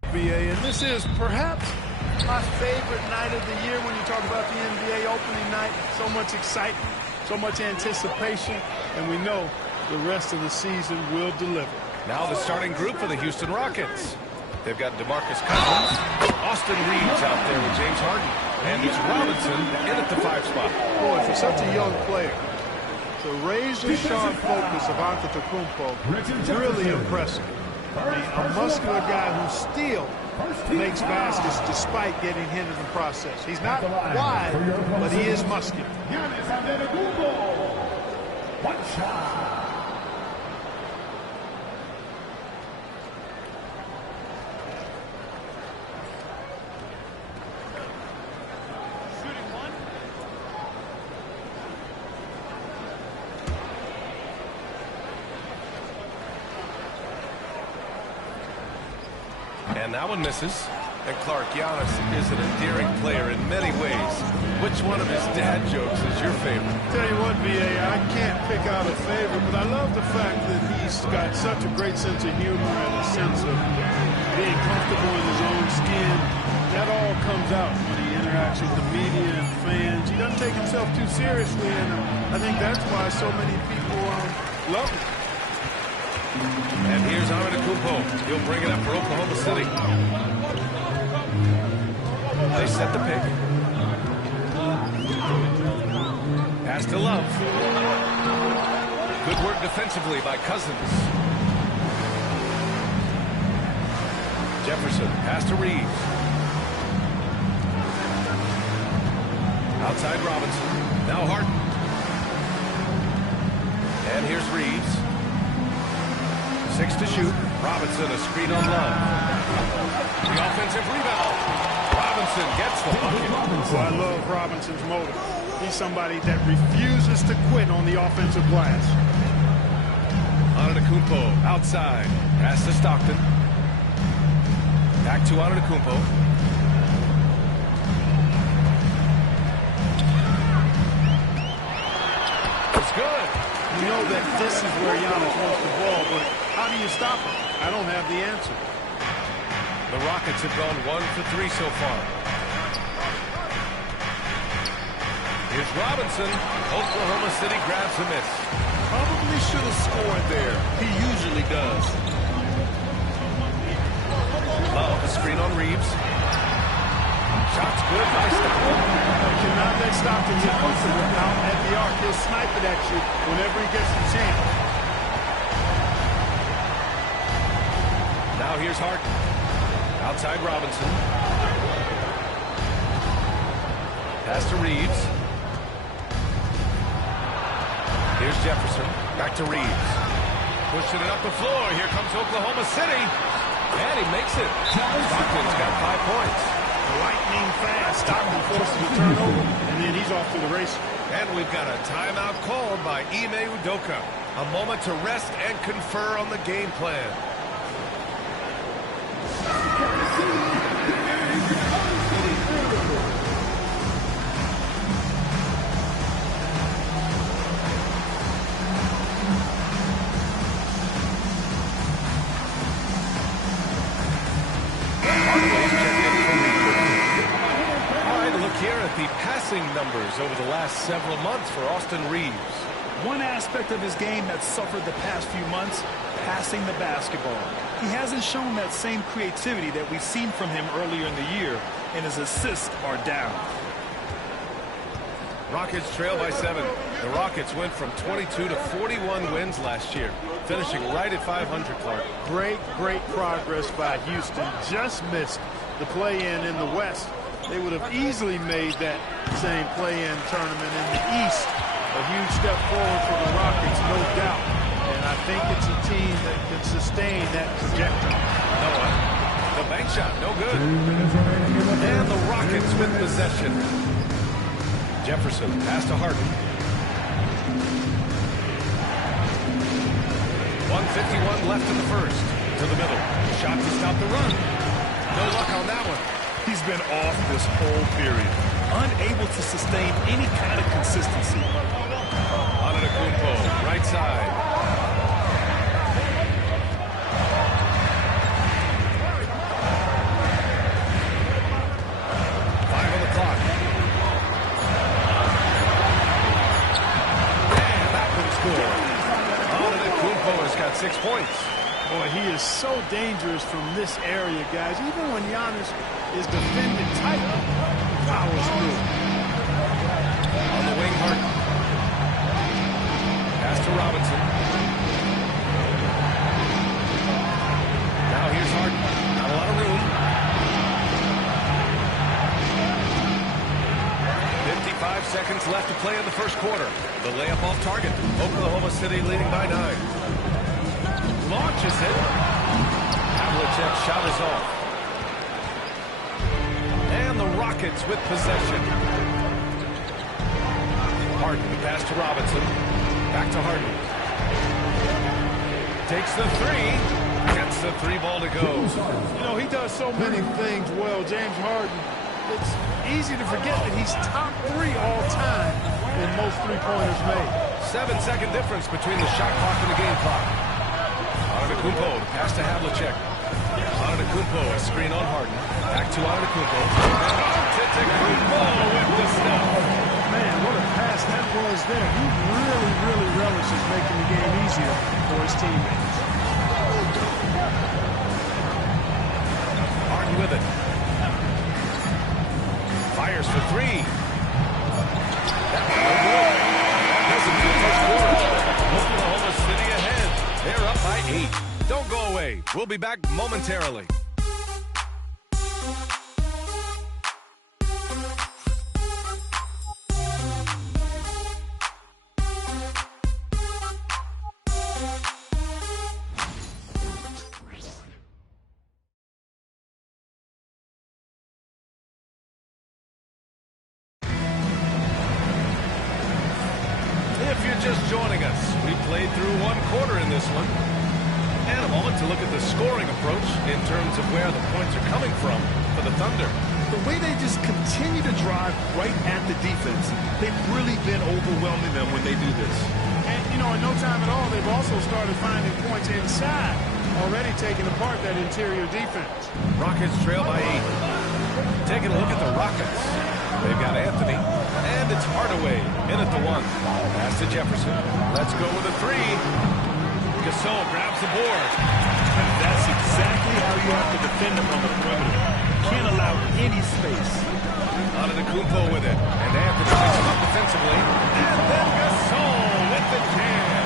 NBA. And this is perhaps my favorite night of the year when you talk about the NBA opening night. So much excitement, so much anticipation, and we know the rest of the season will deliver. Now the starting group for the Houston Rockets. They've got DeMarcus Cousins, Austin Reeves out there with James Harden, and it's Robinson in at the 5 spot. Boy, for such a young player, to raise the sharp focus of Antetokounmpo, really impressive. I mean, a muscular guy who still makes baskets despite getting hit in the process. He's not wide, but he is muscular. One shot. And that one misses. And Clark, Giannis is an endearing player in many ways. Which one of his dad jokes is your favorite? Tell you what, B.A., I can't pick out a favorite, but I love the fact that he's got such a great sense of humor and a sense of being comfortable in his own skin. That all comes out when he interacts with the media and fans. He doesn't take himself too seriously, and I think that's why so many people love him. And here's Antetokounmpo. He'll bring it up for Oklahoma City. They set the pick. Pass to Love. Good work defensively by Cousins. Jefferson, pass to Reeves. Outside Robinson. Now Harden. And here's Reeves. 6 to shoot. Robinson, a screen on Love. The offensive rebound. Robinson gets the bucket. Well, I love Robinson's motive. He's somebody that refuses to quit on the offensive glass. Antetokounmpo outside. Pass to Stockton. Back to Antetokounmpo. It's good. You know that this is where Giannis wants the ball, but how do you stop him? I don't have the answer. The Rockets have gone 1 for 3 so far. Here's Robinson. Oklahoma City grabs a miss. Probably should have scored there. He usually does. Love, the screen on Reeves. Shot's good by Stockton. You cannot let Stockton get comfortable out at the arc. He'll snipe it at you whenever he gets the chance. Now here's Harden. Outside Robinson. Pass to Reeves. Here's Jefferson. Back to Reeves. Pushing it up the floor. Here comes Oklahoma City. And he makes it. Stockton's got 5 points. Lightning fast. Stockton forces the turnover, and then he's off to the races. And we've got a timeout called by Ime Udoka. A moment to rest and confer on the game plan. The passing numbers over the last several months for Austin Reeves. One aspect of his game that's suffered the past few months, passing the basketball. He hasn't shown that same creativity that we've seen from him earlier in the year, and his assists are down. Rockets trail by 7. The Rockets went from 22 to 41 wins last year, finishing right at 500, Clark. Great progress by Houston. Just missed the play-in in the West. They would have easily made that same play-in tournament in the East A huge step forward for the Rockets, no doubt. And I think it's a team that can sustain that trajectory. Noah, the bank shot, no good. And the Rockets with possession. Jefferson, pass to Harden. 1:51 left in the first. To the middle. Shot to stop the run. No luck on that one. He's been off this whole period. Unable to sustain any kind of consistency. Antetokounmpo, right side. Five on the clock. And that one scored. Antetokounmpo has got 6 points. Boy, he is so dangerous from this area, guys. Even when Giannis is defended tight, powers through. On the wing, Harden. Pass to Robinson. Now here's Harden. Not a lot of room. 55 seconds left to play in the first quarter. The layup off target. Oklahoma City leading by 9. Launches it. Havlicek's shot is off. And the Rockets with possession. Harden, pass to Robinson. Back to Harden. Takes the three. Gets the three ball to go. You know, he does so many things well, James Harden. It's easy to forget that he's top 3 all time in most three-pointers made. 7-second difference between the shot clock and the game clock. Antetokounmpo to pass to Havlicek. Antetokounmpo, a screen on Harden. Back to Antetokounmpo. Antetokounmpo with the stop. Man, what a pass that was there. He really, really relishes making the game easier for his teammates. Harden with it. Fires for 3. That's a good first quarter. Oklahoma City ahead. They're up by 8. Don't go away. We'll be back momentarily. If you're just joining us, we played through one quarter in this one. And a moment to look at the scoring approach in terms of where the points are coming from for the Thunder. The way they just continue to drive right at the defense, they've really been overwhelming them when they do this. And, you know, in no time at all, they've also started finding points inside, already taking apart that interior defense. Rockets trail by 8. Taking a look at the Rockets. They've got Anthony, and it's Hardaway in at the 1. Pass to Jefferson. Let's go with a 3. Gasol grabs the board. That's exactly how you have to defend them on the perimeter. Can't allow any space. Antetokounmpo with it, and Anthony picks him up defensively. And then Gasol with the jam.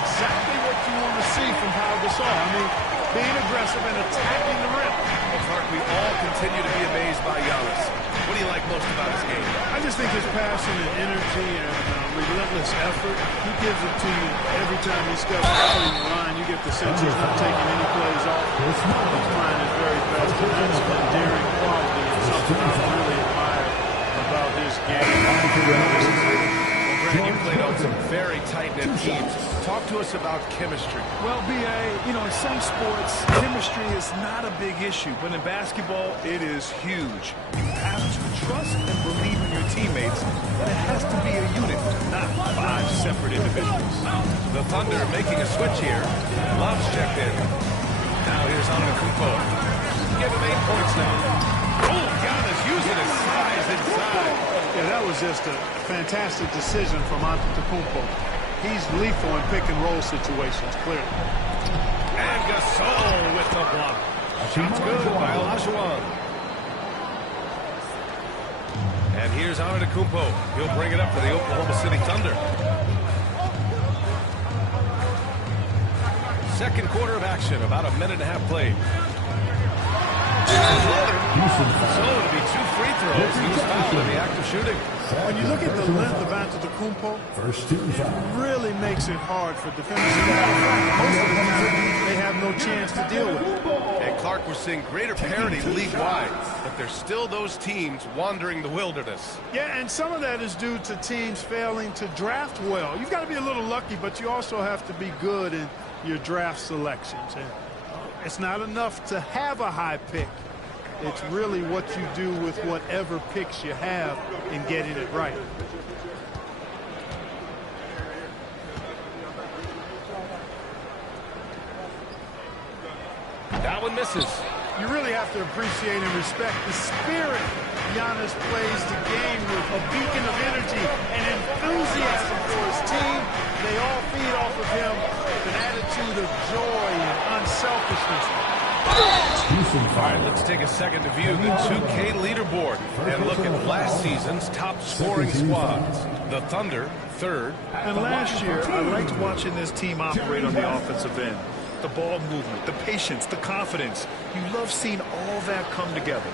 Exactly what you want to see from Pau Gasol. I mean, being aggressive and attacking the rim. Well, Clark, we all continue to be amazed by Giannis. What do you like most about his game? I just think his passion and energy and relentless effort. He gives it to you every time he steps out in the line. You get the sense he's not taking any plays off. He's trying his very best. And that's an endearing quality and something I really admire about his game. Brad, you played on some very tight-knit teams. Talk to us about chemistry. Well, B.A., you know, in some sports, chemistry is not a big issue. But in basketball, it is huge. You have to trust and believe in your teammates. But it has to be a unit, not 5 separate individuals. The Thunder making a switch here. Love's checked in. Now here's Antetokounmpo. Give him 8 points now. Oh, Giannis using his size inside. Yeah, that was just a fantastic decision from Antetokounmpo. He's lethal in pick-and-roll situations, clearly. And Gasol with the block. Shot's good by Olajuwon. And here's Antetokounmpo. He'll bring it up for the Oklahoma City Thunder. Second quarter of action, about a minute and a half played. it'll be 2 free throws. He was fouled in the act of shooting. When you look at the length of Antetokounmpo, it really makes it hard for defenders. As a matter of fact, most of the time, they have no chance to deal with it. And Clark, we're seeing greater parity league-wide, but there's still those teams wandering the wilderness. Yeah, and some of that is due to teams failing to draft well. You've got to be a little lucky, but you also have to be good in your draft selections. And it's not enough to have a high pick. It's really what you do with whatever picks you have in getting it right. That one misses. You really have to appreciate and respect the spirit Giannis plays the game with, a beacon of energy and enthusiasm for his team. They all feed off of him with an attitude of joy and unselfishness. All right, let's take a second to view the 2K leaderboard and look at last season's top scoring squads. The Thunder, third. And last year, I liked watching this team operate on the offensive end. The ball movement, the patience, the confidence. You love seeing all that come together.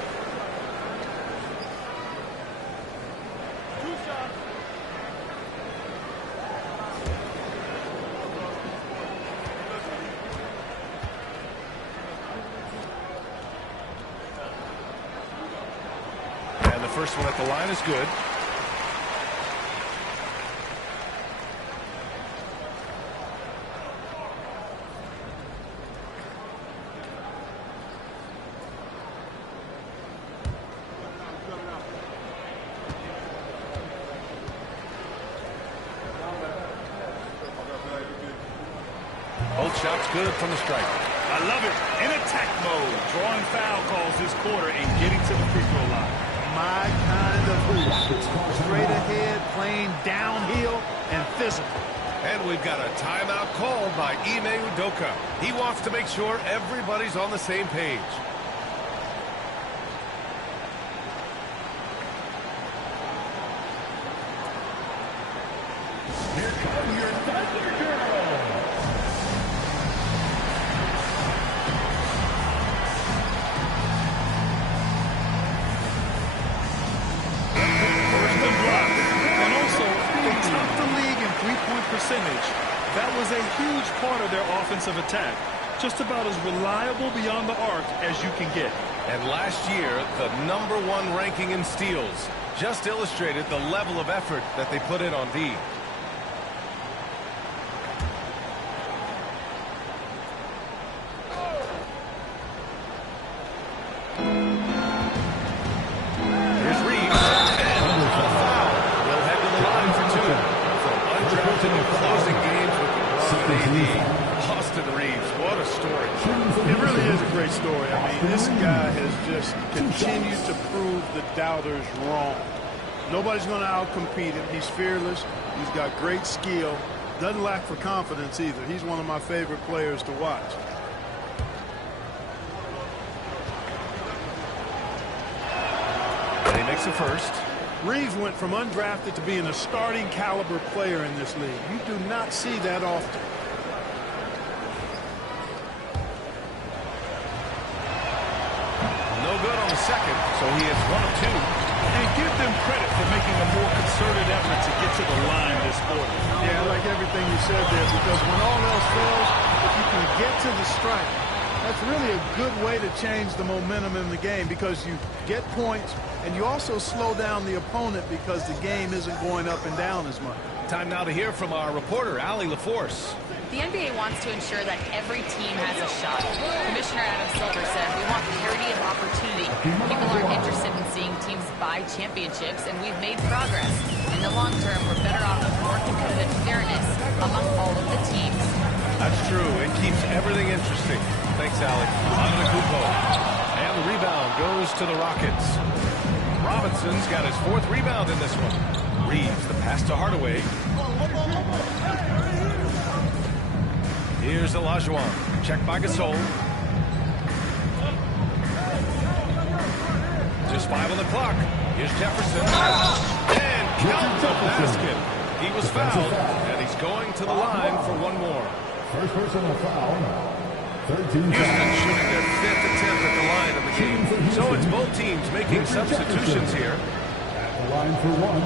And the first one at the line is good. Both shots good from the stripe. I love it. In attack mode, drawing foul calls this quarter and getting to the free throw line. My kind of hoop. Straight ahead, playing downhill, and physical. And we've got a timeout called by Ime Udoka. He wants to make sure everybody's on the same page. Here come your Thunder Girls. First and block. And also, they topped the league in three-point percentage. That was a huge part of their offensive attack. Just about as reliable beyond the arc as you can get. And last year, the #1 ranking in steals just illustrated the level of effort that they put in on D. Here's Reeves, and a foul. They'll head to the line for 2. From undrafted to closing games with the AD. Austin Reeves, what a story. It really is a great story. I mean, this guy has just continued to prove the doubters wrong. Nobody's going to outcompete him. He's fearless. He's got great skill. Doesn't lack for confidence either. He's one of my favorite players to watch. And he makes a first. Reeves went from undrafted to being a starting caliber player in this league. You do not see that often. No good on the second, so he is 1 of 2. And give them credit for making a more concerted effort to get to the line this quarter. Yeah, I like everything you said there, because when all else fails, if you can get to the strike, that's really a good way to change the momentum in the game, because you get points and you also slow down the opponent because the game isn't going up and down as much. Time now to hear from our reporter, Allie LaForce. The NBA wants to ensure that every team has a shot. Commissioner Adam Silver said, "We want parity of opportunity. People are interested in seeing teams buy championships, and we've made progress. In the long term, we're better off with more competitive fairness among all of the teams." That's true. It keeps everything interesting. Thanks, Allie. Antetokounmpo. And the rebound goes to the Rockets. Robinson's got his 4th rebound in this one. Reeves, the pass to Hardaway. Here's Olajuwon. Checked by Gasol. Just 5 on the clock. Here's Jefferson. And count the basket. He was fouled, and he's going to the line for 1 more. First personal foul. 13 Houston shooting their 5th attempt at the line of the game. So it's both Both teams making substitutions here. At the line for one.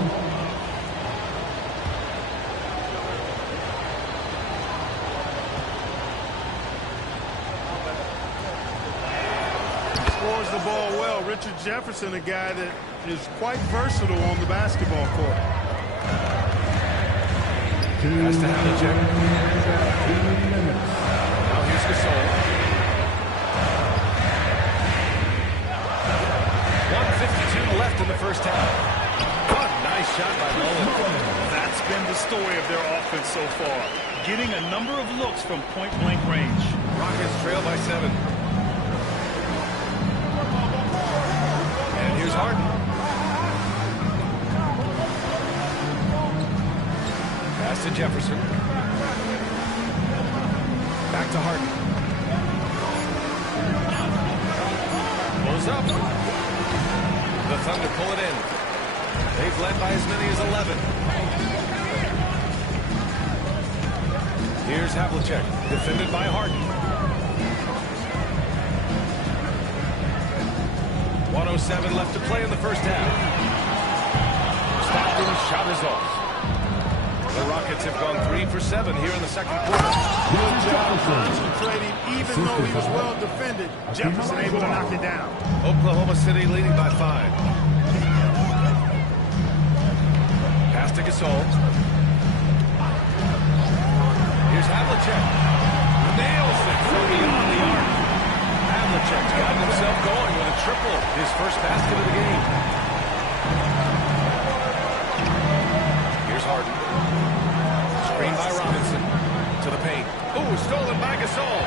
Scores the ball well. Richard Jefferson, a guy that is quite versatile on the basketball court. Has to have a check. Now here's Gasol. 1:52 left in the first half. What a nice shot by Nolan. That's been the story of their offense so far. Getting a number of looks from point-blank range. Rockets trail by 7. And here's Harden. Pass to Jefferson. Back to Harden. Pulls up. The Thunder pull it in. They've led by as many as 11. Here's Havlicek, defended by Harden. 1:07 left to play in the first half. Stockton's shot is off. The Rockets have gone 3 for 7 here in the second quarter. Good job concentrating, even though he was well defended. Jefferson able to knock it down. Oklahoma City leading by 5. Pass to Gasol. Here's Havlicek. Nails it from beyond the arc. Havlicek's gotten himself going with a triple. His first basket of the game. Here's Harden. Screen by Robinson. To the paint. Ooh, stolen by Gasol.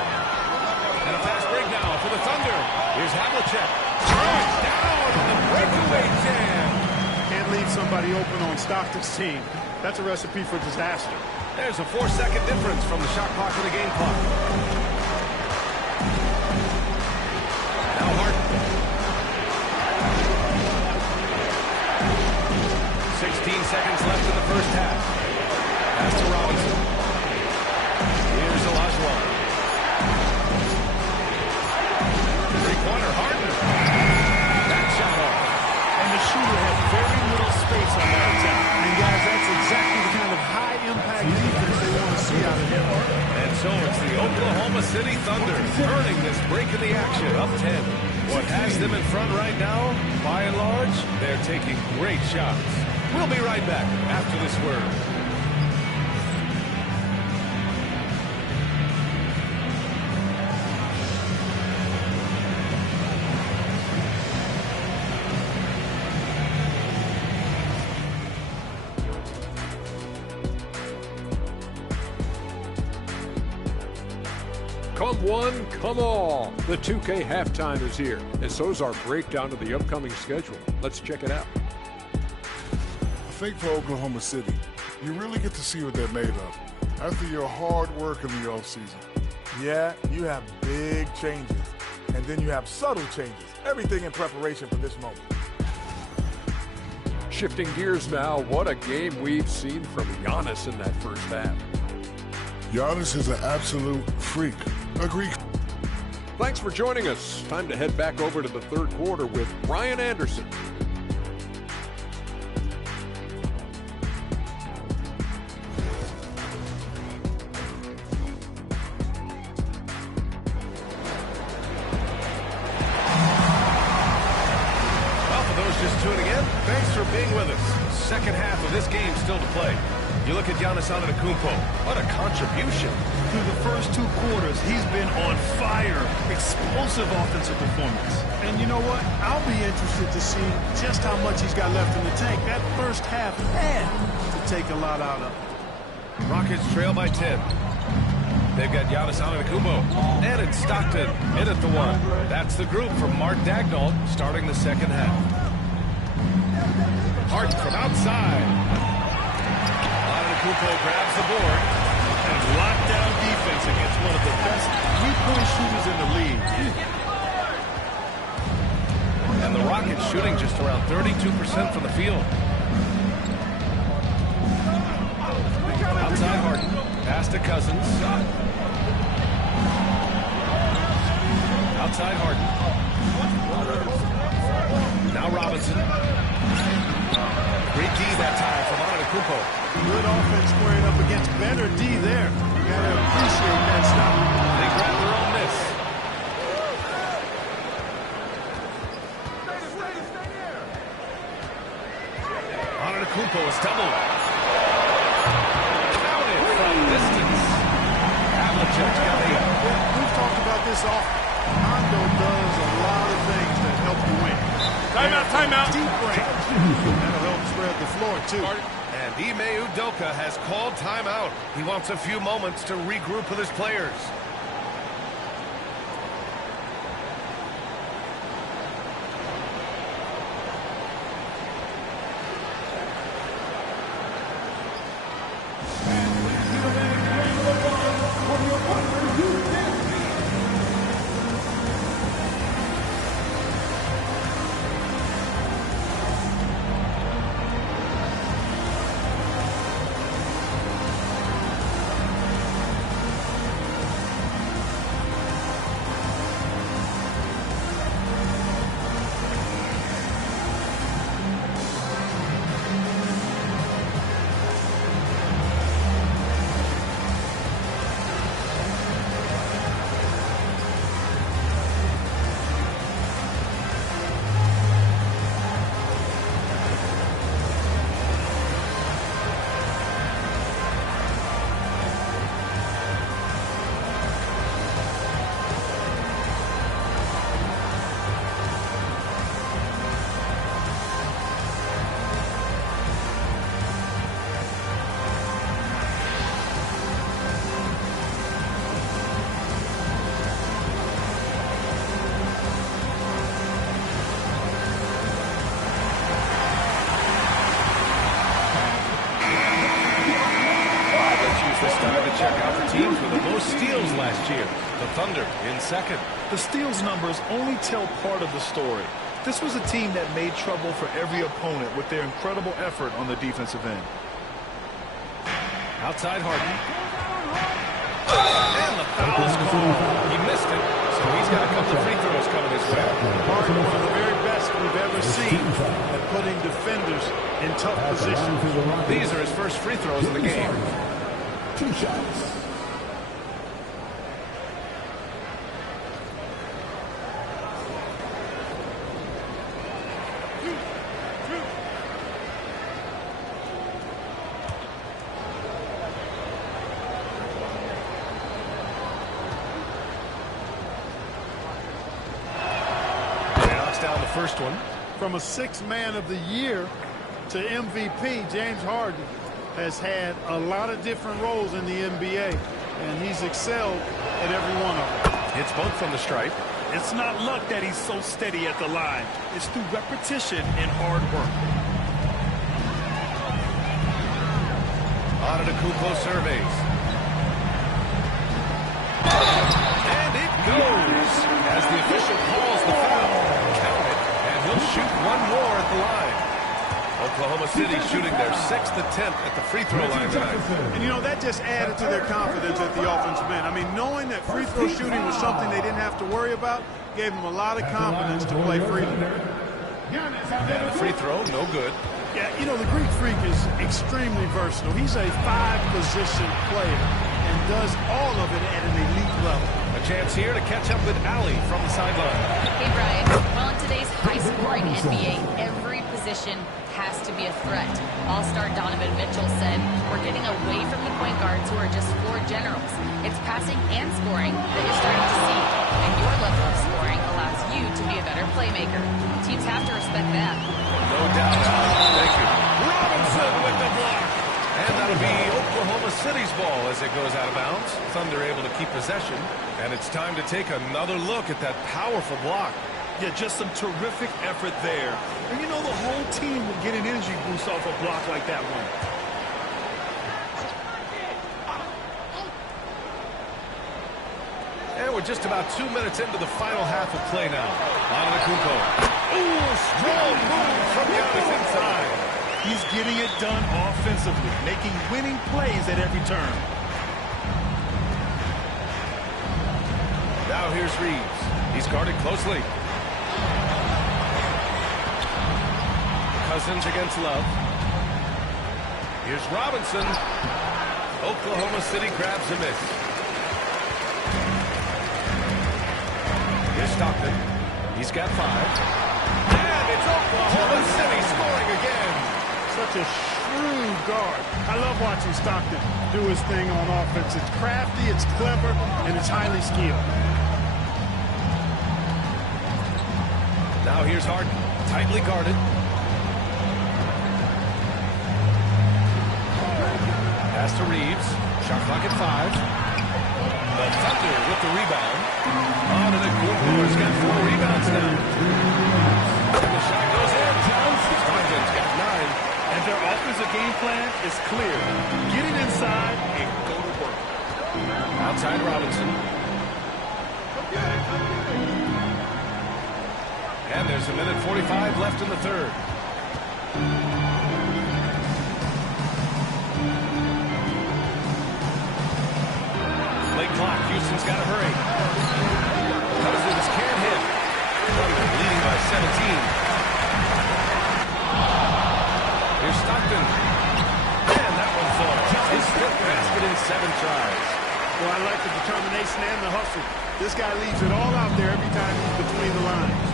And a fast break now for the Thunder. Here's Havlicek. Down on the breakaway jam. Can't leave somebody open on Stockton's team. That's a recipe for disaster. There's a 4-second difference from the shot clock to the game clock. Now Harden. 16 seconds left in the first half. Pass to Robinson. Here's Olajuwon. Three-pointer, Harden. That shot off. And the shooter had very little space on that attack. And guys, that's exactly the kind of high-impact defense they want to see out of him. And so it's the Oklahoma City Thunder earning this break in the action, up 10. What has them in front right now, by and large, they're taking great shots. We'll be right back after this word. Come one, come all. The 2K halftime is here, and so's our breakdown of the upcoming schedule. Let's check it out. I think for Oklahoma City, you really get to see what they're made of after your hard work in the offseason. Yeah, you have big changes, and then you have subtle changes. Everything in preparation for this moment. Shifting gears now, what a game we've seen from Giannis in that first half. Giannis is an absolute freak. Agree. Thanks for joining us. Time to head back over to the third quarter with Brian Anderson. Well, for those just tuning in, thanks for being with us. Second half of this game still to play. You look at Giannis Antetokounmpo. What a contribution. Through the first 2 quarters, he's been on fire. Explosive offensive performance. And you know what? I'll be interested to see just how much he's got left in the tank. That first half had to take a lot out of him. Rockets trail by 10. They've got Giannis Antetokounmpo and it's Stockton in at the 1. That's the group from Mark Daigneault starting the second half. Harden from outside. Antetokounmpo grabs the board. And lockdown defense against one of the best three-point shooters in the league. And the Rockets shooting just around 32% from the field. Outside Harden. Pass to Cousins. Outside Harden. offense squaring up against better D there. You got to appreciate that stop. They grab their own miss. Antetokounmpo is doubled. Counted from distance. Havlicek's got 8. We've talked about this often. Hondo does a lot of things that help you win. Timeout. Deep range. That'll help spread the floor, too. And Ime Udoka has called timeout. He wants a few moments to regroup with his players. Teams with the most steals last year. The Thunder in second. The steals numbers only tell part of the story. This was a team that made trouble for every opponent with their incredible effort on the defensive end. Outside Harden. And the foul is called. He missed it, so he's got a couple of free throws coming his way. Harden, one of the very best we've ever seen at putting defenders in tough positions. These are his first free throws of the game. 2 shots. Down the first one. From a 6th man of the year to MVP, James Harden has had a lot of different roles in the NBA, and he's excelled at every one of them. Hits both from the stripe. It's not luck that he's so steady at the line. It's through repetition and hard work. Antetokounmpo surveys. And it goes as the official calls the foul. He'll shoot one more at the line. Oklahoma City shooting their 6th attempt at the free throw line tonight. And, you know, that just added to their confidence at the offensive end. I mean, knowing that free throw shooting was something they didn't have to worry about gave them a lot of confidence to play freely. And the free throw, no good. Yeah, you know, the Greek Freak is extremely versatile. He's a 5-position player and does all of it at an elite level. A chance here to catch up with Allie from the sideline. Hey, Brian. Well, in today's high-scoring NBA, every position has to be a threat. All-star Donovan Mitchell said, "We're getting away from the point guards who are just floor generals. It's passing and scoring that you're starting to see. And your level of scoring allows you to be a better playmaker. Teams have to respect that." No doubt. Thank you. Robinson with the block. And that'll be Oklahoma City's ball as it goes out of bounds. Thunder able to keep possession. And it's time to take another look at that powerful block. Yeah, just some terrific effort there. And you know, the whole team will get an energy boost off a block like that one. And we're just about 2 minutes into the final half of play now. Antetokounmpo. Ooh, strong move from Giannis inside. He's getting it done offensively, making winning plays at every turn. Now here's Reeves. He's guarded closely. Cousins against Love. Here's Robinson. Oklahoma City grabs a miss. Here's Stockton. He's got 5. And it's Oklahoma City scoring again. Such a shrewd guard. I love watching Stockton do his thing on offense. It's crafty, it's clever, and it's highly skilled. Now here's Harden, tightly guarded. Pass to Reeves. Shot clock at 5. The Thunder with the rebound. On to the Coopers. Got 4 rebounds now. And the shot goes in. Stockton's got 9. And their offensive game plan is clear. Get it inside and go to work. Outside Robinson. And there's a minute 45 left in the third. Late clock. Houston's got to hurry. Cousins can't hit. Thunder leading by 17. Here's Stockton. And that one falls. His 5th basket in 7 tries. Well, I like the determination and the hustle. This guy leaves it all out there every time he's between the lines.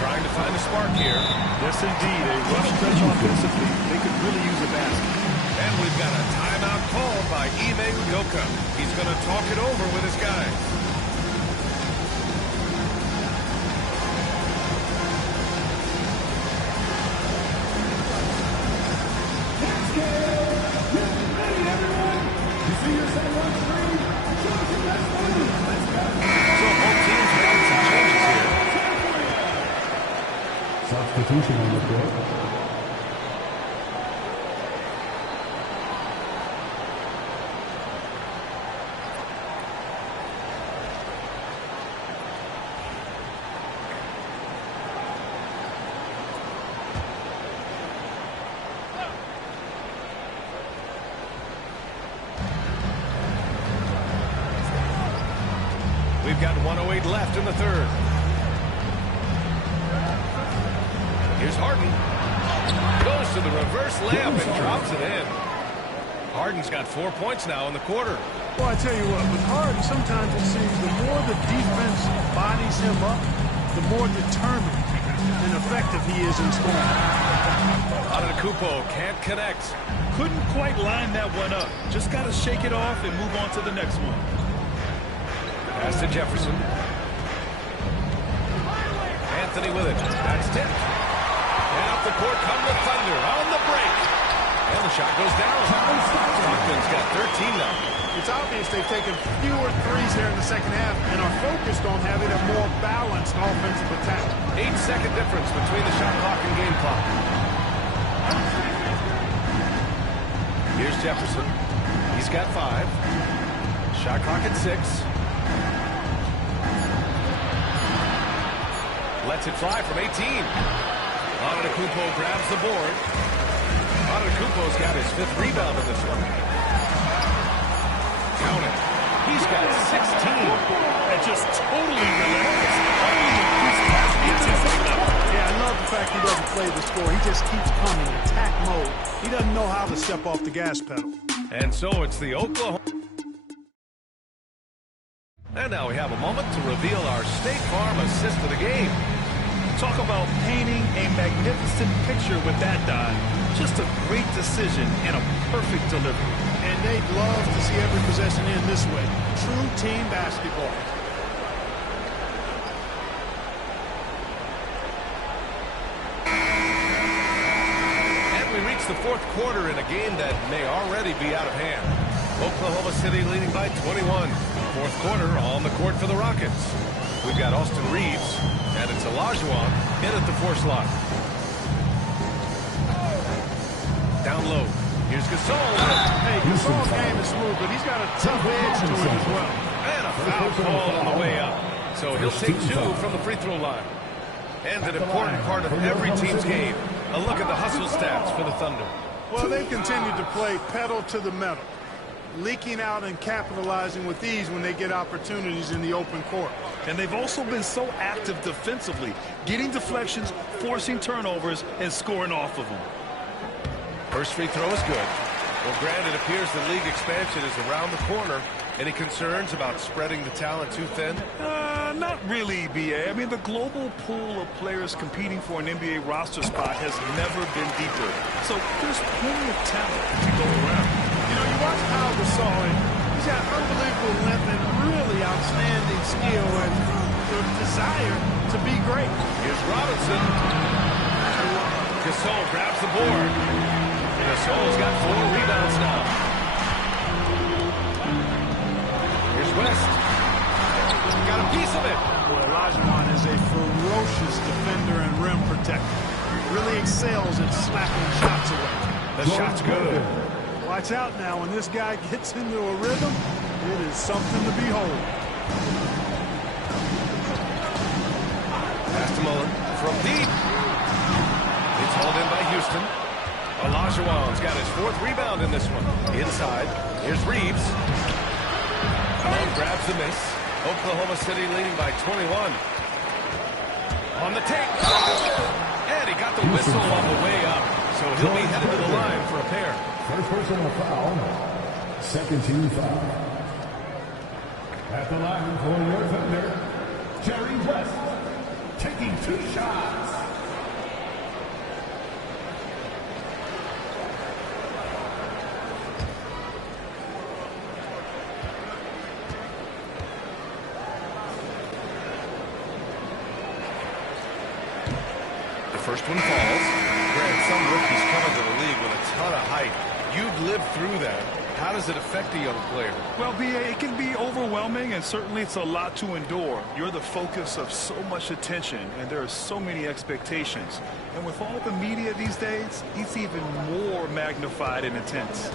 Trying to find a spark here. Yes, indeed. A rough stretch offensively. They could really use a basket. And we've got a timeout called by Ime Udoka. He's going to talk it over with his guys. So both teams making some changes here. Substitution on the court. We've got 1:08 left in the third. Here's Harden. Goes to the reverse layup and drops it in. Harden's got 4 points now in the quarter. Well, I tell you what, with Harden, sometimes it seems the more the defense bodies him up, the more determined and effective he is in scoring. Antetokounmpo can't connect. Couldn't quite line that one up. Just got to shake it off and move on to the next one. Pass to Jefferson. Anthony with it. That's tipped. And up the court come the Thunder on the break. And the shot goes down. Stockton's got 13 now. It's obvious they've taken fewer threes here in the second half and are focused on having a more balanced offensive attack. 8-second difference between the shot clock and game clock. Here's Jefferson. He's got 5. Shot clock at 6. Lets it fly from 18. Antetokounmpo grabs the board. Antetokounmpo's got his 5th rebound in this one. Count it. He's got 16. And just totally relentless. Yeah, I love the fact he doesn't play the score. He just keeps coming, attack mode. He doesn't know how to step off the gas pedal. And so it's the Oklahoma. And now we have a moment to reveal our State Farm assist of the game. Talk about painting a magnificent picture with that dive. Just a great decision and a perfect delivery. And they'd love to see every possession end this way. True team basketball. And we reach the 4th quarter in a game that may already be out of hand. Oklahoma City leading by 21. 4th quarter on the court for the Rockets. We've got Austin Reeves, and it's Olajuwon in at the 4 slot. Down low. Here's Gasol. Hey, Gasol's game is smooth, but he's got a tough edge to him as well. And a foul call on the way up. So he'll take 2 from the free throw line. And an important part of every team's game. A look at the hustle stats for the Thunder. Well, they've continued to play pedal to the metal, leaking out and capitalizing with ease when they get opportunities in the open court. And they've also been so active defensively, getting deflections, forcing turnovers, and scoring off of them. First free throw is good. Well, Grant, it appears the league expansion is around the corner. Any concerns about spreading the talent too thin? Not really, B.A. I mean, the global pool of players competing for an NBA roster spot has never been deeper. So there's plenty of talent to go around. You know, you watch Pau Gasol, and he's got unbelievable length and really outstanding skill and the desire to be great. Here's Robinson. Gasol grabs the board. Gasol's got 4 rebounds now. Here's West. Got a piece of it. Boy, Olajuwon is a ferocious defender and rim protector. Really excels at slapping shots away. The shot's good. Watch out now. When this guy gets into a rhythm, it is something to behold. Pass to Mullen from deep. It's hauled in by Houston. Olajuwon's got his 4th rebound in this one. Inside. Here's Reeves. Malone grabs the miss. Oklahoma City leading by 21. On the take. And he got the whistle on the way up. So he'll be headed to the line for a pair. First personal foul. Second team foul. At the line for your Thunder, Jerry West, taking 2 shots. First one falls. Grant, some rookies come into the league with a ton of height. You've lived through that. How does it affect a young player? Well, B.A., it can be overwhelming, and certainly it's a lot to endure. You're the focus of so much attention, and there are so many expectations. And with all the media these days, it's even more magnified and intense.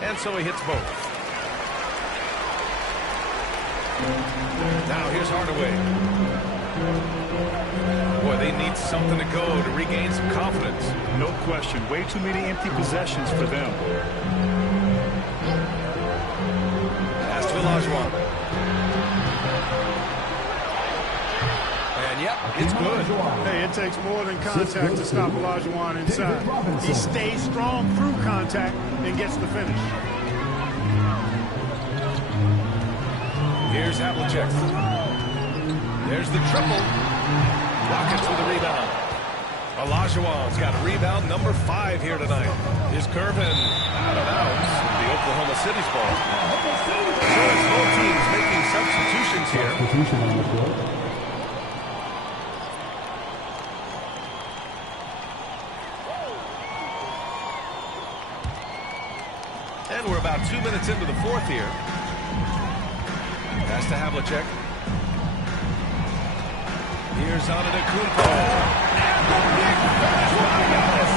And so he hits both. Now here's Hardaway. Boy, they need something to go to regain some confidence. No question. Way too many empty possessions for them. Pass to Olajuwon. And yep, it's good. Hey, it takes more than contact to stop Olajuwon inside. He stays strong through contact and gets the finish. Here's Havlicek. There's the triple. Rockets with a rebound. Olajuwon's got rebound number 5 here tonight. Is Curvin out of bounds? The Oklahoma City's ball. So it's both teams making substitutions here. Substitution on the court. And we're about 2 minutes into the 4th here. Pass to Havlicek. Here's Antetokounmpo. And the big finish by Giannis.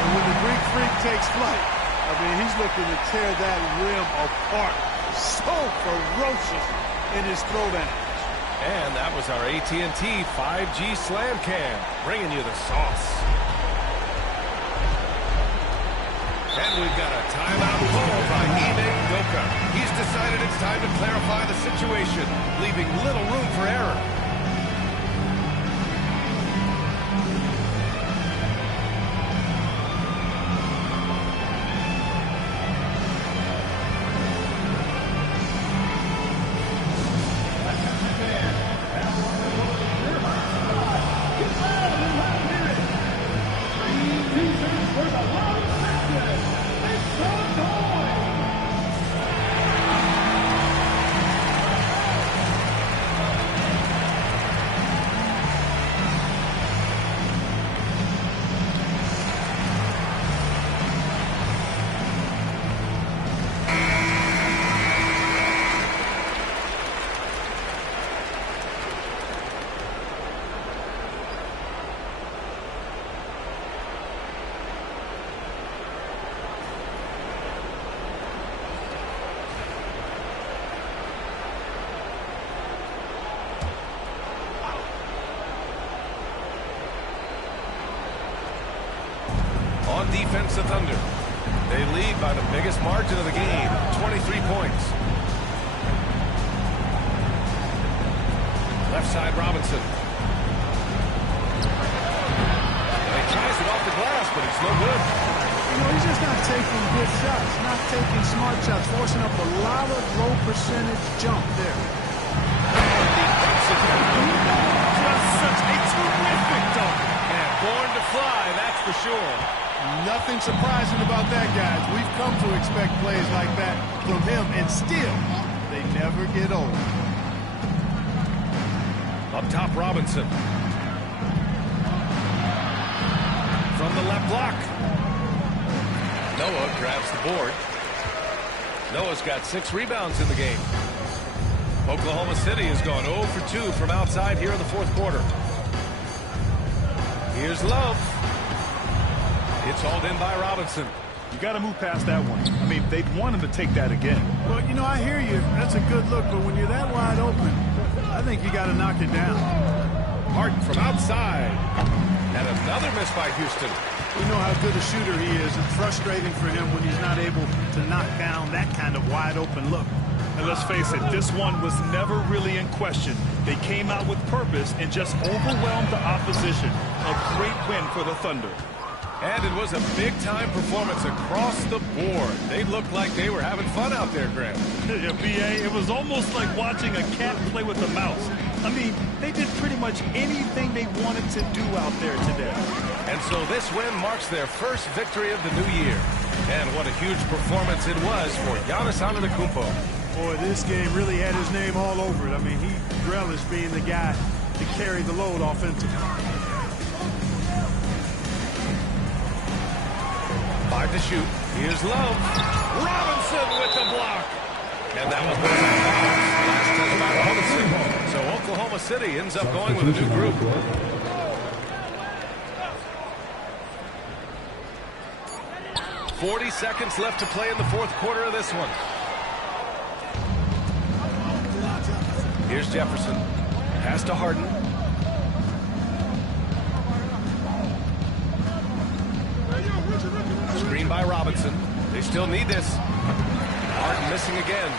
And when the Greek Freak takes flight, I mean, he's looking to tear that rim apart. So ferocious in his throwdown. And that was our AT&T 5G Slam Cam, bringing you the sauce. And we've got a timeout called by Ime Udoka. He's decided it's time to clarify the situation, leaving little room for error. On defense, the Thunder. They lead by the biggest margin of the game, 23 points. Left side, Robinson. tries it off the glass, but it's no good. You know, he's just not taking good shots, not taking smart shots, forcing up a lot of low percentage jump there. Just such a terrific dunk. And born to fly, that's for sure. Nothing surprising about that, guys. We've come to expect plays like that from him, and still, they never get old. Up top, Robinson. From the left block. Noah grabs the board. Noah's got 6 rebounds in the game. Oklahoma City has gone 0 for 2 from outside here in the fourth quarter. Here's Love. It's hauled in by Robinson. You got to move past that one. I mean, they'd want him to take that again. Well, you know, I hear you. That's a good look, but when you're that wide open, I think you got to knock it down. Harden from outside. And another miss by Houston. We know how good a shooter he is. It's frustrating for him when he's not able to knock down that kind of wide open look. And let's face it, this one was never really in question. They came out with purpose and just overwhelmed the opposition. A great win for the Thunder. And it was a big-time performance across the board. They looked like they were having fun out there, Graham. Yeah, B.A., it was almost like watching a cat play with a mouse. I mean, they did pretty much anything they wanted to do out there today. And so this win marks their first victory of the new year. And what a huge performance it was for Giannis Antetokounmpo. Boy, this game really had his name all over it. I mean, he relished being the guy to carry the load offensively. 5 to shoot. Here's Love. Robinson with the block. And that was last touch by Robinson. So Oklahoma City ends up going with a new group. .40 seconds left to play in the fourth quarter of this one. Here's Jefferson. Pass to Harden. Screen by Robinson. They still need this. Harden missing again.